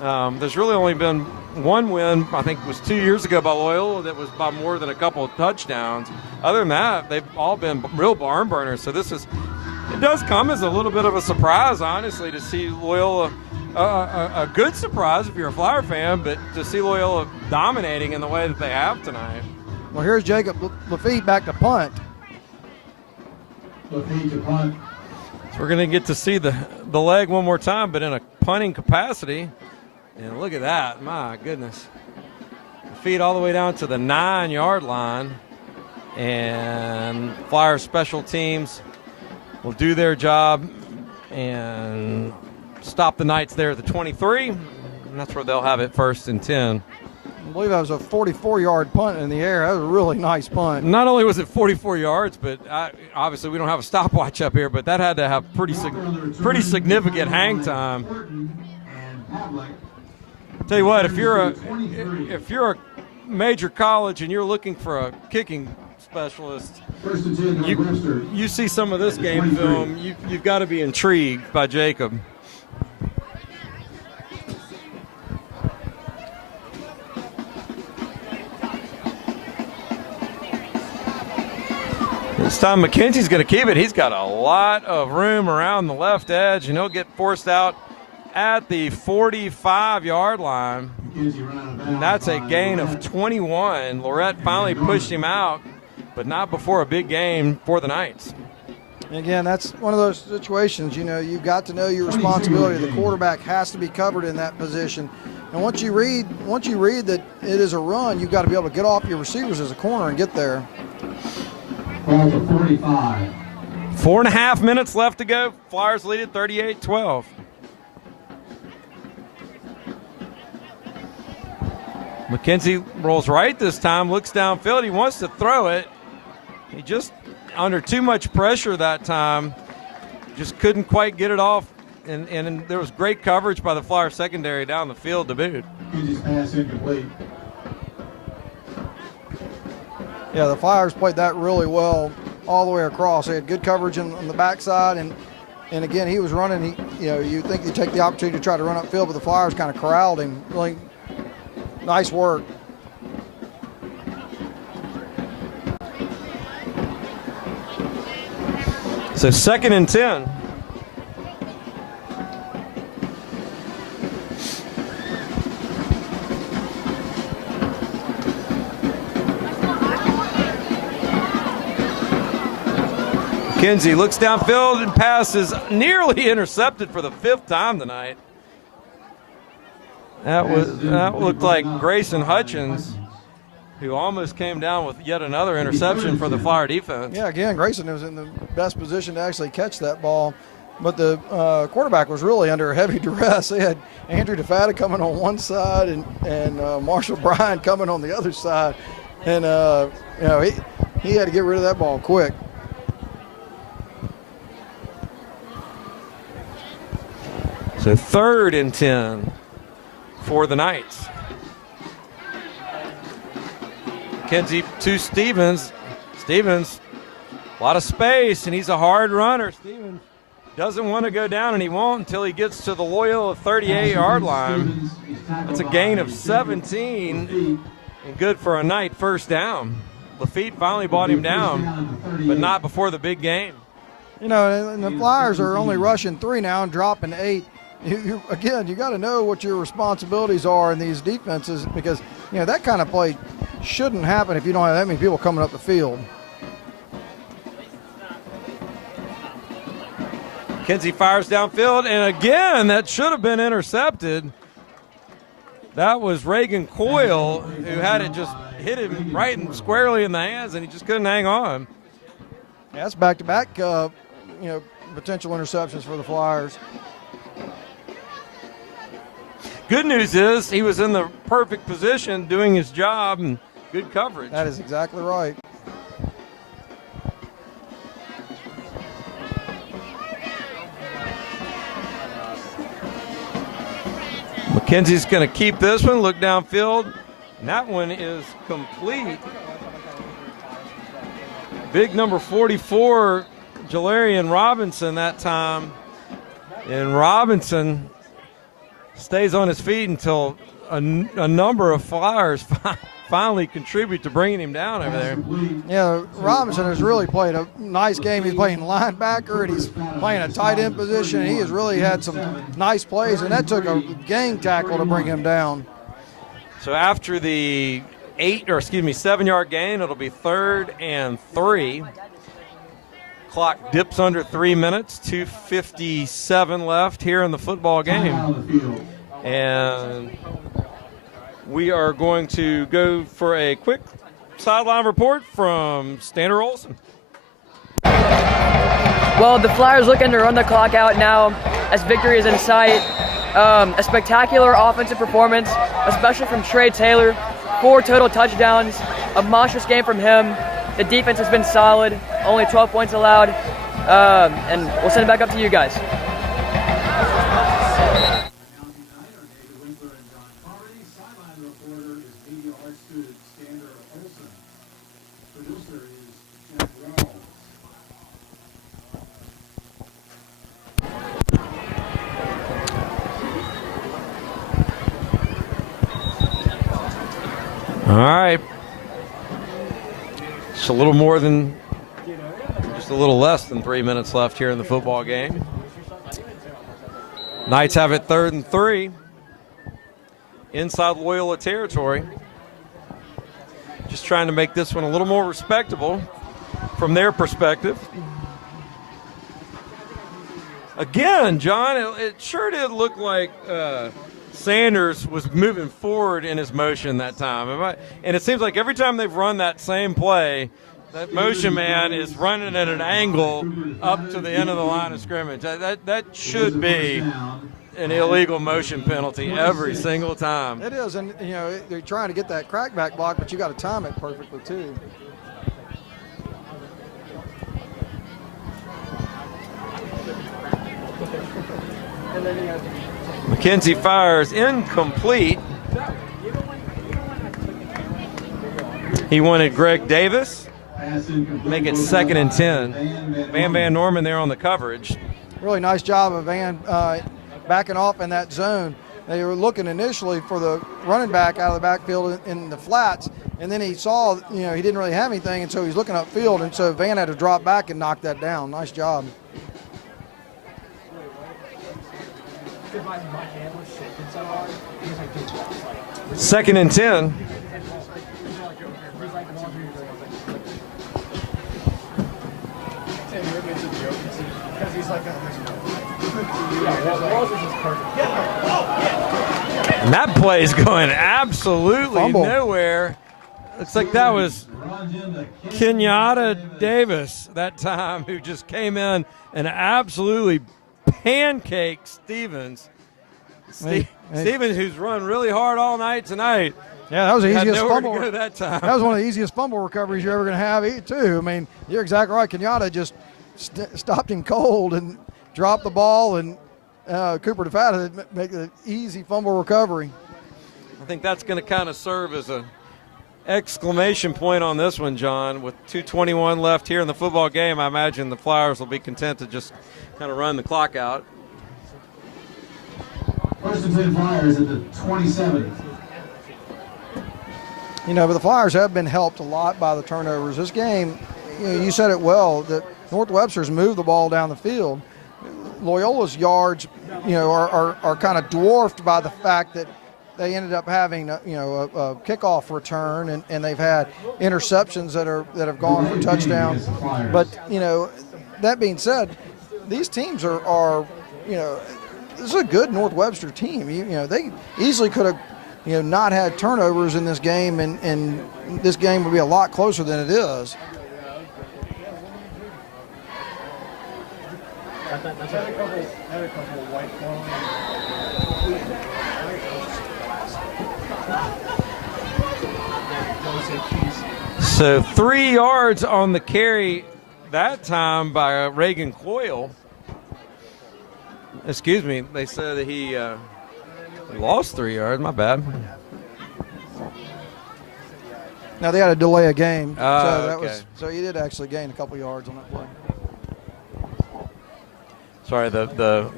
There's really only been one win, I think it was 2 years ago by Loyola, that was by more than a couple of touchdowns. Other than that, they've all been real barn burners. So it does come as a little bit of a surprise, honestly, to see Loyola, a good surprise if you're a Flyer fan, but to see Loyola dominating in the way that they have tonight. Well, here's Jacob Lafitte back to punt. Lafitte to punt. So we're going to get to see the leg one more time, but in a punting capacity. And look at that. My goodness. Feet all the way down to the 9-yard line. And Flyer special teams will do their job and stop the Knights there at the 23. And that's where they'll have it 1st and 10. I believe that was a 44-yard punt in the air. That was a really nice punt. Not only was it 44 yards, but obviously we don't have a stopwatch up here, but that had to have pretty significant hang time. Tell you what, if you're a major college and you're looking for a kicking specialist, First and 10 by Webster. you see some of this game film, you've got to be intrigued by Jacob. This time McKenzie's going to keep it. He's got a lot of room around the left edge, and he'll get forced out at the 45-yard line. And that's a gain of 21. Lorette finally pushed him out, but not before a big game for the Knights. Again, that's one of those situations, you know, you've got to know your responsibility. The quarterback has to be covered in that position. And once you read that it is a run, you've got to be able to get off your receivers as a corner and get there. Ball to 45. 4.5 minutes left to go. Flyers lead at 38-12. McKenzie rolls right this time, looks downfield. He wants to throw it. He just under too much pressure that time. Just couldn't quite get it off. And there was great coverage by the Flyer secondary down the field to boot. Mackenzie's pass incomplete. Yeah, the Flyers played that really well all the way across. They had good coverage on the backside, and again, he was running. You think you take the opportunity to try to run upfield, but the Flyers kind of corralled him. Really nice work. So 2nd and 10. McKenzie looks downfield and passes nearly intercepted for the 5th time tonight. That looked like Grayson Hutchins, who almost came down with yet another interception for the Flyer defense. Yeah, again, Grayson was in the best position to actually catch that ball, but the quarterback was really under heavy duress. They had Andrew DeFatta coming on one side and Marshall Bryan coming on the other side, and he had to get rid of that ball quick. So 3rd and 10 for the Knights. McKenzie to Stevens. Stevens, a lot of space, and he's a hard runner. Stevens doesn't want to go down, and he won't until he gets to the Loyola 38-yard line. That's a gain of 17 and good for a Knight first down. Lafitte finally brought him down, but not before the big game. You know, and the Flyers are only rushing 3 now and dropping 8. Again, you got to know what your responsibilities are in these defenses, because that kind of play shouldn't happen if you don't have that many people coming up the field. McKenzie fires downfield, and again, that should have been intercepted. That was Reagan Coyle who had it just hit him right and squarely in the hands, and he just couldn't hang on. Yeah, that's back-to-back, potential interceptions for the Flyers. Good news is he was in the perfect position doing his job and good coverage. That is exactly right. McKenzie's going to keep this one, look downfield, and that one is complete. Big number 44, Jalarian Robinson that time. And Robinson stays on his feet until a number of Flyers finally contribute to bringing him down over there. Yeah, Robinson has really played a nice game. He's playing linebacker, and he's playing a tight end position. And he has really had some nice plays, and that took a gang tackle to bring him down. So after the 7-yard gain, it'll be 3rd and 3. Clock dips under 3 minutes, 2:57 left here in the football game. And we are going to go for a quick sideline report from Stander Olson. Well, the Flyers looking to run the clock out now as victory is in sight. A spectacular offensive performance, especially from Trey Taylor. 4 total touchdowns, a monstrous game from him. The defense has been solid, only 12 points allowed, and we'll send it back up to you guys. David Winkler and John Carney. Sideline reporter is media art student All right. Just a little more than, just a little less than 3 minutes left here in the football game. Knights have it 3rd and 3 inside Loyola territory. Just trying to make this one a little more respectable from their perspective. Again, John, it sure did look like Sanders was moving forward in his motion that time. And it seems like every time they've run that same play, that motion man is running at an angle up to the end of the line of scrimmage. That should be an illegal motion penalty every single time. It is, and you know they're trying to get that crackback block, but you got to time it perfectly too. McKenzie fires incomplete. He wanted Greg Davis. Make it 2nd and 10. Van Norman there on the coverage. Really nice job of Van backing off in that zone. They were looking initially for the running back out of the backfield in the flats, and then he saw, you know, he didn't really have anything, and so he's looking upfield, and so Van had to drop back and knock that down. Nice job. 2nd and 10. And that play is going absolutely nowhere. Looks like that was Kenyatta Davis that time, who just came in and absolutely pancaked Stevens. Stevens, who's run really hard all night tonight. Yeah, that was the easiest fumble. To go that time. That was one of the easiest fumble recoveries you're ever going to have, too. I mean, you're exactly right. Kenyatta just stopped him cold and dropped the ball, and Cooper DeFatta make an easy fumble recovery. I think that's going to kind of serve as an exclamation point on this one, John. With 2:21 left here in the football game, I imagine the Flyers will be content to just kind of run the clock out. 1st and 10 Flyers at the 27. You know, but the Flyers have been helped a lot by the turnovers. This game, you said it well, that North Webster's moved the ball down the field. Loyola's yards, are kind of dwarfed by the fact that they ended up having, a kickoff return, and they've had interceptions that have gone for touchdowns. But that being said, these teams are this is a good North Webster team. They easily could have, not had turnovers in this game, and this game would be a lot closer than it is. So 3 yards on the carry that time by Reagan Coyle. Excuse me, they said that he lost 3 yards. My bad. Now they had to delay a game, okay. So he did actually gain a couple yards on that play. Sorry, the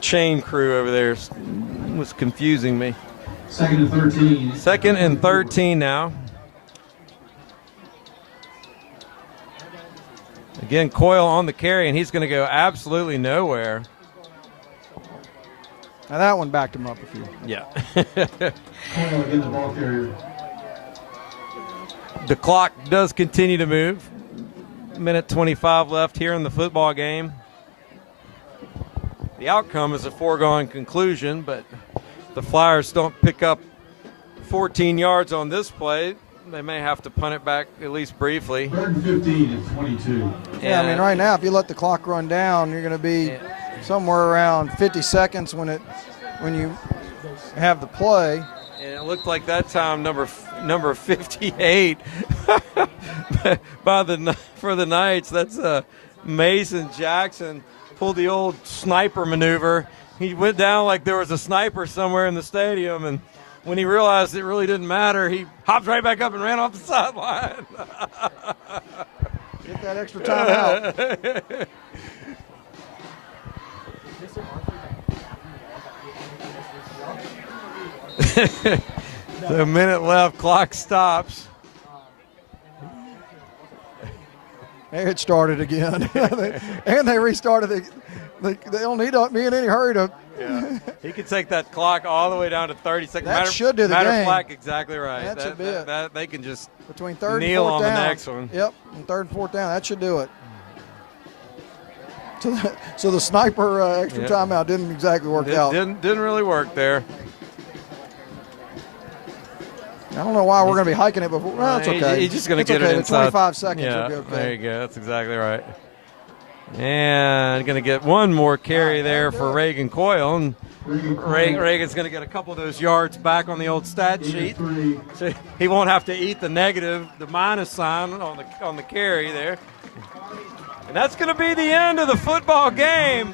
chain crew over there was confusing me. 2nd and 13. 2nd and 13 now. Again, Coyle on the carry, and he's going to go absolutely nowhere. Now that one backed him up a few. Yeah. Coyle again, the ball carrier. The clock does continue to move. 1:25 left here in the football game. The outcome is a foregone conclusion, but the Flyers don't pick up 14 yards on this play. They may have to punt it back at least briefly. 3rd and 15 and 22. Yeah, I mean, right now, if you let the clock run down, you're going to be somewhere around 50 seconds when you have the play. And it looked like that time number 58 for the Knights. That's Mason Jackson pulled the old sniper maneuver. He went down like there was a sniper somewhere in the stadium, and when he realized it really didn't matter, he hopped right back up and ran off the sideline. Get that extra time out. So a minute left, clock stops. There it started again. And they restarted it. They don't need to be in any hurry to. Yeah. He could take that clock all the way down to 30 seconds. That should do the matter game. of fact, exactly right. That should be it. They can just between third kneel and fourth on down. the next one. Yep, and third and fourth down. That should do it. So the sniper extra timeout didn't exactly work out. Didn't really work there. I don't know why we're going to be hiking it before. Well, it's okay. He's just going to get okay. it inside. 25 seconds. Yeah, will be okay. there you go. That's exactly right. And going to get one more carry there for Reagan Coyle. And Reagan's going to get a couple of those yards back on the old stat sheet. So he won't have to eat the negative, the minus sign on the carry there. And that's going to be the end of the football game.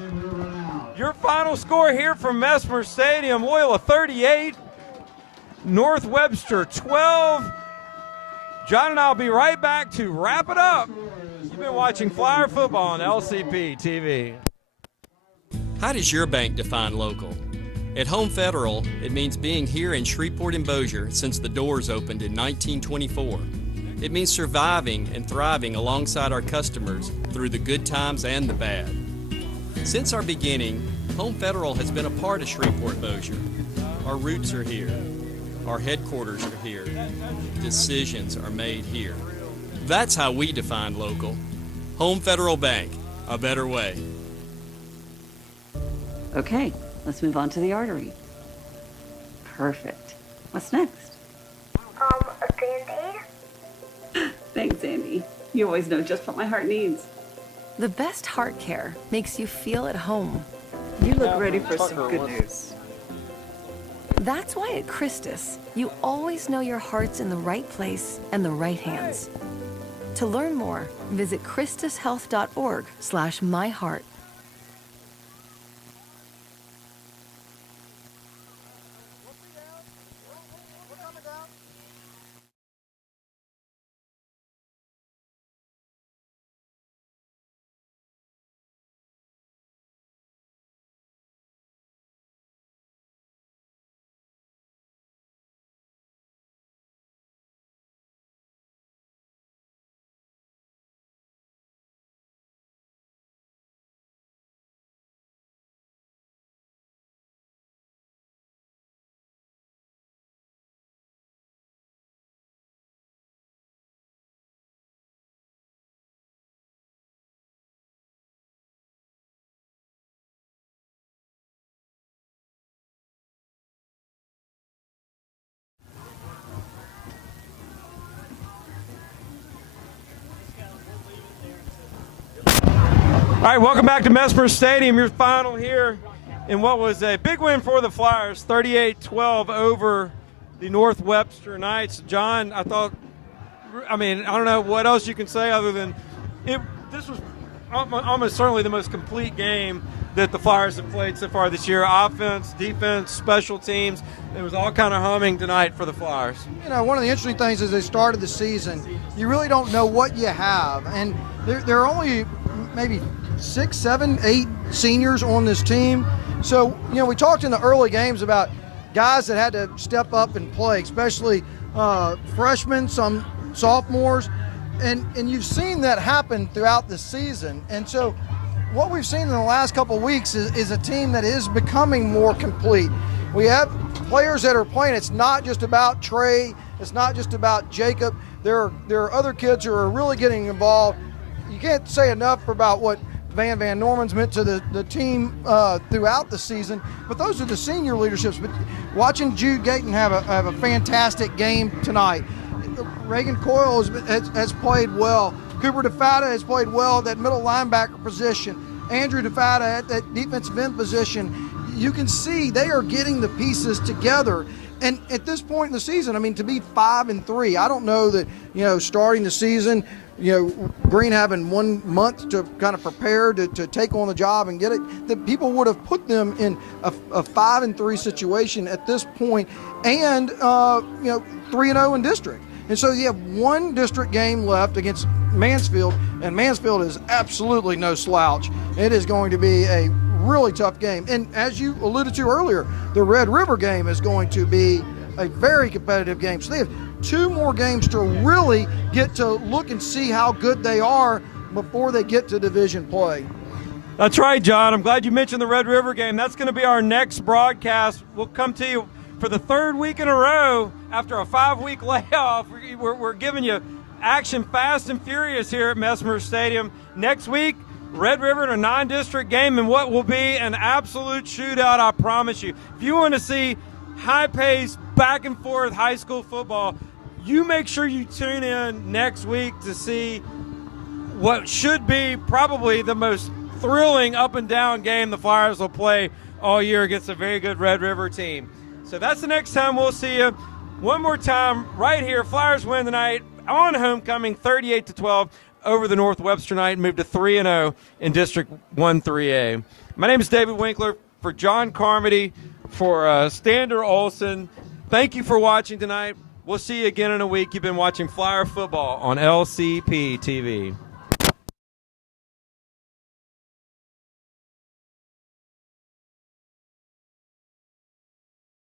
Your final score here from Messmer Stadium, Loyola 38, North Webster 12. John and I will be right back to wrap it up. You've been watching Flyer football on LCP TV. How does your bank define local? At Home Federal, it means being here in Shreveport and Bossier since the doors opened in 1924. It means surviving and thriving alongside our customers through the good times and the bad. Since our beginning, Home Federal has been a part of Shreveport-Bossier. Our roots are here. Our headquarters are here. Decisions are made here. That's how we define local. Home Federal Bank, a better way. Okay, let's move on to the artery. Perfect. What's next? A Band-Aid? Thanks, Andy. You always know just what my heart needs. The best heart care makes you feel at home. You look ready for some good news. That's why at Christus, you always know your heart's in the right place and the right hands. To learn more, visit christushealth.org/myheart. All right, welcome back to Messmer Stadium. Your final here in what was a big win for the Flyers, 38-12 over the North Webster Knights. John, I don't know what else you can say other than this was almost certainly the most complete game that the Flyers have played so far this year. Offense, defense, special teams. It was all kind of humming tonight for the Flyers. You know, one of the interesting things is they started the season, you really don't know what you have. And there are only maybe 6, 7, 8 seniors on this team. So, you know, we talked in the early games about guys that had to step up and play, especially freshmen, some sophomores. And you've seen that happen throughout the season. And so what we've seen in the last couple of weeks is a team that is becoming more complete. We have players that are playing. It's not just about Trey. It's not just about Jacob. There are other kids who are really getting involved. You can't say enough about what Van Norman's meant to the team throughout the season, but those are the senior leaderships. But watching Jude Gayton have a fantastic game tonight. Reagan Coyle has played well. Cooper DeFata has played well at that middle linebacker position. Andrew DeFata at that defensive end position. You can see they are getting the pieces together. And at this point in the season, I mean, to be 5-3, I don't know that, you know, starting the season, you know, Green having 1 month to kind of prepare to take on the job and get it, that people would have put them in a 5-3 situation at this point, and, 3-0 in district. And so you have one district game left against Mansfield, and Mansfield is absolutely no slouch. It is going to be a really tough game. And as you alluded to earlier, the Red River game is going to be a very competitive game. So they have 2 more games to really get to look and see how good they are before they get to division play. That's right, John. I'm glad you mentioned the Red River game. That's going to be our next broadcast. We'll come to you for the 3rd week in a row after a 5-week layoff. We're giving you action fast and furious here at Mesmer Stadium. Next week, Red River in a non-district game and what will be an absolute shootout, I promise you. If you want to see high-paced, back-and-forth high school football, you make sure you tune in next week to see what should be probably the most thrilling up-and-down game the Flyers will play all year against a very good Red River team. So that's the next time we'll see you. One more time, right here, Flyers win tonight on homecoming, 38-12 over the North Webster Knights, and move to 3-0 in District 1-3A. My name is David Winkler. For John Carmody, for Stander Olson, thank you for watching tonight. We'll see you again in a week. You've been watching Flyer football on LCP TV.